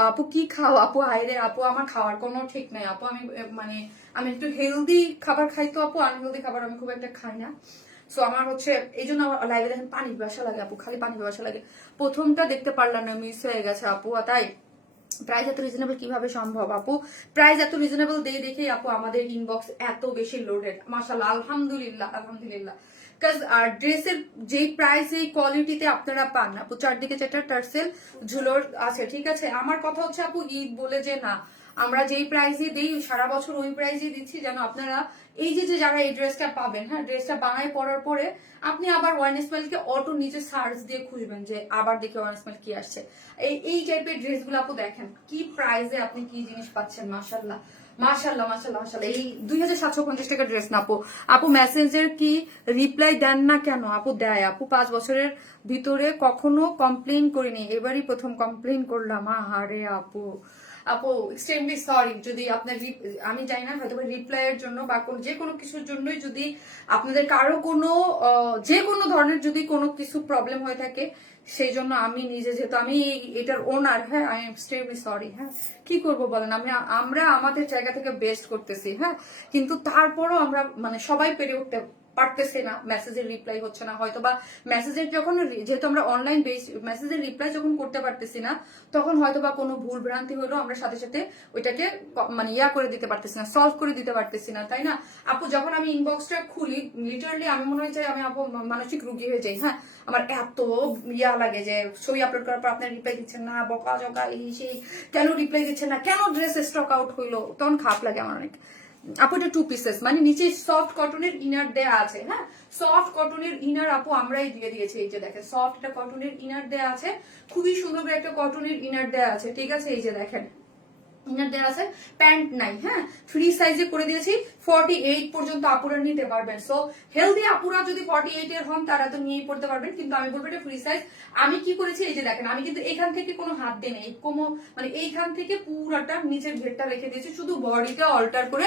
আপু কি খাও আপু? হাইরে আপু আমার খাওয়ার কোনো ঠিক নাই আপু। আমি মানে আমি একটু হেলদি খাবার খাই তো আপু, আনহেলদি খাবার আমি খুব একটা খাই না। সো আমার হচ্ছে এই জন্য আমার লাইভে দেখেন পানি পিপাসা লাগে আপু, খালি পানি পিপাসা লাগে। প্রথমটা দেখতে পারলাম না, মিস হয়ে গেছে আপু। তাই প্রাইস এত রিজনেবল কিভাবে সম্ভব আপু? প্রাইস এত রিজনেবল দিয়ে দেখেই আপু আমাদের ইনবক্স এত বেশি লোডেড, মাশাআল্লাহ, আলহামদুলিল্লাহ আলহামদুলিল্লাহ। ড্রেসের যেই প্রাইস এই কোয়ালিটিতে আপনারা পান আপু, চারদিকে যেটা টার্সেল ঝুলোর আছে, ঠিক আছে। আমার কথা হচ্ছে আপু ঈদ বলে যে না, আমরা যেই প্রাইসে দিই সারা বছর ওই প্রাইসে দিচ্ছি, যেন আপনারা এই যে যে যারা এই ড্রেসটা পাবেন, হ্যাঁ ড্রেসটা বানায় পরার পরে আপনি আবার ওয়ান স্মেলকে অটো নিচে সার্চ দিয়ে খুঁজবেন যে আবার দেখে ওয়ান স্মেল কি আসছে। এই টাইপের ড্রেসগুলো আপু দেখেন কি প্রাইসে আপনি কি জিনিস পাচ্ছেন। মাশাআল্লাহ মাশাআল্লাহ মাশাআল্লাহ মাশাআল্লাহ। এই 2750 টাকা ড্রেস না আপু। আপু মেসেঞ্জের কি রিপ্লাই দেন না কেন আপু? দেয় আপু, 5 বছরের ভিতরে কখনো কমপ্লেইন করিনি, এবারই প্রথম কমপ্লেইন করলাম। আহারে আপু, আপু এক্সট্রিমলি সরি যদি আপনার আমি জানি না হয়তো রিপ্লাই এর জন্য বা যে কোনো কিছুর জন্যই যদি আপনাদের কারো কোনো যে কোনো ধরনের যদি কোনো কিছু প্রবলেম হয়ে থাকে, সেই জন্য আমি নিজে যেহেতু আমি এটার ওনার, হ্যাঁ আই এম এক্সট্রিমলি সরি। হ্যাঁ কি করব বলেন, আমরা আমাদের জায়গা থেকে বেস্ট করতেছি, হ্যাঁ কিন্তু তারপরও আমরা মানে সবাই পেরে উঠতে পারতেছে না, মেসেজের রিপ্লাই হচ্ছে না হয়তো বা মেসেজের যখন যেহেতু আমরা অনলাইন বেস মেসেজের রিপ্লাই যখন করতে পারতেছি না, তখন হয়তো বা কোনো ভুল ভ্রান্তি হলো আমরা সাথে সাথে ওইটাকে মানে ইয়া করে দিতে পারতেছি না, সলভ করে দিতে পারতেছি না, তাই না আপু? যখন আমি ইনবক্সটা খুলি লিটারালি আমি মনে হয় যে আমি আপু মানসিক রোগী হয়ে যাই। হ্যাঁ আমার এত ইয়া লাগে যে ছবি আপলোড করার পর আপনার রিপ্লাই দিচ্ছেন না, বকা জকা এই সেই, কেন রিপ্লাই দিচ্ছেন না, কেন ড্রেস স্টক আউট হইলো, তখন খারাপ লাগে আমার অনেক। আপু এটা 2 পিসেস, মানে নিচে সফট কটনের ইনার দেয়া আছে। হ্যাঁ সফট কটনের ইনার আপু আমরাই দিয়ে দিয়েছি। এই যে দেখেন সফট একটা কটনের ইনার দেয়া আছে, খুবই সুন্দর করে একটা কটনের ইনার দেয়া আছে, ঠিক আছে। এই যে দেখেন ইনার দেওয়া আছে, প্যান্ট নাই, হ্যাঁ ফ্রি সাইজে করে দিয়েছি, 48 পর্যন্ত আপুরা নিতে পারবেন। সো হেলদি আপুরা যদি 48 এর হন তারা তো নিয়েই পড়তে পারবেন, কিন্তু আমি বলবো এটা ফ্রি সাইজ। আমি কি করেছি এই যে দেখেন, আমি কিন্তু এখান থেকে কোনো হাত দিই নাই, মানে এইখান থেকে পুরাটা নিচের ঘেরটা রেখে দিয়েছি, শুধু বডিটা অল্টার করে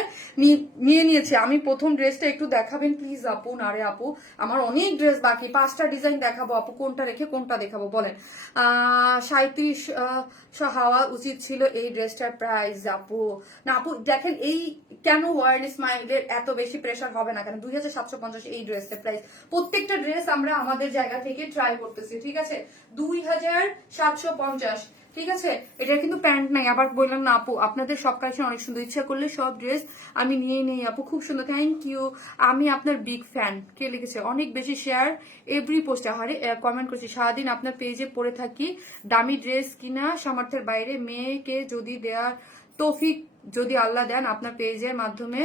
নিয়ে নিয়েছি। আমি প্রথম ড্রেসটা একটু দেখাবেন প্লিজ আপু? না রে আপু আমার অনেক ড্রেস বাকি, 5টা ডিজাইন দেখাবো আপু, কোনটা রেখে কোনটা দেখাবো বলেন? 37 হওয়া উচিত ছিল এই ড্রেসটার প্রাইস আপু। না আপু দেখেন এই কেন ওয়ার্ল্ড স্মাইলের এত বেশি প্রেশার হবে না কেন? 2750 এই ড্রেসের প্রাইস। প্রত্যেকটা ড্রেস আমরা আমাদের জায়গা থেকে ট্রাই করতেছি, ঠিক আছে। 2750, ঠিক আছে। এটা কিন্তু প্যান্ট নাই, আবার বললাম না আপু আপনাদের সব কালেকশন অনেক সুন্দর, ইচ্ছা করলে সব ড্রেস আমি নিয়েই নেই আপু, খুব সুন্দর, থ্যাংক ইউ। আমি আপনার বিগ ফ্যান, কে লিখেছে? অনেক বেশি শেয়ার এভরি পোস্টে, হারে কমেন্ট করছি, সারাদিন আপনার পেজে পড়ে থাকি, দামি ড্রেস কিনা সামর্থ্যের বাইরে, মেয়েকে যদি দেয়ার তৌফিক যদি আল্লাহ দেন আপনার পেজের মাধ্যমে,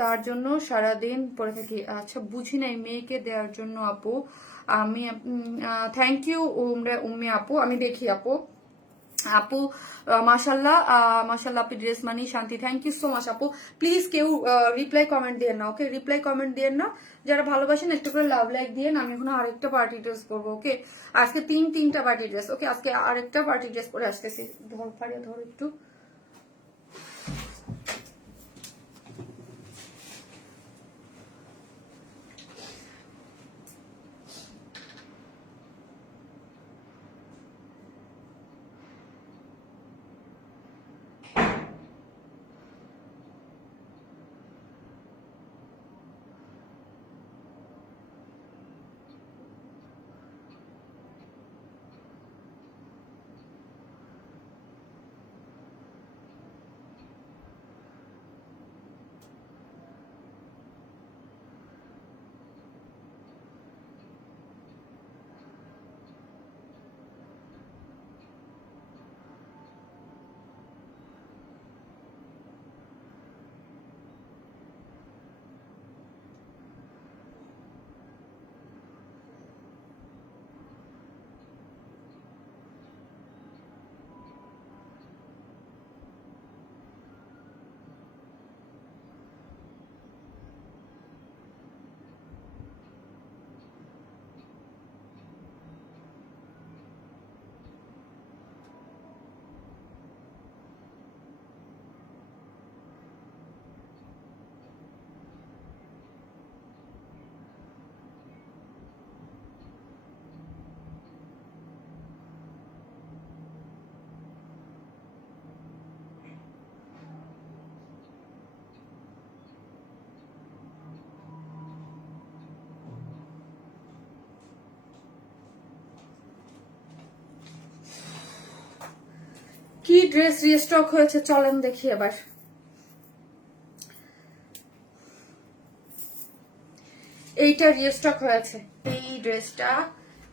তার জন্য সারাদিন পড়ে থাকি। আচ্ছা বুঝি নাই, মেয়েকে দেওয়ার জন্য আপু। আমি থ্যাংক ইউ উম্মে আপু, আমি দেখি আপু। আপু মাশাল্লাহ মাশাল্লাহ, আপনি ড্রেস মানি শান্তি, থ্যাংক ইউ সো মাচ আপু। প্লিজ কেউ রিপ্লাই কমেন্ট দিয়ে না, ওকে রিপ্লাই কমেন্ট দিয়ে না, যারা ভালোবাসেন একটু করে লাভ লাইক দিয়ে। আমি এখন আরেকটা পার্টি ড্রেস করবো, ওকে আজকে তিনটা পার্টি ড্রেস, ওকে আজকে আরেকটা পার্টি ড্রেস পরে আসতেছি। ধর ফাড়িয়ে ধর একটু। কি ড্রেস রিস্টক হয়েছে চলেন দেখি এবার। এইটা রিস্টক হয়েছে, এই ড্রেসটা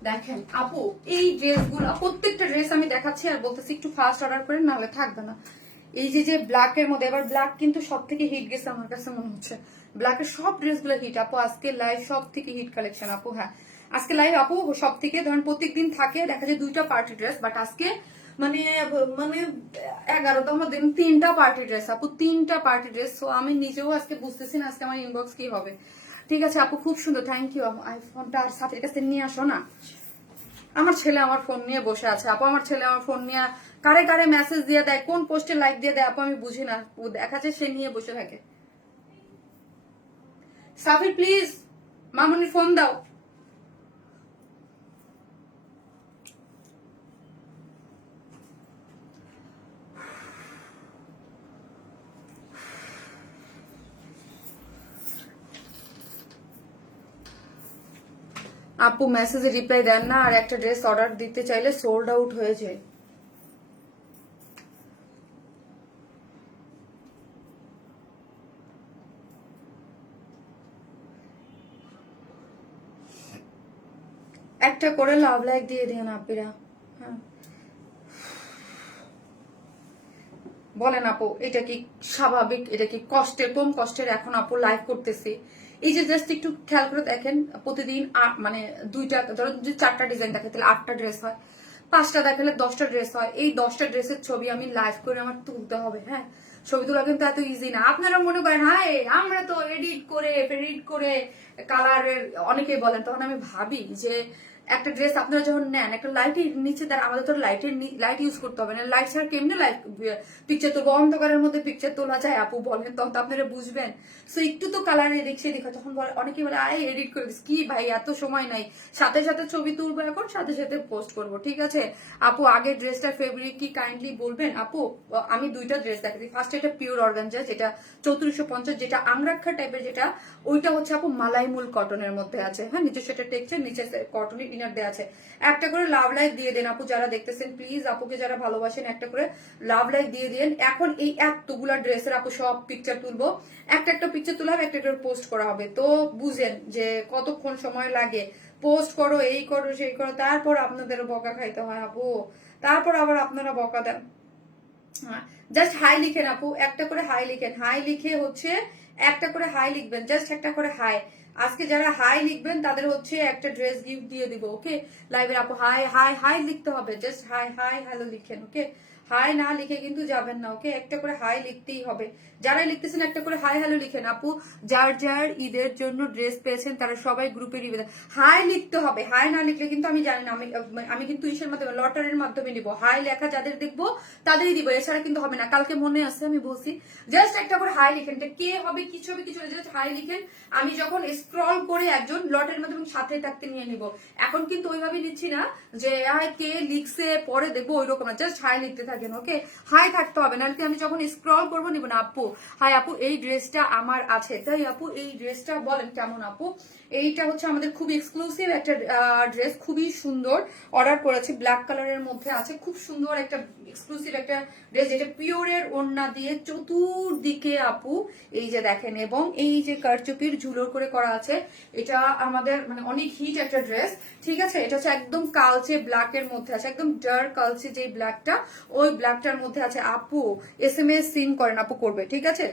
দেখেন আপু। এই ড্রেসগুলো প্রত্যেকটা ড্রেস আমি দেখাচ্ছি আর বলতেছি একটু ফাস্ট অর্ডার করেন, নাহলে থাকবে না। এই যে ব্ল্যাক এর মধ্যে, এবার ব্ল্যাক কিন্তু সব থেকে হিট গেছে আমার কাছে মনে হচ্ছে। ব্ল্যাকের সব ড্রেসগুলো হিট আপু, আজকে লাইভ সব থেকে হিট কালেকশন আপু। হ্যাঁ আজকে লাইভ আপু সব থেকে, ধরেন প্রত্যেকদিন থাকে দেখা যায় 2টা পার্টি ড্রেস, বাট আজকে মানে মানে 11তম দিন 3টা পার্টি ড্রেস আপু, 3টা পার্টি ড্রেস। তো আমি নিজেও আজকে বুঝতেছি না আজকে আমার ইনবক্স কি হবে। ঠিক আছে আপু, খুব সুন্দর, থ্যাংক ইউ। আইফোনটা আর সাথে কাছে নিয়ে আসো না। আমার ছেলে আমার ফোন নিয়ে বসে আছে আপু, আমার ছেলে আমার ফোন নিয়ে কারে কারে মেসেজ দিয়ে দেয়, কোন পোস্টে লাইক দিয়ে দেয় আপু আমি বুঝি না। ও দেখা যায় সে নিয়ে বসে থাকে। সাফি প্লিজ মামুনি ফোন দাও। আপু মেসেজে রিপ্লাই দেন না, আর একটা ড্রেস অর্ডার দিতে চাইলে সোল্ড আউট হয়ে যায়। একটা করে লাভ লাইক দিয়ে দেন আপিরা। হ্যাঁ বলেন আপু, এটা কি স্বাভাবিক? এটা কি কষ্টের? কম কষ্টের এখন আপু লাইভ করতেছি। এই যে জাস্ট একটু খেয়াল করে দেখেন, প্রতিদিন মানে 2টা, ধরো যদি 4টা ডিজাইন দেখে তাহলে 8টা ড্রেস হয়, 5টা দেখালে 10টা ড্রেস হয়। এই 10টা ড্রেসের ছবি আমি লাইভ করে আমার তুলতে হবে। হ্যাঁ ছবি তোলা কিন্তু এত ইজি না। আপনারা মনে করেন হাই আমরা তো এডিট করে কালারের অনেকেই বলেন, তখন আমি ভাবি যে একটা ড্রেস আপনারা যখন নেন, একটা লাইটের নিচে তার আমাদের তো লাইট ইউজ করতে হবে না। লাইট ছাড়া কেমনে লাইট পিকচার তুলবো? অন্ধকারের মধ্যে পিকচার তোলা যায় আপু বলেন? তখন তো আপনারা বুঝবেন। সো একটু তো কালার এদিক সেদিক হয়, তখন অনেকে বলে আয় এডিট করে দিস। কি ভাই এত সময় নাই, সাথে সাথে ছবি তুলবো, এখন সাথে সাথে পোস্ট করবো। ঠিক আছে আপু, আগের ড্রেসটার ফেব্রিক কি কাইন্ডলি বলবেন? আপু আমি 2টা ড্রেস দেখাচ্ছি। ফার্স্ট এটা পিওর অর্গানজা, যেটা 3450, যেটা আংরাক্ষা টাইপের, যেটা ওইটা হচ্ছে আপু মালাইমুল কটনের মধ্যে আছে। হ্যাঁ নিচে সেটা টেক্সচার, নিচে কটনের ইনার দেওয়া আছে। একটা করে লাভ লাইক দিয়ে দেন আপু, যারা দেখতেছেন প্লিজ, আপুকে যারা ভালোবাসেন একটা করে লাভ লাইক দিয়ে দিন। এখন এই এতগুলা ড্রেসের আপু সব পিকচার তুলবো, একটা পিকচার তোলা হবে, একটা পোস্ট করা হবে। তো বুঝেন যে কতক্ষণ সময় লাগে। পোস্ট করো, এই করো, সেই করো, তারপর আপনাদের বকা খাইতে হয় আপু, তারপর আবার আপনারা বকা দেন। জাস্ট হাই লিখেন আপু, একটা করে হাই লিখেন। হাই লিখে হচ্ছে একটা করে হাই লিখবেন, জাস্ট একটা করে হাই। আজকে যারা হাই লিখবেন তাদের হচ্ছে একটা ড্রেস গিফট দিয়ে দিব। ওকে লাইভের আপু হাই হাই হাই লিখতে হবে, জাস্ট হাই হাই হ্যালো লিখেন। ওকে হাই না লিখে কিন্তু যাবেন না। ওকে একটা করে হাই লিখতেই হবে। যারাই লিখতেছেন একটা করে হাই হ্যালো লিখেন আপু। যার যার ঈদের জন্য ড্রেস পেয়েছেন তারা সবাই গ্রুপে নিবে, হাই লিখতে হবে। হাই না লিখলে কিন্তু আমি জানি না, আমি কিন্তু ইসের মাধ্যমে লটারির মাধ্যমে নিব। হাই লেখা যাদের দেখবো তাদেরই দিব, এছাড়া কিন্তু হবে না। কালকে মনে আছে আমি বলছি, জাস্ট একটা করে হাই লিখেন। কে হবে কিছু হবে কিছু, জাস্ট হাই লিখেন। আমি যখন স্ক্রল করে একজন লটের মাধ্যমে সাথে থাকতে নিয়ে নিব। এখন কিন্তু ওইভাবে নিচ্ছি না যে কে লিখছে পরে দেখবো, ওই রকম না, জাস্ট হাই লিখতে থাকেন। ওকে হাই থাকতে হবে, নাহলে আমি যখন স্ক্রল করবো নিব না। আপু হাই আপু, এই ড্রেসটা আমার আছে তাই আপু, এই ড্রেসটা বলেন কেমন আপু? এইটা হচ্ছে আমাদের খুব এক্সক্লুসিভ একটা ড্রেস, খুবই সুন্দর অর্ডার করেছি, ব্ল্যাক কালারের মধ্যে আছে। খুব সুন্দর একটা এক্সক্লুসিভ একটা ড্রেস, যেটা পিওরের ওড়না দিয়ে চতুর্দিকে আপু এই যে দেখেন, এবং এই যে কারচুপির ঝুলোর করে করা আছে। এটা আমাদের মানে অনেক হিট একটা ড্রেস। ঠিক আছে এটা হচ্ছে একদম কালচে ব্ল্যাক এর মধ্যে আছে, একদম ডার্ক কালচে যে ব্ল্যাকটা, ওই ব্ল্যাকটার মধ্যে আছে। আপু SMS সিন করেন, আপু করবে, ঠিক আছে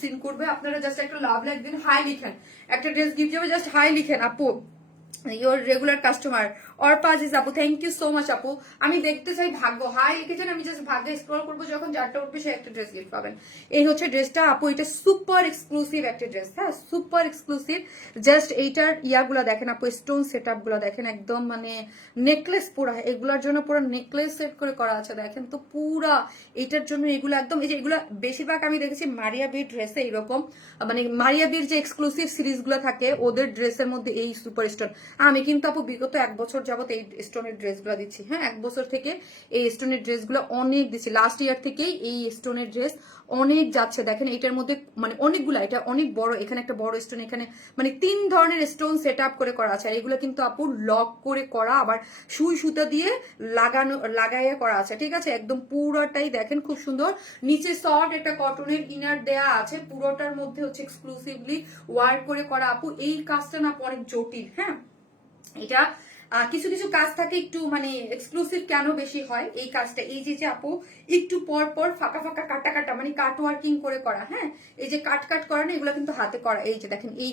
সিন করবে। আপনারা জাস্ট একটা লাভ লাইক দিন, হাই লিখেন, একটা ড্রেস গিফট যাবে, জাস্ট হাই লিখেন আপু। ইওর রেগুলার কাস্টমার অর্পাজ ইজ আপু, থ্যাংক ইউ সো মাচ আপু। আমি দেখতে চাই ভাগ্য, হাই লিখেছেন, আমি জাস্ট ভাগ্যে স্ক্রল করবো, যখন যারটা উঠবে সে একটা ড্রেস গিফট পাবেন। এই হচ্ছে ড্রেসটা আপু, এটা সুপার এক্সক্লুসিভ একটা ড্রেস। হ্যাঁ সুপার এক্সক্লুসিভ। জাস্ট এইটার ইয়াগুলা দেখেন আপু, স্টোন সেট আপ গুলা দেখেন, একদম মানে নেকলেস পুরা, এগুলার জন্য পুরো নেকলেস সেট করে করা আছে দেখেন তো পুরা। এটার জন্য এগুলো একদম, এই যে এগুলা বেশিরভাগ আমি দেখেছি মারিয়া বির ড্রেসে এইরকম, মানে মারিয়া বির যে এক্সক্লুসিভ সিরিজ গুলো থাকে ওদের ড্রেসের মধ্যে এই সুপার স্টোন। আমি কিন্তু আপু বিগত 1 বছর যাবত এই স্টোনের ড্রেসগুলো দিচ্ছি। হ্যাঁ 1 বছর থেকে এই স্টোনের ড্রেসগুলো অনেক দিচ্ছি, লাস্ট ইয়ার থেকেই এই স্টোনের ড্রেস অনেক যাচ্ছে দেখেন এটার মধ্যে, মানে অনেকগুলা, এটা অনেক বড়, এখানে একটা বড় স্টোন, এখানে মানে 3 ধরনের স্টোন সেট আপ করে করা আছে। আর এগুলো কিন্তু আপু লক করে করা, আবার সুই সুতা দিয়ে লাগাইয়া করা আছে, ঠিক আছে। একদম পুরোটাই দেখেন খুব সুন্দর। নিচে সফট একটা কটনের ইনার দেয়া আছে, পুরোটার মধ্যে হচ্ছে এক্সক্লুসিভলি ওয়ার্ক করে করা আপু। এই কাজটা না আপু অনেক জটিল, হ্যাঁ। এটা কিছু কিছু কাজ থাকে একটু মানে এক্সক্লুসিভ কেন বেশি হয় এই কাজটা, এই যে আপু একটু পর পর ফাঁকা ফাঁকা কাটা কাটা মানে কাট ওয়ার্কিং করে করা, হ্যাঁ। এই যে কাট কাট করা না, এগুলো কিন্তু হাতে করা। এই যে দেখেন এই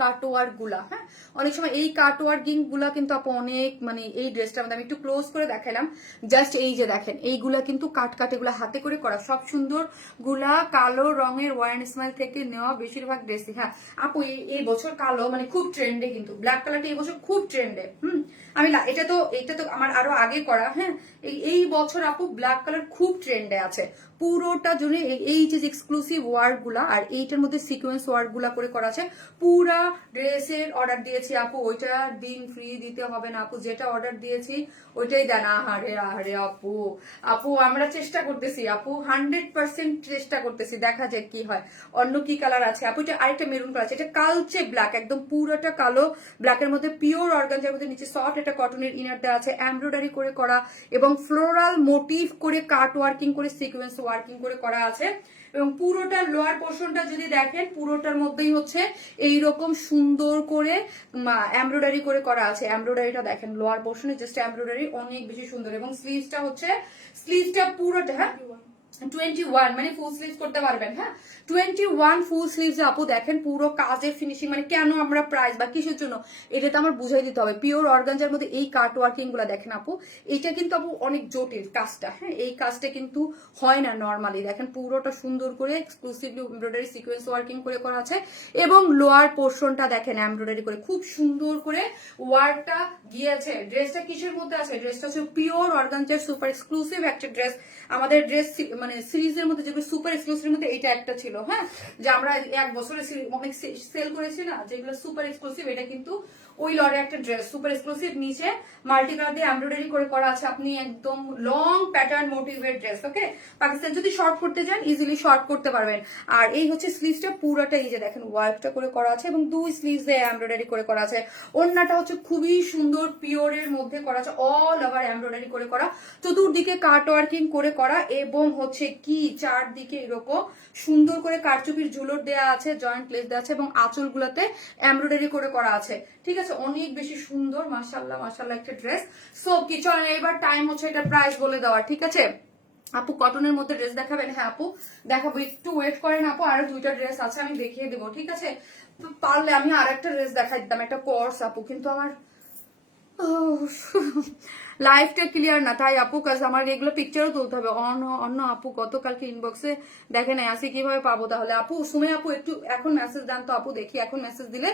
কাট ওয়ার্ক গুলা, হ্যাঁ। অনেক সময় এই কাট ওয়ার্কিং গুলা কিন্তু আপু অনেক, মানে এই ড্রেসটার মধ্যে আমি একটু ক্লোজ করে দেখালাম জাস্ট, এই যে দেখেন এইগুলা কিন্তু কাট এগুলা হাতে করে করা, সব সুন্দর গুলা কালো রঙের ওয়ার্ন স্মাইল থেকে নেওয়া বেশিরভাগ ড্রেসই, হ্যাঁ আপু। এই বছর কালো মানে খুব ট্রেন্ডে, কিন্তু ব্ল্যাক কালারটা এই বছর খুব ট্রেন্ডে। আমি এটা তো আমার আরো আগে করা, হ্যাঁ। এই বছর আপু ব্ল্যাক কালার খুব ট্রেন্ডে আছে। পুরোটা জুড়ে এই যে এক্সক্লুসিভ ওয়ার্ক গুলা আর এইটার মধ্যে সিকোয়েন্স ওয়ার্ক গুলা করে করা আছে। পুরা ড্রেসের অর্ডার দিয়েছি আপু, ওইটা দিন ফ্রি দিতে হবে না আপু, যেটা অর্ডার দিয়েছি ওইটাই দেন। আহারে আহারে আপু, আপু আমরা চেষ্টা করতেছি আপু, 100% চেষ্টা করতেছি, দেখা যায় কি হয়। অন্য কি কালার আছে আপু, এটা আরেকটা মেরুন কালার আছে, এটা কালচে ব্ল্যাক, একদম পুরোটা কালো ব্ল্যাকের মধ্যে পিওর অর্গানজার মধ্যে নিচে সফট একটা কটনের ইনার দেওয়া আছে, এমব্রয়ডারি করে করা এবং ফ্লোরাল মোটিভ করে কাট ওয়ার্কিং করে সিকোয়েন্স ওয়ার্কিং করে করা আছে। এবং পুরোটা লোয়ার পোর্শনটা যদি দেখেন, পুরোটার মধ্যেই হচ্ছে এইরকম সুন্দর করে এমব্রয়ডারি করে করা আছে। এমব্রয়ডারিটা দেখেন, লোয়ার পোর্শনে জাস্ট এমব্রয়ডারি অনেক বেশি সুন্দর। এবং স্লিভসটা হচ্ছে, স্লিভসটা পুরোটা, হ্যাঁ 21 মানে ফুল স্লিভস করতে পারবেন, হ্যাঁ 21 ফুল স্লিভস আপু। দেখেন পুরো কাজের ফিনিশিং, মানে কেন আমরা প্রাইস বা কিসের জন্য এটা তো আমার বুঝাই দিতে হবে। পিওর অর্গানজার মধ্যে এই কাট ওয়ার্কিং গুলা দেখেন আপু, এটা কিন্তু আপু অনেক জটিল কাজটা, হ্যাঁ। এই কাজটা কিন্তু হয় না নর্মালি। দেখেন পুরোটা সুন্দর করে এক্সক্লুসিভলি এমব্রয়ডারি সিকোয়েন্স ওয়ার্কিং করে করা আছে। এবং লোয়ার পোর্শনটা দেখেন এমব্রয়ডারি করে খুব সুন্দর করে ওয়ার্কটা গিয়েছে। ড্রেসটা কিসের মধ্যে আছে, ড্রেসটা হচ্ছে পিওর অর্গানজার সুপার এক্সক্লুসিভ একটা ড্রেস। আমাদের ড্রেস মানে সিরিজের মধ্যে যেগুলো সুপার এক্সক্লুসিভের মধ্যে এটা একটা ছিল, হ্যাঁ, যে আমরা এক বছরে অনেক সেল করেছি না যেগুলো সুপার এক্সক্লুসিভ, এটা কিন্তু ওই লরে একটা ড্রেস সুপার এক্সক্লুসিভ, নিচে মাল্টি কালার দিয়ে এমব্রয়ডারি করে করা আছে। আপনি একদম লং প্যাটার্ন মোটিভের ড্রেস, ওকে। পাকিস্তান যদি শর্ট করতে চান ইজিলি শর্ট করতে পারবেন। আর এই হচ্ছে স্লিভসটা পুরোটা, এই যে দেখেন ওয়ার্কটা করে করা আছে এবং 2 স্লিভস দিয়ে এমব্রয়ডারি করে করা আছে। ওড়নাটা হচ্ছে খুবই সুন্দর পিওরের মধ্যে করা আছে, অল ওভার এমব্রয়ডারি করে করা, চতুর্দিকে কাট ওয়ার্কিং করে করা এবং হচ্ছে কি চারদিকে এরকম সুন্দর করে কারচুপির ঝুলর দেওয়া আছে, জয়েন্ট প্লেস দেওয়া আছে এবং আঁচলগুলোতে এমব্রয়ডারি করে করা আছে, ঠিক আছে। অনেক বেশি সুন্দর, মাশাআল্লাহ মাশাআল্লাহ একটা ড্রেস। সো কি চলেন এবার টাইম হচ্ছে এটা প্রাইস বলে দেওয়ার, ঠিক আছে। আপু কটনের মধ্যে ড্রেস দেখাবেন, হ্যাঁ আপু দেখাবো, একটু ওয়েট করেন আপু, আরো 2টা ড্রেস আছে আমি দেখিয়ে দেবো, ঠিক আছে। পারলে আমি আর একটা ড্রেস দেখাই দিতাম, একটা কোর্স আপু, কিন্তু আমার লাইফটা ক্লিয়ার না তাই আপু, কাজ আমার এগুলো পিকচারও তুলতে হবে। অন্য আপু গতকালকে ইনবক্সে দেখে নাই আসি, কিভাবে পাবো তাহলে আপু? সুমে আপু একটু এখন মেসেজ দেন তো আপু, দেখি এখন মেসেজ দিলে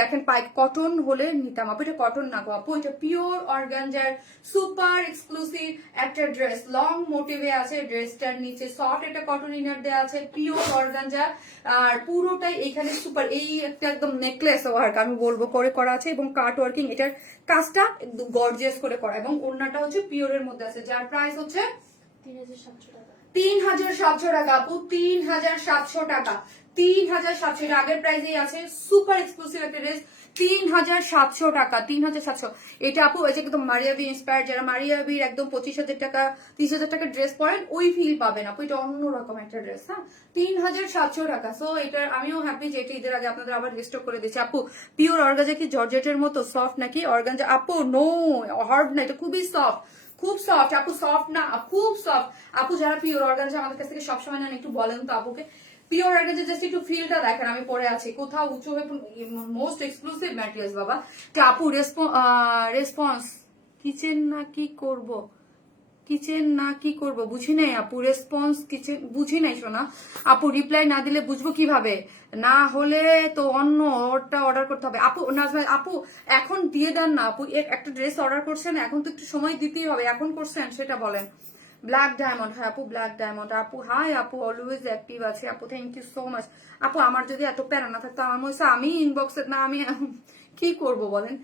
দেখেন পাই। কটন হলে নিতাম আপু, এটা কটন না গো আপু, এটা পিওর অর্গানজার সুপার এক্সক্লুসিভ একটা ড্রেস, লং মোটিভে আছে। ড্রেসটার নিচে সফট একটা কটন ইনার দেওয়া আছে, পিওর অর্গানজা, আর পুরোটাই এখানে সুপার এই একটা একদম নেকলেস ওয়ার্ক আমি বলবো করে করা আছে এবং কাট ওয়ার্কিং, এটার কাজটা একদম গর্জিয়াস করে করা এবং ওড়নাটা হচ্ছে পিওরের মধ্যে আছে, যার প্রাইস হচ্ছে 3700 টাকা। 3700 টাকা আপু, 3700 টাকা, 3700। এর আগের প্রাইসেই আছে, সুপার এক্সক্লুসিভ একটা ড্রেস, 3700 টাকা, 3700। এটা আপু এই যে একদম মারিয়াবি ইন্সপায়ার, যারা মারিয়াবির একদম 25,000 টাকা 30,000 টাকা ড্রেস পরেন ওই ফিল পাবেন আপু, এটা অন্যরকম একটা ড্রেস, হ্যাঁ 3700 টাকা। সো এটা আমিও হ্যাপি যে এটা ঈদের আগে আপনাদের আবার রিস্টক করে দিচ্ছি আপু। পিওর অর্গানজা কি জর্জেটের মতো সফট নাকি অর্গানজা আপু? নো, হার্ড না, এটা খুবই সফট, খুব সফট আপু, সফট না খুব সফট আপু। যারা পিওর অর্গানজা আমাদের কাছ থেকে সবসময় নেন একটু বলেন তো আপুকে, পিওর অর্গানজা জাস্ট একটু ফিলটা দেখেন, আমি পরে আছি কোথাও উঁচু হয়ে, মোস্ট এক্সক্লুসিভ ম্যাটেরিয়ালস বাবা। তো আপু রেসপন্স কিচেন না কি করব, কিচেন না কি করব বুঝি নাই আপু, রেসপন্স কিচেন বুঝি নাই শোনা আপু। রিপ্লাই না দিলে বুঝবো কিভাবে, না হলে তো অন্য ওরটা অর্ডার করতে হবে আপু। না আপু এখন দিয়ে দেন না আপু, একটা ড্রেস অর্ডার করছেন এখন তো একটু সময় দিতেই হবে, এখন করছেন সেটা বলেন। ব্ল্যাক ডায়মন্ড, হ্যাঁ আপু ব্ল্যাক ডায়মন্ড আপু, হাই আপু অলওয়েজ অ্যাক্টিভ আছে আপু, থ্যাংক ইউ সো মাচ আপু। আমার যদি এত প্যারা না থাকতো আমার মনে হচ্ছে আমি ইনবক্সে না, আমি কি করব বলেন।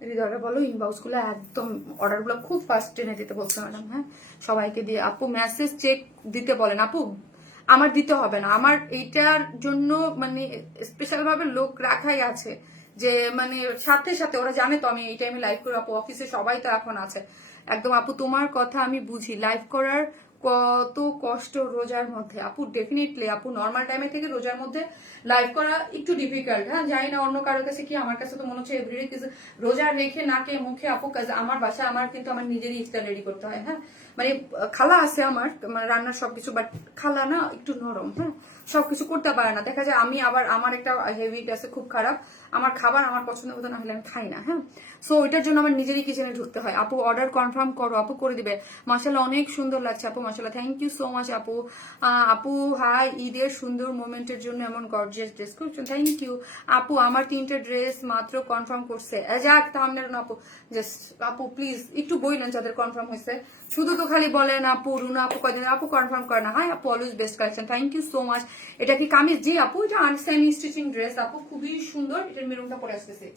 হৃদয়টা বলো ইনবক্স গুলো একদম অর্ডার গুলো খুব ফাস্ট টেনে দিতে বলছে ম্যাডাম। হ্যাঁ, সবাইকে দিয়ে আপু মেসেজ চেক দিতে বলেন আপু। আমার দিতে হবে না, আমার এইটার জন্য মানে স্পেশাল ভাবে লোক রাখাই আছে, যে মানে সাথে সাথে ওরা জানে তো আমি এই টাইমে লাইভ করি আপু, অফিসে সবাই তো এখন আছে একদম। আপু তোমার কথা আমি বুঝি, লাইভ করার কত কষ্ট রোজার মধ্যে আপু। ডেফিনেটলি আপু, নর্মাল টাইমে থেকে রোজার মধ্যে লাইভ করা একটু ডিফিকাল্ট। হ্যাঁ, জানি না অন্য কারোর কাছে কি, আমার কাছে তো মনে হচ্ছে এভরিডে কিছু রোজা রেখে নাকে মুখে আপু কাজ। আমার বাসায় আমার কিন্তু আমার নিজেরই ইফতার রেডি করতে হয়। হ্যাঁ, মানে খালা আছে আমার, মানে রান্নার সবকিছু, বাট খালা না একটু নরম। হ্যাঁ, সবকিছু করতে পারে না, দেখা যায় আমি আবার আমার একটা হেবিট আছে খুব খারাপ, আমার খাবার আমার পছন্দ মতো না হলে আমি খাই না। হ্যাঁ, সো ওইটার জন্য আমার নিজেরই কিচেনে ঢুকতে হয়। আপু অর্ডার কনফার্ম করো আপু, করে দিবে। মাশাআল্লাহ অনেক সুন্দর লাগছে আপু, মাশাআল্লাহ থ্যাংক ইউ সো মাচ আপু। আপু হাই, ঈদের সুন্দর মোমেন্টের জন্য এমন গর্জিয়াস ড্রেস করছেন, থ্যাংক ইউ আপু। আমার 3টে ড্রেস মাত্র কনফার্ম করছে, যাক তাহলে আপু জাস্ট আপু প্লিজ একটু বললেন যাদের কনফার্ম হয়েছে, শুধু তো খালি বলেন আপু রুনা আপু কয়দিন আপু কনফার্ম করে না। হাই আপু, always best collection, thank you so much. এটা কি কামিজ? জি আপু, এটা আনস্টাইনি স্টিচিং ড্রেস আপু, খুবই সুন্দর। এটার মেরুনটা পরে আসতেছে।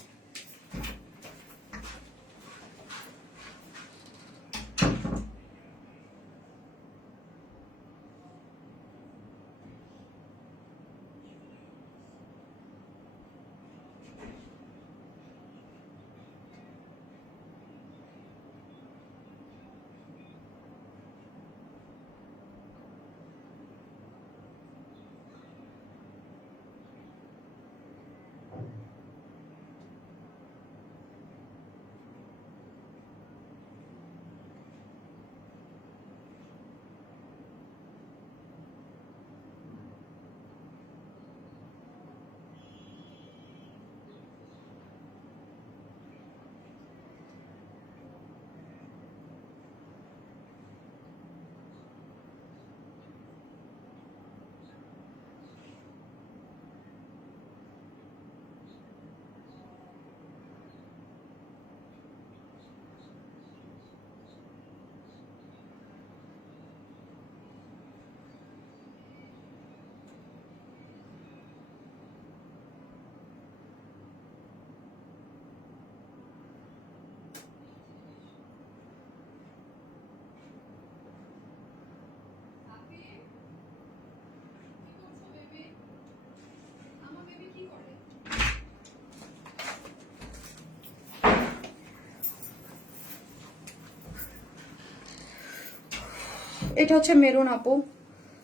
এটা হচ্ছে মেরুন আপু,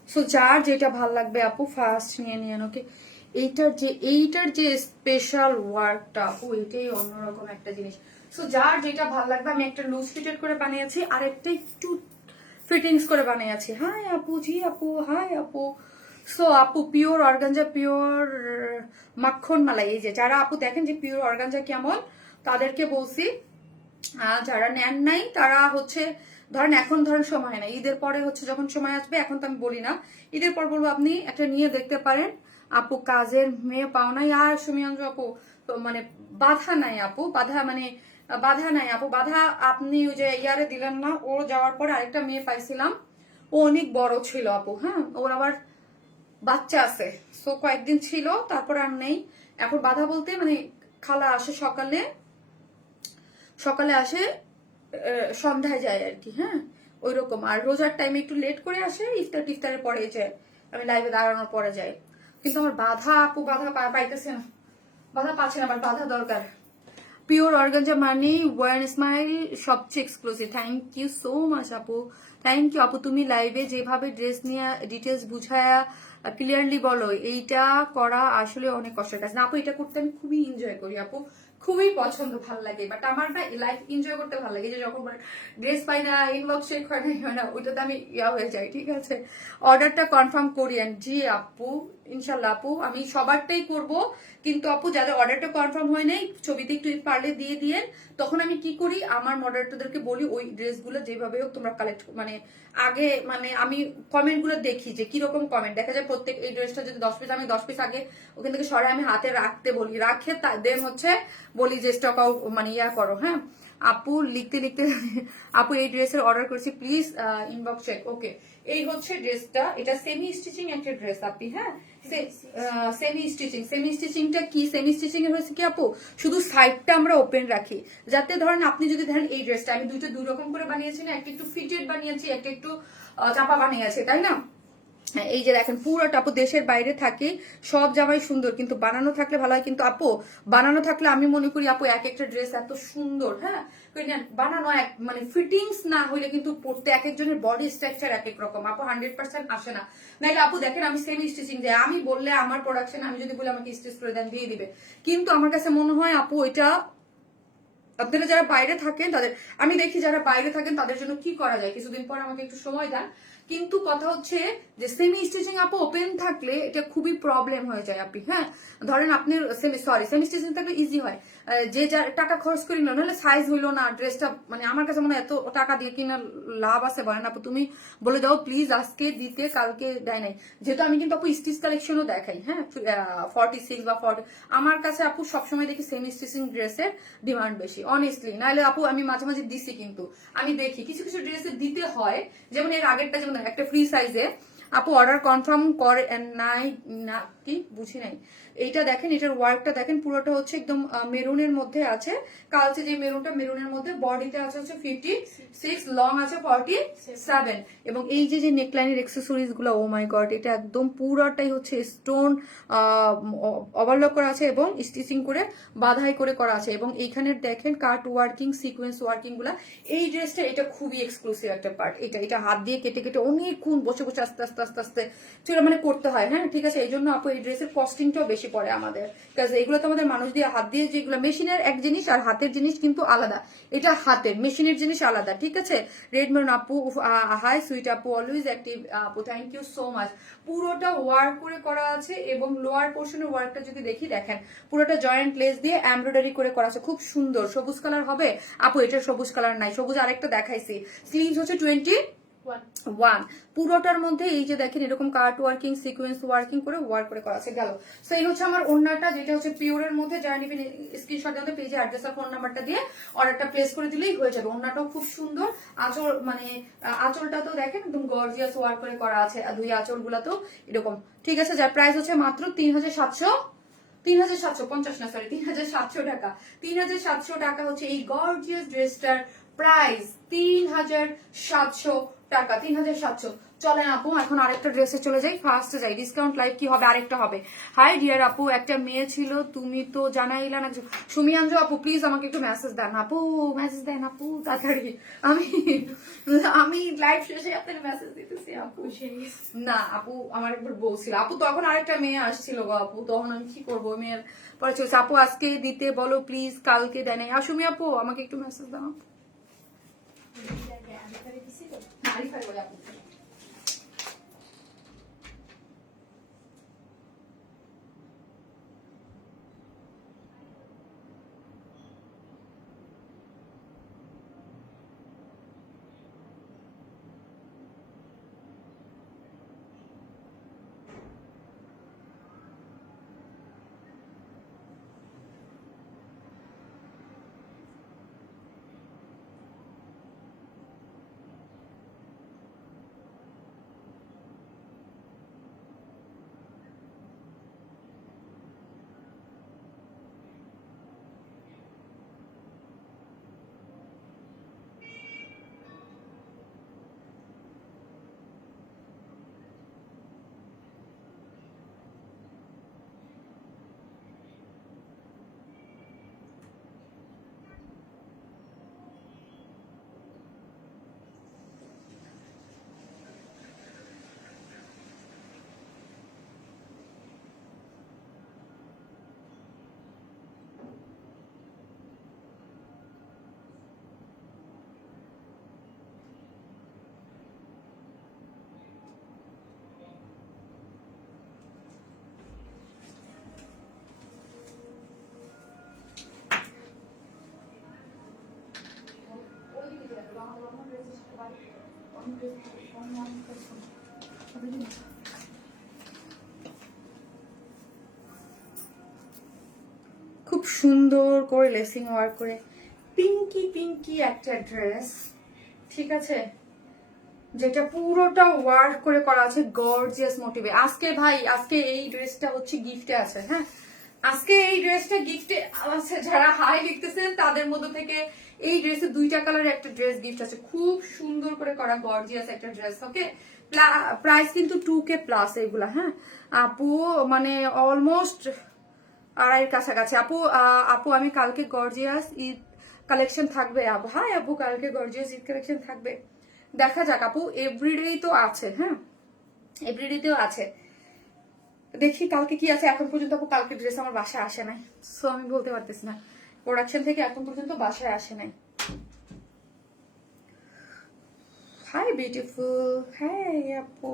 সো যার যেটা ভাল লাগবে আপু ফার্স্ট নিয়ে নিয়ে ওকে। এইটার যে স্পেশাল ওয়ার্কটা আপু, এটাই অন্যরকম একটা জিনিস। সো যার যেটা ভাল লাগবে, আমি একটা লুজ ফিটেড করে বানিয়েছি আর একটা একটু ফিটিংস করে বানিয়েছি। হাই আপু, জি আপু, হাই আপু। সো আপু পিওর অর্গানজা, পিওর মাখন মালাই, এই যে যারা আপু দেখেন যে পিওর অর্গানজা কেমন, তাদেরকে বলছি যারা নেন নাই তারা হচ্ছে ধরেন এখন ধরেন সময় নাই, ঈদের পরে হচ্ছে যখন সময় আসবে, এখন তো আমি বলি না, ঈদের পর বলবো আপনি একটা নিয়ে দেখতে পারেন আপু। কাজের মেয়ে পাও নাই আর সুমিয়াঞ্জু আপু, তো মানে বাধা নাই আপু, বাধা মানে বাধা নাই আপু, বাধা আপনি ওই যে ইয়ারে দিলেন না, ও যাওয়ার পরে আরেকটা মেয়ে পাইছিলাম, ও অনেক বড় ছিল আপু। হ্যাঁ, ওর আবার বাচ্চা আছে, সো কয়েকদিন ছিল তারপর আর নেই। এখন বাধা বলতে মানে খালা আসে সকালে, সকালে আসে সন্ধ্যায় যায় আর কি। হ্যাঁ, ওই রকম। আর রোজার টাইমে একটু লেট করে আসে, ইফতারের পরে যায়, আমি লাইভে দাঁড়ানোর পরে যাই। কিন্তু আমার বাধা আপু, বাধা পাইতেছে না, বাধা পাচ্ছে না, আমার বাধা দরকার। পিওর অর্গানজা মানে ওয়ান স্মাইল সবচেয়ে exclusive, thank you so much আপু, থ্যাংক ইউ আপু। তুমি লাইভে যেভাবে ড্রেস নিয়ে ডিটেলস বুঝায়া ক্লিয়ারলি বলো, এইটা করা আসলে অনেক কষ্টের কাজ না আপু। এটা করতে আমি খুবই এনজয় করি আপু, খুবই পছন্দ, ভাল লাগে। বাট আমার না লাইফ এনজয় করতে ভালো লাগে, যে যখন ড্রেস পাই না, ইনবক্স চেক হয় না, ওইটাতে আমি ইয়া হয়ে যাই। ঠিক আছে, অর্ডারটা কনফার্ম করিয়েন। জি আপু, ইনশাল্লাহ আপু, আমি সবারটাই করব, কিন্তু আপু যাদের অর্ডারটা কনফার্ম হয় নাই ছবিতে একটু পারলে দিয়ে দিয়েন। তখন আমি কি করি, আমার মডারেটরদেরকে বলি ওই ড্রেসগুলো যেভাবে হোক তোমরা কালেক্ট, মানে আগে মানে আমি কমেন্ট গুলো দেখি যে কিরকম কমেন্ট, দেখা যায় প্রত্যেক এই ড্রেসটা যদি 10 পিস, আমি 10 পিস আগে ওখান থেকে সরে আমি হাতে রাখতে বলি, রাখে দেন হচ্ছে বলি যে স্টক আউট মানে ইয়া করো। হ্যাঁ, আপু লিখতে লিখতে আপু এই ড্রেসের অর্ডার করেছি, প্লিজ ইনবক্স চেক। ওকে, এই হচ্ছে ড্রেসটা, এটা সেমি স্টিচিং একটা ড্রেস আপনি, হ্যাঁ সেমি স্টিচিং। সেমি স্টিচিংটা কি, সেমি স্টিচিং এর হচ্ছে কি আপু, শুধু সাইডটা আমরা ওপেন রাখি, যাতে ধরেন আপনি যদি ধরেন এই ড্রেসটা আমি দুই রকম করে বানিয়েছি না, একটা একটু ফিটেড বানিয়েছি, একটা একটু চাপা বানিয়েছি, তাই না? হ্যাঁ, এই যে দেখেন পুরোটা আপু দেশের বাইরে থাকে, সব জামাই সুন্দর, কিন্তু বানানো থাকলে ভালো হয়। কিন্তু আপু বানানো থাকলে আমি মনে করি আপু এক একটা ড্রেস এত সুন্দর, হ্যাঁ বানানো এক মানে ফিটিংস না হইলে কিন্তু পড়তে এক একজনের বডি স্ট্রাকচার এক এক রকম আপু, 100% আসে না। নাইলে আপু দেখেন আমি সেমি স্টিচিং দেয়, আমি বললে আমার প্রোডাকশন আমি যদি বলি আমাকে স্টিচ করে দেন দিয়ে দিবে, কিন্তু আমার কাছে মনে হয় আপু এটা আপনারা যারা বাইরে থাকেন তাদের, আমি দেখি যারা বাইরে থাকেন তাদের জন্য কি করা যায়, কিছুদিন পর আমাকে একটু সময় দেন। কিন্তু কথা হচ্ছে যে সেমি স্টিচিং আপু ওপেন থাকলে এটা খুবই প্রবলেম হয়ে যায় আপনি, হ্যাঁ ধরেন আপনি সেমি স্টিচিং থাকলে ইজি হয়, যে যা টাকা খরচ করি না, নাহলে সাইজ হইলো না ড্রেসটা, মানে আমার কাছে মনে হয় এত টাকা দিয়ে কিনা লাভ আছে বলেন আপু, তুমি বলে দাও প্লিজ আজকে দিতে, কালকে দেয় নাই, যেহেতু আমি কিন্তু আপু স্টিচ কালেকশনও দেখাই, হ্যাঁ 46 বা 40, আমার কাছে আপু সবসময় দেখি সেমি স্টিচিং ড্রেসের ডিমান্ড বেশি অনেস্টলি, নাহলে আপু আমি মাঝে মাঝে দিছি, কিন্তু আমি দেখি কিছু কিছু ড্রেসে দিতে হয়, যেমন এর আগেরটা যেমন একটা ফ্রি সাইজে আপু অর্ডার কনফার্ম করে নাই না, কি বুঝি নাই, এইটা দেখেন, এটার ওয়ার্কটা দেখেন, পুরোটা হচ্ছে একদম মেরুনের মধ্যে আছে, কালচে যে মেরুনটা মেরুনের মধ্যে, বডিতে আছে হচ্ছে 56, লং আছে 47, এবং এই যে যে নেকলাইনের এক্সেসরিজ গুলো, ও মাই গড, এটা একদম পুরোটাই হচ্ছে স্টোন ওভারলক করা আছে এবং স্টিচিং করে বাধাই করে করা আছে, এবং এইখানে দেখেন কাট ওয়ার্কিং সিকোয়েন্স ওয়ার্কিং গুলা। এই ড্রেসটা এটা খুবই এক্সক্লুসিভ একটা পার্ট, এটা হাত দিয়ে কেটে কেটে অনেকক্ষণ বসে বসে আস্তে আস্তে আস্তে আস্তে চুলা মানে করতে হয়, হ্যাঁ ঠিক আছে, এই জন্য আপু এই ড্রেসের কস্টিংটাও বেশি পড়ে আমাদের, কারণ এগুলো তো আমাদের মানুষ দিয়ে হাত দিয়ে, যেগুলো মেশিনের এক জিনিস আর হাতের জিনিস কিন্তু আলাদা, এটা হাতের, মেশিনের জিনিস আলাদা, ঠিক আছে। রেড মেরুন আপু, হাই সুইট আপু, অলওয়েজ অ্যাক্টিভ আপু, থ্যাংক ইউ সো মাচ। পুরোটা ওয়ার্ক করে করা আছে, এবং লোয়ার পোর্শনের ওয়ার্কটা যদি দেখি দেখেন পুরোটা জয়েন্ট লেস দিয়ে এমব্রয়ডারি করে করা আছে, খুব সুন্দর। সবুজ কালার হবে আপু, এটা সবুজ কালার নাই, সবুজ আরেকটা দেখাইছি। স্লিভস হচ্ছে 21, পুরোটার মধ্যে এই যে দেখেন এরকম কাট ওয়ার্কিং সিকোয়েন্স ওয়ার্কিং করে ওয়ার্ক করে করা আছে গেল। সো এই হচ্ছে আমার ওড়নাটা, যেটা হচ্ছে পিওরের মধ্যে, যারা নিবেন স্ক্রিনশট দিয়ে পেজে অ্যাড্রেস আর ফোন নাম্বারটা দিয়ে অর্ডারটা প্লেস করে দিলেই হয়ে যাবে। ওড়নাটাও খুব সুন্দর, আঁচল মানে আঁচলটা তো দেখেন একদম গর্জিয়াস ওয়ার্ক করে করা আছে, আর দুই আঁচল গুলাতেও এরকম, ঠিক আছে। যার প্রাইস হচ্ছে মাত্র 3750 না সরি 3700 টাকা। 3700 টাকা হচ্ছে এই গর্জিয়াস ড্রেসটার প্রাইস, 3700 টাকা, 3700। চলেন আপু এখন আরেকটা ড্রেসে চলে যাই, ফার্স্টে যাই, ডিসকাউন্ট লাইভ কি হবে, আরেকটা হবে। হাই ডিয়ার আপু, একটা মেয়ে ছিল তুমি তো জানাইলা না। সুমিয়াঞ্জু আপু প্লিজ আমাকে একটু মেসেজ দেন আপু, মেসেজ দেন আপু তাড়াতাড়ি, আমি লাইভ শেষে আপনার মেসেজ দিতেছি আপু। না আপু আমার একবার বলছিল আপু, তখন আরেকটা মেয়ে আসছিল গো আপু, তখন আমি কি করবো, মেয়ের পরে চলছে আপু, আজকে দিতে বলো প্লিজ, কালকে দেয় নাই। সুমি আপু আমাকে একটু মেসেজ দাও। আপু খুব সুন্দর করে লেসিং ওয়ার্ক করে পিঙ্কি পিঙ্কি একটা ড্রেস, ঠিক আছে, যেটা পুরোটা ওয়ার্ক করে করা আছে গর্জিয়াস মোটিভে। আজকে ভাই, আজকে এই ড্রেসটা হচ্ছে গিফটে আছে, হ্যাঁ আজকে এই ড্রেসটা গিফটে আছে। যারা হাই লিখতেছেন তাদের মধ্যে থেকে এই ড্রেসে 2টা কালারের একটা ড্রেস গিফট আছে, খুব সুন্দর করে করা গর্জিয়াস একটা ড্রেস। ওকে, প্রাইস কিন্তু 2K প্লাস এগুলা, হ্যাঁ আপু, মানে অলমোস্ট 2.5 কাছাকাছি। আপু আপু আমি কালকে গর্জিয়াস ঈদ কালেকশন থাকবে আপু। হ্যাঁ আপু, কালকে গর্জিয়াস ঈদ কালেকশন থাকবে, দেখা যাক আপু। এভরিডেই তো আছে, হ্যাঁ এভরিডেতেও আছে, দেখি কালকে কি আছে। এখন পর্যন্ত আপু কালকে ড্রেস আমার বাসায় আসে নাই, সো আমি বলতে পারতেছি না, প্রোডাকশন থেকে এখন পর্যন্ত বাসায় আসে নাই। হাই বিউটিফুল, হ্যাঁ আপু,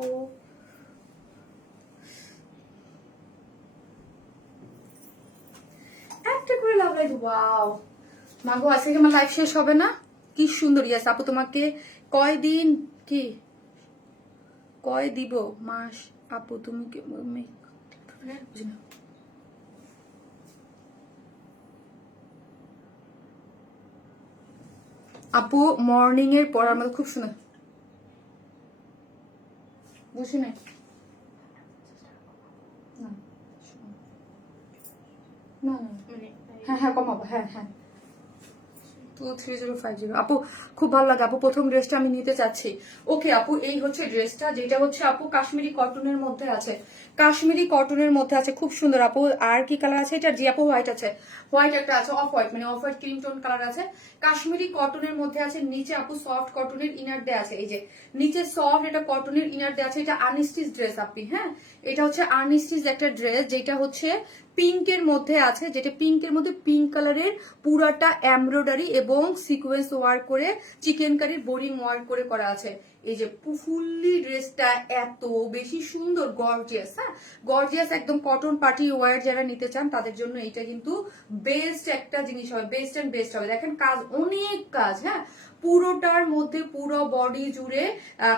একটা করে লাভ লাইট। ওয়াও মাগো, আজকে কি আমার লাইফ শেষ হবে না? কি সুন্দর। ইয়াস আপু, তোমাকে কয়দিন কি কয় দিব মাস আপু, তুমি কি বুঝি না। আপু মর্নিং এর পর আমাদের খুব সুন্দর, বুঝি না না, না, মানে হ্যাঁ হ্যাঁ কমাবো, হ্যাঁ হ্যাঁ 23050। আপু খুব ভালো লাগে আপু, প্রথম ড্রেসটা আমি নিতে চাচ্ছি। ওকে আপু, এই হচ্ছে ড্রেসটা, যেটা হচ্ছে আপু কাশ্মীরি কটনের মধ্যে আছে, কাশ্মীরি কটনের মধ্যে আছে, খুব সুন্দর আপু। আর কি কালার আছে এটা? জি আপু হোয়াইট আছে, হোয়াইট একটা আছে, অফ হোয়াইট মানে off white cream tone colour আছে, কাশ্মীরি কটনের মধ্যে আছে। নিচে আপু সফট কটনের ইনার দেয়া আছে, এই যে নিচে সফট এটা কটনের ইনার দেয়া আছে। এটা আনস্টিচ ড্রেস আপনি, হ্যাঁ এটা হচ্ছে আনস্টিচ একটা ড্রেস, যেটা হচ্ছে পিঙ্কের মধ্যে আছে, যেটা পিঙ্কের মধ্যে পিঙ্ক কালারের পুরাটা এমব্রয়ডারি এবং সিকোয়েন্স ওয়ার্ক করে চিকেন কারির বোরিং ওয়ার্ক করে করা আছে। এই যে ফুললি ড্রেসটা এত বেশি সুন্দর, গর্জিয়াস, হ্যাঁ গর্জিয়াস একদম কটন পার্টি ওয়ার যারা নিতে চান তাদের জন্য এটা কিন্তু বেস্ট একটা জিনিস হবে, বেস্ট এন্ড বেস্ট হবে। দেখেন কাজ, অনেক কাজ, হ্যাঁ পুরোটার মধ্যে পুরো বডি জুড়ে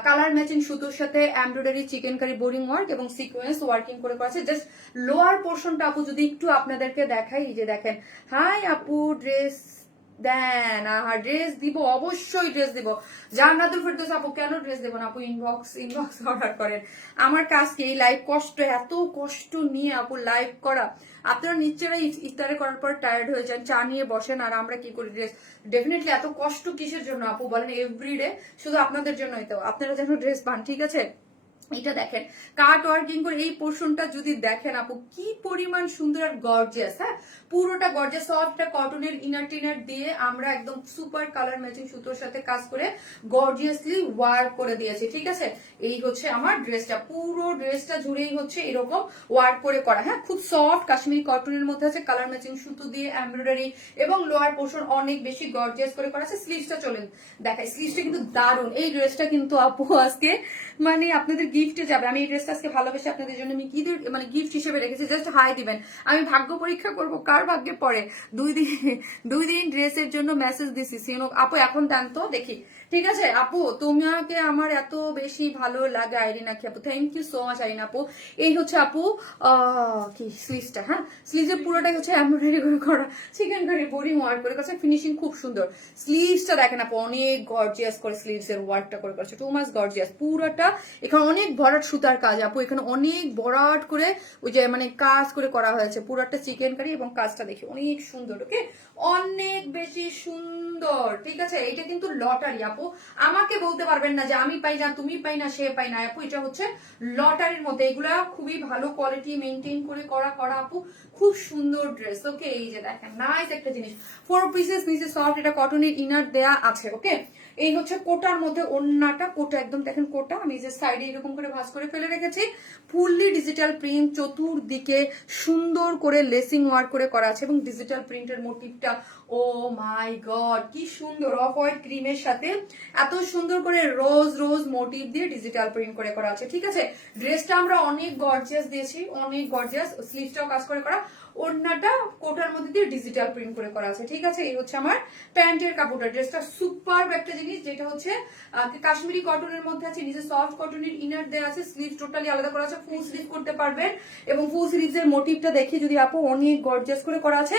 কালার ম্যাচিং সুতোর সাথে embroidery chikankari boring work এবং সিকোয়েন্স ওয়ার্কিং করে করা আছে। জাস্ট লোয়ার পোর্শনটা আপু যদি একটু আপনাদেরকে দেখাই, এই যে দেখেন। হাই আপু, ড্রেস দেন? ড্রেস দিব, অবশ্যই ড্রেস দিব। জান্নাতুল ফেরদৌস আপু, কেন ড্রেস দেবো না আপু? ইনবক্স অর্ডার করেন। আমার কাজ কি, এই লাইভ কষ্ট, এত কষ্ট নিয়ে আপু লাইভ করা। আপনারা নিশ্চয়ই ইফতারে করার পর টায়ার্ড হয়ে যান, চা নিয়ে বসেন, আর আমরা কি করি ড্রেস। ডেফিনেটলি এত কষ্ট কিসের জন্য আপু বলেন? এভরিডে শুধু আপনাদের জন্যই তো, আপনারা যেন ড্রেস পান, ঠিক আছে। এটা দেখেন কাট ওয়ার্কিং করে এই পোর্শনটা যদি দেখেন আপু, কি পরিমাণ সুন্দর আর গর্জিয়াস, হ্যাঁ পুরোটা গর্জিয়াস। সফটটা কটনের ইনার টিনার দিয়ে আমরা একদম সুপার কালার ম্যাচিং সুতোর সাথে কাজ করে গর্জিয়াসলি ওয়ার্ক করে দিয়েছি, ঠিক আছে। এই হচ্ছে আমার ড্রেসটা, পুরো ড্রেসটা জুড়েই হচ্ছে এরকম ওয়ার্ক করে করা, হ্যাঁ খুব সফট কাশ্মীরি কটনের মধ্যে আছে, কালার ম্যাচিং সুতো দিয়ে এমব্রয়ডারি এবং লোয়ার পোর্শন অনেক বেশি গর্জিয়াস করে করা আছে। স্লিভসটা চলেন দেখাই, স্লিভসটা কিন্তু দারুণ। এই ড্রেসটা কিন্তু আপু আজকে মানে আপনাদের গিফটে যাবে। আমি এই ড্রেসটা আজকে ভালোবেসে আপনাদের জন্য আমি ঈদের মানে গিফট হিসেবে রেখেছি, জাস্ট হাই দিবেন। আমি ভাগ্য পরীক্ষা করব কার ভাগ্যে পড়ে। 2 দিন ড্রেসের জন্য মেসেজ দিছি আপু, এখন দেন তো দেখি, ঠিক আছে আপু। তোমাকে আমার এত বেশি ভালো লাগে আইরিন আখি আপু, thank you so much Irin আপু। এই হচ্ছে আপু কি স্লিভসটা, হ্যাঁ স্লিভসের পুরোটাই হচ্ছে এমব্রয়ডারি করে করা, চিকেন কারি বোরিং ওয়ার্ক করে করেছে, ফিনিশিং খুব সুন্দর। স্লিভসটা দেখেন আপু, অনেক গর্জিয়াস করে স্লিভসের ওয়ার্কটা করে করেছে, টু মাচ গর্জিয়াস পুরোটা। এখানে অনেক ভরাট সুতার কাজ আপু, এখানে অনেক ভরাট করে ওই যে মানে কাজ করে করা হয়েছে পুরোটা চিকেন কারি, এবং কাজটা দেখি অনেক সুন্দর, ওকে অনেক বেশি সুন্দর, ঠিক আছে। এটা কিন্তু লটারি আপু, আমাকে বলতে পারবেন না যে আমি পাই না, তুমি পাই না, সে পাই না আপু। এটা হচ্ছে লটারির মধ্যে, এগুলা খুবই ভালো কোয়ালিটি মেনটেন করে করা আপু, খুব সুন্দর ড্রেস, ওকে। এই যে দেখেন নাইস একটা জিনিস, 4 পিসেস নিচে সফট, এটা কটনের ইনার দেয়া আছে, ওকে। এই হচ্ছে কোটার মধ্যে ওন্নাটা, কোটা একদম দেখেন কোটা, আমি যে সাইডে এরকম করে ভাঁজ করে ফেলে রেখেছি, ফুললি ডিজিটাল প্রিন্ট, চতুর্দিকে সুন্দর করে লেসিং ওয়ার্ক করে করা আছে, এবং ডিজিটাল প্রিন্টের মোটিভটা ও মাই গড কি সুন্দর, অফ হোয়াইট ক্রিমের সাথে এত সুন্দর করে রোজ রোজ মোটিভ দিয়ে ডিজিটাল প্রিন্ট করে করা আছে, ঠিক আছে। ড্রেসটা আমরা অনেক গর্জিয়াস দিয়েছি, অনেক গর্জিয়াস, স্লিভসটাও কাজ করে করা, ওড়নাটা কোটার মধ্যে দিয়ে ডিজিটাল প্রিন্ট করে করা আছে, ঠিক আছে। এই হচ্ছে আমার প্যান্টের কাপড়টা, ড্রেসটা সুপার একটা জিনিস, যেটা হচ্ছে কাশ্মীরি কটনের মধ্যে আছে, নিচে সফট কটনের ইনার দেওয়া আছে, স্লিভ টোটালি আলাদা করা আছে, ফুল স্লিভ করতে পারবেন। এবং ফুল স্লিভস এর মোটিভটা দেখি যদি আপু অনেক গর্জিয়াস করে করা আছে,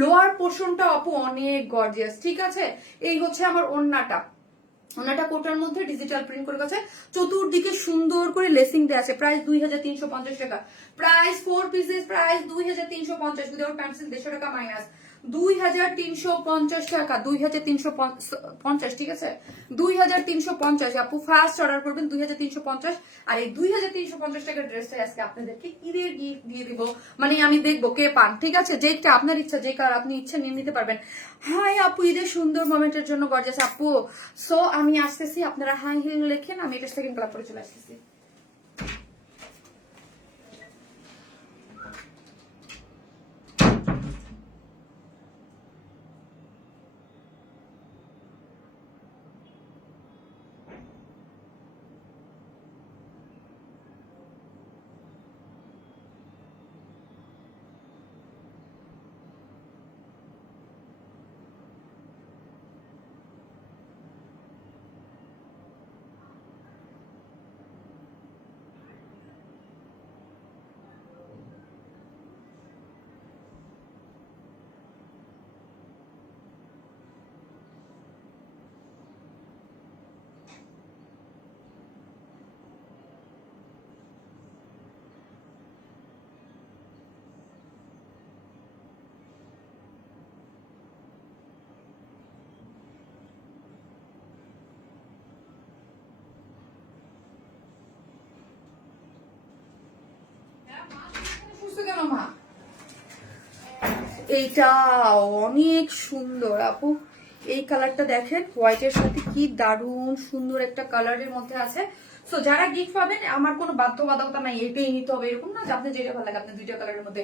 লোয়ার পোর্শনটা আপু অনেক গর্জিয়াস, ঠিক আছে। এই হচ্ছে আমার ওড়নাটা, ওনাটা কোটার মধ্যে ডিজিটাল প্রিন্ট করে গেছে, চতুর্দিকে সুন্দর করে লেসিং দেওয়া আছে। প্রাইস 2350 টাকা, price 4 pieces, price 2350, without pencil 150 টাকা মাইনাস, 2350 টাকা, 2350, ঠিক আছে, 2350। আপু ফার্স্ট অর্ডার করবেন 2350। আর এই 2350 টাকার ড্রেসটাই আজকে আপনাদেরকে ঈদের গিফট দিয়ে দিব, মানে আমি দেখবো কে পান, ঠিক আছে। যেটা আপনার ইচ্ছা, যে কালার আপনি ইচ্ছা নিয়ে নিতে পারবেন। হাই আপু, ঈদের সুন্দর মোমেন্টের জন্য গর্জাস আপু। সো আমি আসতেছি, আপনারা হাই হিল লেখেন, আমি এটা সেকেন্ড কালার পরে চলে আসতেছি। এইটা অনেক সুন্দর আপু, এই কালারটা দেখেন, হোয়াইটের সাথে কি দারুণ সুন্দর একটা কালারের মধ্যে আছে। সো যারা গিফট পাবেন, আমার কোনো বাধ্যবাধকতা নাই এটাই নিতে হবে এরকম না, যে আপনি যেটা ভালো লাগে, আপনি দুইটা কালারের মধ্যে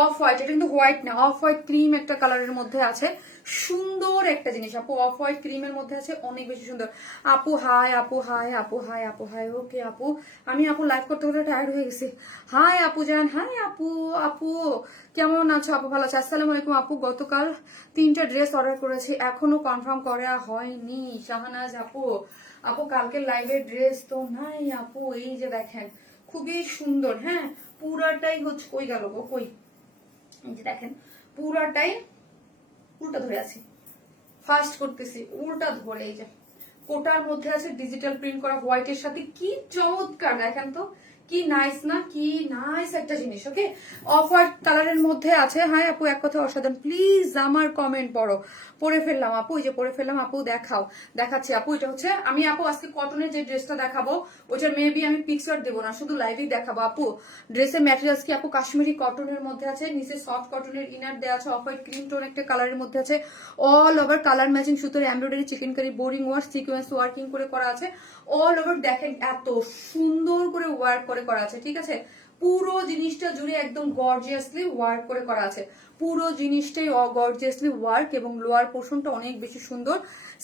অফ হোয়াইট, এটা কিন্তু হোয়াইট না, অফ হোয়াইট ক্রিম একটা কালারের মধ্যে আছে, সুন্দর একটা জিনিস আপু, অফ হোয়াইট ক্রিমের মধ্যে আছে, অনেক বেশি সুন্দর। আপু হাই, আপু হাই, আপু হাই, আপু হাই, ওকে আপু, আমি আপু লাইভ করতে করতে টায়ার্ড হয়ে গেছি। হাই আপু জান, হাই আপু, আপু কেমন আছো আপু? ভালো আছে, আসসালামু আলাইকুম আপু। গতকাল 3টা ড্রেস অর্ডার করেছি, এখনো কনফার্ম করা হয়নি। শাহনাজ আপু, আপু কালকে লাইভের ড্রেস তো নাই আপু, এই যে দেখেন খুবই সুন্দর, হ্যাঁ পুরাটাই হচ্ছে, কই গেল গো, কই, এই যে দেখেন পুরাটাই উল্টা ধরে আছি, ফার্স্ট করতেছি উল্টা ধরে, এই যে কোটার মধ্যে আছে ডিজিটাল প্রিন্ট করা হোয়াইটের সাথে, কি চমৎকার দেখেন তো, কি নাইস না, কি নাইস একটা জিনিস। ওকে, অফ হোয়াইট কালারের মধ্যে আছে। হাই আপু, এক কথা অসাধারণ, প্লিজ আমার কমেন্ট পড়ো। পরে ফেললাম আপু, এই যে পরে ফেললাম আপু, দেখাও, দেখাচ্ছি আপু। এটা হচ্ছে আমি আপু আজকে কটনের যে ড্রেসটা দেখাবো, ওটার মেবি আমি পিকচার দেবো না, শুধু লাইভেই দেখাবো আপু। ড্রেসের ম্যাটেরিয়ালস কি আপু কাশ্মীরি কটনের মধ্যে আছে, নিচে সফট কটনের ইনার দেওয়া আছে, অফ হোয়াইট ক্রিম টোন একটা কালারের মধ্যে আছে, অল ওভার কালার ম্যাচিং সুতোর embroidery, chikankari, boring wash, sequence working করে করা আছে, অল ওভার দেখেন এত সুন্দর করে ওয়ার্ক করে করা আছে, ঠিক আছে। পুরো জিনিসটা জুড়ে একদম গর্জিয়াসলি ওয়ার্ক করে করা আছে, পুরো জিনিসটাই গর্জিয়াসলি ওয়ার্ক, এবং লোয়ার পোর্শনটা অনেক বেশি সুন্দর,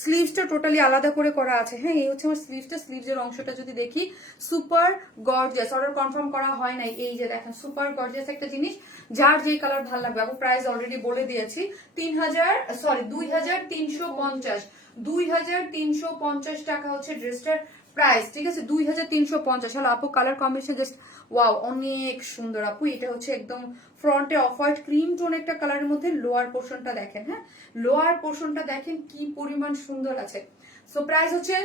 স্লিভসটা টোটালি আলাদা করে করা আছে। হ্যাঁ, এই হচ্ছে আমার স্লিভসটা, স্লিভসের অংশটা যদি দেখি সুপার গর্জিয়াস, অর্ডার কনফার্ম করা হয় নাই, এই যে দেখেন সুপার গর্জিয়াস একটা জিনিস, যার যেই কালার ভালো লাগবে। আপু প্রাইস অলরেডি বলে দিয়েছি, 2350, 2350 টাকা হচ্ছে ড্রেসটার প্রাইস, ঠিক আছে, 2350। হলো আপু কালার কম্বিনেশন জাস্ট ওয়াও, অনেক সুন্দর আপু। এটা হচ্ছে একদম ফ্রন্টে অফ হোয়াইট ক্রিম টোন একটা কালারের মধ্যে, লোয়ার পোর্শনটা দেখেন, হ্যাঁ লোয়ার পোর্শনটা দেখেন কি পরিমাণ সুন্দর আছে। সো প্রাইস হচ্ছে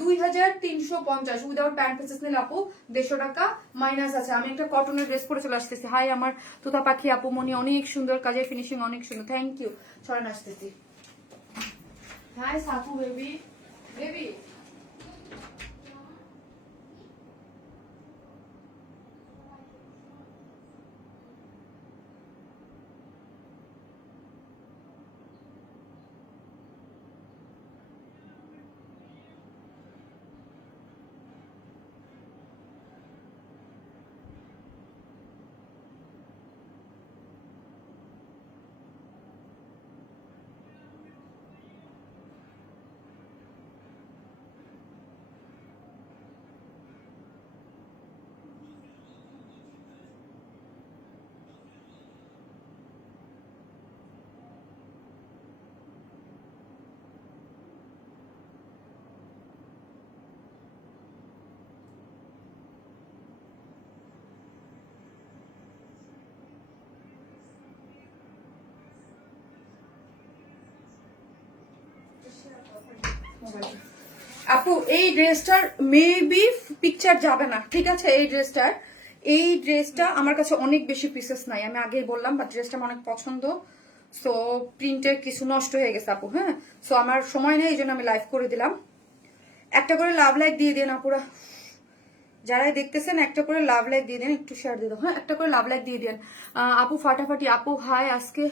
2350, উইদাউট প্যান্ট পিসেস নিলে আপু 150 টাকা মাইনাস আছে। আমি একটা কটনের ড্রেস পরে চলে আসতেছি। হাই আমার তোতা পাখি আপু মনি, অনেক সুন্দর কাজের ফিনিশিং, অনেক সুন্দর, থ্যাংক ইউ। চলেন আসতেছি। হাই সাপু বেবি, বেবি আপু এই ড্রেসটার মেবি পিকচার যাবে না, ঠিক আছে? এই ড্রেসটা আমার কাছে অনেক বেশি পিসেস নাই, আমি আগেই বললাম, বাট ড্রেসটা আমার অনেক পছন্দ। সো প্রিন্টের কিছু নষ্ট হয়ে গেছে আপু, হ্যাঁ। সো আমার সময় নেই, এই জন্য আমি লাইভ করে দিলাম। একটা করে লাভ লাইক দিয়ে দেন আপুরা, যারাই দেখতেছেন একটা করে লাভ লাইক দিয়ে দেন, একটু শেয়ার দিয়ে দাও, হ্যাঁ একটা করে লাভ লাইক দিয়ে দেন। আপু ফাটাফাটি, আপু হাই, আজকে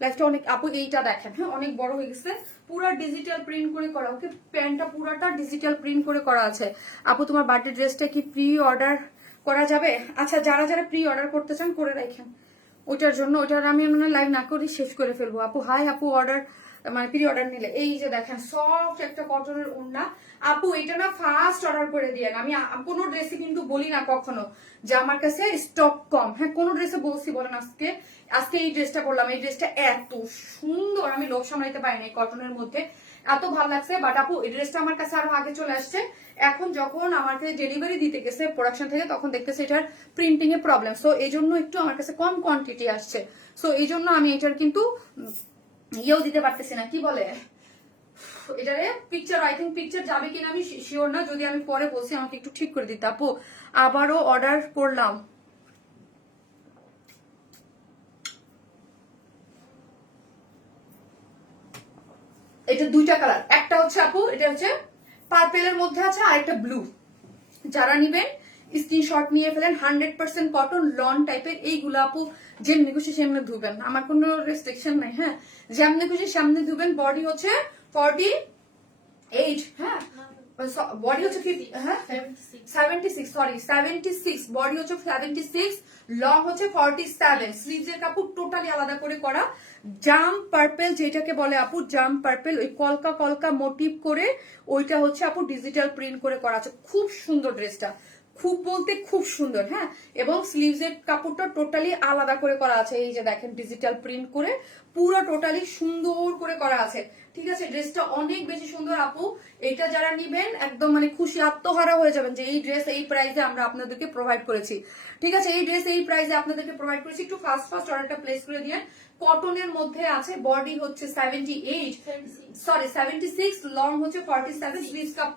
লাইফটা অনেক, আপু এইটা দেখেন, হ্যাঁ অনেক বড় হয়ে গেছে, পুরা ডিজিটাল প্রিন্ট করে করা, ওকে প্যান্টটা পুরাটা ডিজিটাল প্রিন্ট করে করা আছে। আপু তোমার বার্থডে ড্রেসটা কি প্রি অর্ডার করা যাবে? আচ্ছা, যারা যারা প্রি অর্ডার করতে চান করে রাখেন, ওইটার জন্য, ওইটার আমি মানে লাইভ না করি শেষ করে ফেলবো। আপু হাই, আপু অর্ডার মানে প্রি অর্ডার নিলে এই যে দেখেন সফট একটা কটনের ওড়না। আপু এটা না ফার্স্ট অর্ডার করে দিয়েন, আমি কোনো ড্রেসে কিন্তু বলি না কখনো যে আমার কাছে স্টক কম, হ্যাঁ কোনো ড্রেসে বলছি, বলেন আজকে আজকে এই ড্রেসটা বললাম, এই ড্রেসটা এত সুন্দর, আমি লোভ সামলাইতে পারিনি কটনের মধ্যে, এত ভালো লাগছে। বাট আপু এই ড্রেসটা আমার কাছে আরো আগে চলে আসছে, এখন যখন আমাকে ডেলিভারি দিতে গেছে প্রোডাকশন থেকে তখন দেখতেছে এটার প্রিন্টিং এ প্রবলেম, সো এই জন্য একটু আমার কাছে কম কোয়ান্টিটি আসছে, সো এই জন্য আমি এটার কিন্তু ইয়েও দিতে পারতেছি না, কি বলে এটারে পিকচার, আই থিঙ্ক পিকচার যাবে কিনা আমি শিওর না, যদি আমি পরে বলছি আমাকে একটু ঠিক করে দিতে। আপু আবারও অর্ডার করলাম, এটা দুইটা কালার, একটা হচ্ছে আপু এটা হচ্ছে পার্পেলের মধ্যে আছে, আর একটা ব্লু। যারা নিবেন স্ক্রিনশট নিয়ে ফেলেন, 100% কটন লন টাইপের, এইগুলো আপু যেমনি খুশি সেমনি ধুবেন, আমার কোনো রেস্ট্রিকশন নাই, হ্যাঁ যেমনি খুশি সেমনি ধুবেন। বডি হচ্ছে 48, হ্যাঁ বডি হচ্ছে 76, সরি 76, বডি হচ্ছে 76, লং হচ্ছে 47, স্লিভসের কাপড় টোটালি আলাদা করে করা, জাম পার্পেল যেটাকে বলে আপু, জাম পার্পেল, ওই কলকা কলকা মোটিভ করে ওইটা হচ্ছে আপু ডিজিটাল প্রিন্ট করে করা আছে, খুব সুন্দর ড্রেসটা, খুব বলতে খুব সুন্দর, হ্যাঁ। এবং স্লিভসের কাপড়টা টোটালি আলাদা করে করা আছে, এই যে দেখেন ডিজিটাল প্রিন্ট করে পুরো টোটালি সুন্দর করে করা আছে, ঠিক আছে? ড্রেসটা অনেক বেশি সুন্দর আপু, এটা যারা নিবেন একদম মানে খুশি আত্মহারা হয়ে যাবেন যে এই ড্রেস এই প্রাইসে আমরা আপনাদেরকে প্রোভাইড করেছি, ঠিক আছে? এই ড্রেস এই প্রাইসে আপনাদেরকে প্রোভাইড করেছি, একটু ফার্স্ট অর্ডারটা প্লেস করে দিয়ে। কটনের মধ্যে আছে, বডি হচ্ছে 76, লং হচ্ছে 47, স্লিভস কাপ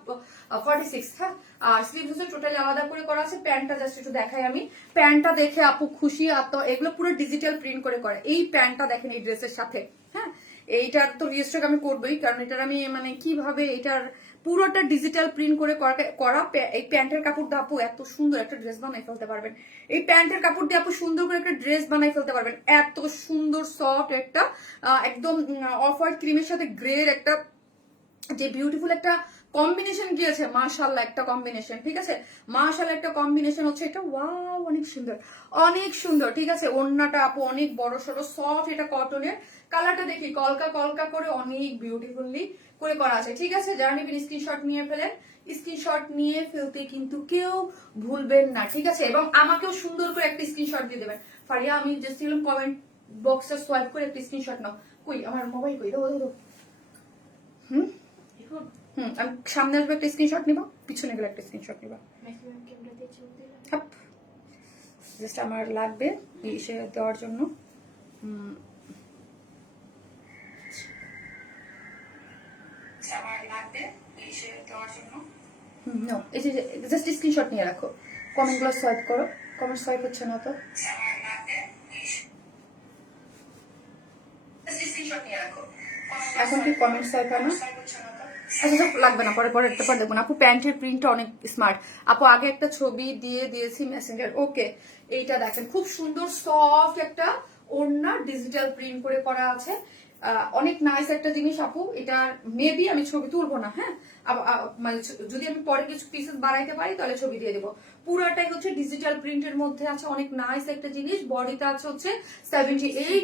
46, হ্যাঁ আর স্লিভস হচ্ছে টোটালি আলাদা করে করা আছে। প্যান্টটা জাস্ট একটু দেখাই আমি, প্যান্টটা দেখে আপু খুশি, এগুলো পুরো ডিজিটাল প্রিন্ট করে করা, এই প্যান্টটা দেখেন এই ড্রেসের সাথে, হ্যাঁ এইটার তো রিস্টক আমি করবোই, কারণ এটার আমি মানে কিভাবে এটার পুরোটা ডিজিটাল প্রিন্ট করে করা এই প্যান্টের কাপড় দিয়ে আপু এত সুন্দর একটা ড্রেস বানাই ফেলতে পারবেন, এই প্যান্টের কাপড় দিয়ে আপু সুন্দর করে একটা ড্রেস বানাই ফেলতে পারবেন, এত সুন্দর সফট একটা একদম অফ হোয়াইট ক্রিমের সাথে গ্রের একটা যে বিউটিফুল একটা কম্বিনেশন গিয়েছে, মাশাআল্লাহ একটা কম্বিনেশন, ঠিক আছে? মাশাআল্লাহ একটা কম্বিনেশন হচ্ছে এটা, ওয়াও অনেক সুন্দর, অনেক সুন্দর, ঠিক আছে? ওড়নাটা আপু অনেক বড় সড়ো সফট, এটা কটনের, কালারটা দেখি কলকা কলকা করে অনেক বিউটিফুলি করে করা আছে, ঠিক আছে? যারা নেবেন স্ক্রিনশট নিয়ে ফেলেন, স্ক্রিনশট নিয়ে ফেলতে কিন্তু কেউ ভুলবেন না, ঠিক আছে? এবং আমাকেও সুন্দর করে একটা স্ক্রিনশট দিয়ে দেবেন। ফারিয়া আমি জাস্ট কমেন্ট বক্সটা সোয়াইপ করে একটা স্ক্রিনশট নাও, কই আমার মোবাইল কই, দাও দাও দাও, আমি সামনে আসবে একটা স্ক্রিনশট নিবা, পিছনে গেলে একটা স্ক্রিনশট নিবা, জাস্ট আমার লাগবে ইসে দেওয়ার জন্য, এই যে জাস্ট স্ক্রিনশট নিয়ে রাখো, কমেন্টগুলো সোয়াইপ করো, কমেন্ট সোয়াইপ হচ্ছে না তো, এখন কি কমেন্ট সোয়াইপ হয় না? আচ্ছা লাগবে না, পরে পরে একটা পর দেখবো না। আপু প্যান্টের প্রিন্টটা অনেক স্মার্ট আপু, আগে একটা ছবি দিয়ে দিয়েছি মেসেঞ্জার, ওকে এইটা দেখেন খুব সুন্দর সফট একটা ওড়না ডিজিটাল প্রিন্ট করে করা আছে, অনেক নাইস একটা জিনিস আপু, এটা মেবি আমি ছবি তুলবো না, হ্যাঁ মানে যদি আমি পরে কিছু পিসেস বাড়াইতে পারি তাহলে ছবি দিয়ে দেবো। পুরাটাই হচ্ছে ডিজিটাল প্রিন্টের মধ্যে আছে, অনেক নাইস একটা জিনিস। বডিতে আছে হচ্ছে 76,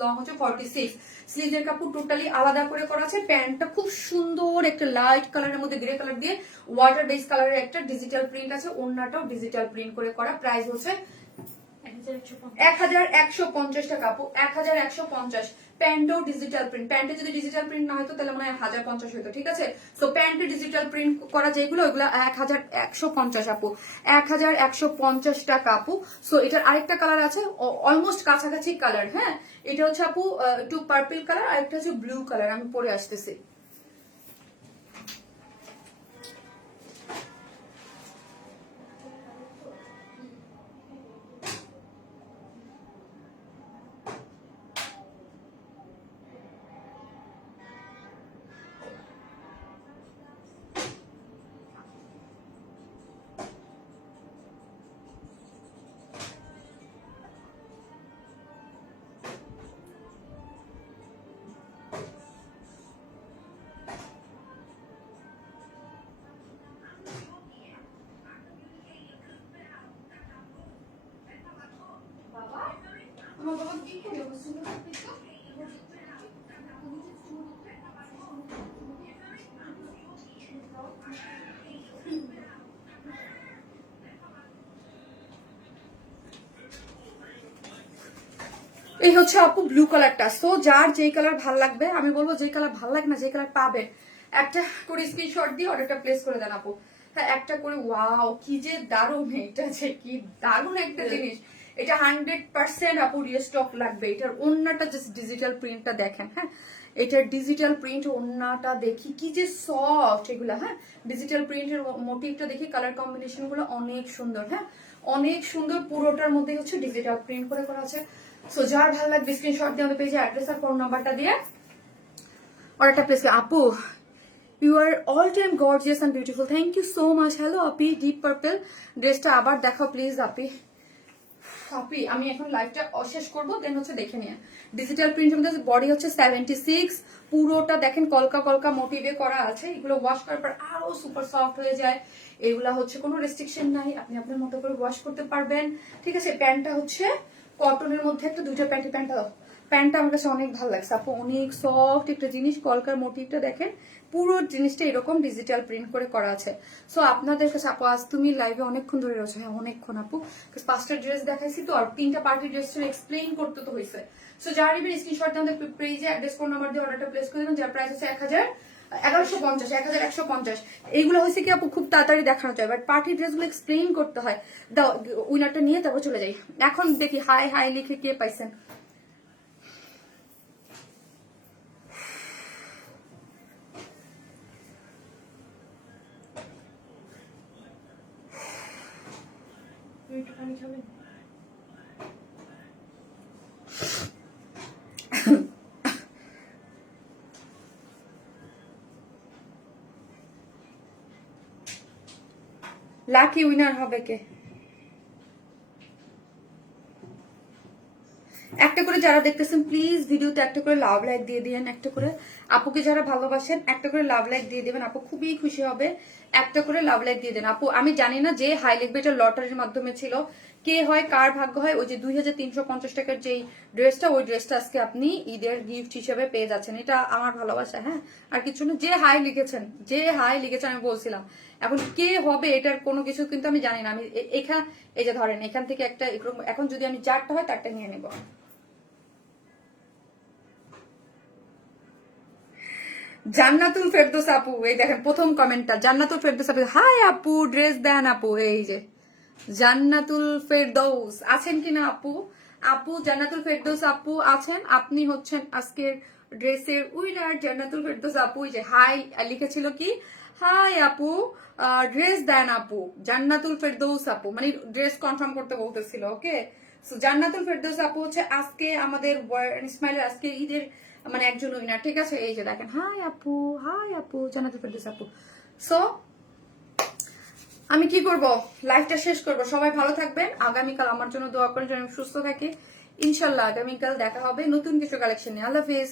লং হচ্ছে 46, স্লিভের কাপড় টোটালি আলাদা করে করা আছে। প্যান্টটা খুব সুন্দর একটা লাইট কালারের মধ্যে গ্রে কালার দিয়ে ওয়াটার বেস কালারের একটা ডিজিটাল প্রিন্ট আছে, ওড়নাটাও ডিজিটাল প্রিন্ট করে করা, প্রাইস হচ্ছে 1150 টাকা আপু, 1150। প্যান্টও ডিজিটাল প্রিন্ট, প্যান্টে যদি ডিজিটাল প্রিন্ট না হতো তাহলে মনে হয় 1050 হতো, ঠিক আছে। সো প্যান্টে ডিজিটাল প্রিন্ট করা যেগুলো ওইগুলো 1150 আপু, 1150 টাকা আপু। সো এটার আরেকটা কালার আছে অলমোস্ট কাছাকাছি কালার, হ্যাঁ। এটা হচ্ছে আপু একটু পার্পল কালার, আরেকটা হচ্ছে ব্লু কালার, আমি পরে আসতেছি। আমার বাবা কি করে বসছিল? এই হচ্ছে আপু ব্লু কালারটা। সো যার যেই কালার ভাল লাগবে, আমি বলবো যেই কালার ভাল লাগে না, যেই কালার পাবে একটা করে স্ক্রিনশট দিয়ে অর্ডারটা প্লেস করে দেন আপু। হ্যাঁ একটা করে, ওয়াও কি যে দারুণ, এটা যে কি দারুণ একটা জিনিস। এটা 100% আপু রিস্টক লাগবে। এটার ওন্নাটা জাস্ট ডিজিটাল প্রিন্টটা দেখেন, হ্যাঁ এটার ডিজিটাল প্রিন্ট ওন্নাটা দেখি কি যে সফট এগুলা, হ্যাঁ ডিজিটাল প্রিন্টের মোটিভটা দেখি, কালার কম্বিনেশন গুলো অনেক সুন্দর, হ্যাঁ অনেক সুন্দর। পুরোটার মধ্যে হচ্ছে ডিজিটাল প্রিন্ট করে করা আছে। সো যার ভালো লাগবে স্ক্রিনশট দিয়ে আমাদের পেজে অ্যাড্রেস আর ফোন নাম্বারটা দিয়ে অর্ডারটা প্লেস করে। আপু you are all time gorgeous and beautiful, thank you so much. Hello আপি, ডিপ পার্পল ড্রেসটা আবার দেখাও প্লিজ আপি। আপি আমি এখন লাইভটা শেষ করবো, দেন হচ্ছে দেখে নিয়ে। ডিজিটাল প্রিন্টের মধ্যে বডি হচ্ছে 76, পুরোটা দেখেন কলকা কলকা মোটিভে করা আছে। এগুলো ওয়াশ করার পর আরো সুপার সফট হয়ে যায়। এগুলা হচ্ছে কোনো রেস্ট্রিকশন নাই, আপনি আপনার মতো করে ওয়াশ করতে পারবেন, ঠিক আছে। প্যান্টটা হচ্ছে কটনের মধ্যে একটা, দুইটা প্যান্টটা প্যান্টটা আমার কাছে অনেক ভালো লাগছে আপু, অনেক সফট একটা জিনিস। কলকার মোটিভটা দেখেন, পুরো জিনিসটা এরকম ডিজিটাল প্রিন্ট করে করা আছে। সো আপনাদের কাছে আপু আজ তুমি লাইভে অনেকক্ষণ ধরে রয়েছো, হ্যাঁ অনেকক্ষণ আপু, 5টা ড্রেস দেখাইছি তো, আর 3টা পার্টি ড্রেস ছিল, এক্সপ্লেইন করতে তো হয়েছে। সো যার নিবেন স্ক্রিনশট দিয়ে আমাদের পেজে অ্যাড্রেস ফোন নাম্বার দিয়ে অর্ডারটা প্লেস করে দেবেন, যার প্রাইস হচ্ছে 1150। এইগুলো হয়েছে কি আপু খুব তাড়াতাড়ি দেখানো যায়, বাট পার্টি ড্রেসগুলো এক্সপ্লেইন করতে হয়। দাও উইনারটা নিয়ে তারপর চলে যাই। এখন দেখি হাই হাই লিখে কে পাইছেন। একটু পানি খাবেন? লাকি উইনার হবে কে? একটা করে যারা দেখতেছেন প্লিজ ভিডিওতে একটা করে লাভ লাইক দিয়ে দিবেন, একটা করে আপুকে যারা ভালোবাসেন একটা করে লাভ লাইক দিয়ে দিবেন, আপু খুবই খুশি হবে। একটা করে লাভ লাইক দিয়ে দেন আপু। আমি জানি না যে হাই লিখবে এটা লটারির মাধ্যমে ছিল, কে হয় কার ভাগ্য হয়। ওই যে 2350 টাকার যেই ড্রেসটা, ওই ড্রেসটা আজকে আপনি ঈদের গিফট হিসেবে পেয়ে যাচ্ছেন। এটা আমার ভালোবাসা, হ্যাঁ আর কিছু না। যে হাই লিখেছেন, যে হাই লিখেছেন আমি বলছিলাম, এখন কে হবে এটার কোনো কিছু কিন্তু আমি জানি না। আমি এখান এই যে ধরেন এখান থেকে একটা, এখন যদি আমি যারটা হয় তারটা নিয়ে নেব। জান্নাতুল ফেরদৌস আপু, এই দেখেন প্রথম কমেন্টটা জান্নাতুল ফেরদৌস আপু, হাই আপু ড্রেস দেন আপু। এই যে জান্নাতুল ফেরদৌস আছেন কিনা আপু? আপু জান্নাতুল ফেরদৌস আপু আছেন, আপনি হচ্ছেন আজকের ড্রেসের উইনার। জান্নাতুল ফেরদৌস আপু এই যে হাই লিখেছিল কি, হাই আপু ড্রেস দেন আপু। জান্নাতুল ফেরদৌস আপু মানে ড্রেস কনফার্ম করতে বলতেছিল, ওকে। সো জান্নাতুল ফেরদৌস আপু হচ্ছে আজকে আমাদের ইসমাইলের আজকে ঈদের মানে একজন উইনার, ঠিক আছে। এই যে দেখেন হাই আপু জান্নাতুল ফেরদৌস আপু। সো আমি কি করব, লাইফটা শেষ করব। সবাই ভালো থাকবেন, আগামীকাল আমার জন্য দোয়া করেন যেন আমি সুস্থ থাকি। ইনশাল্লাহ আগামীকাল দেখা হবে নতুন কিছু কালেকশন নিয়ে। আল্লাহ হাফেজ।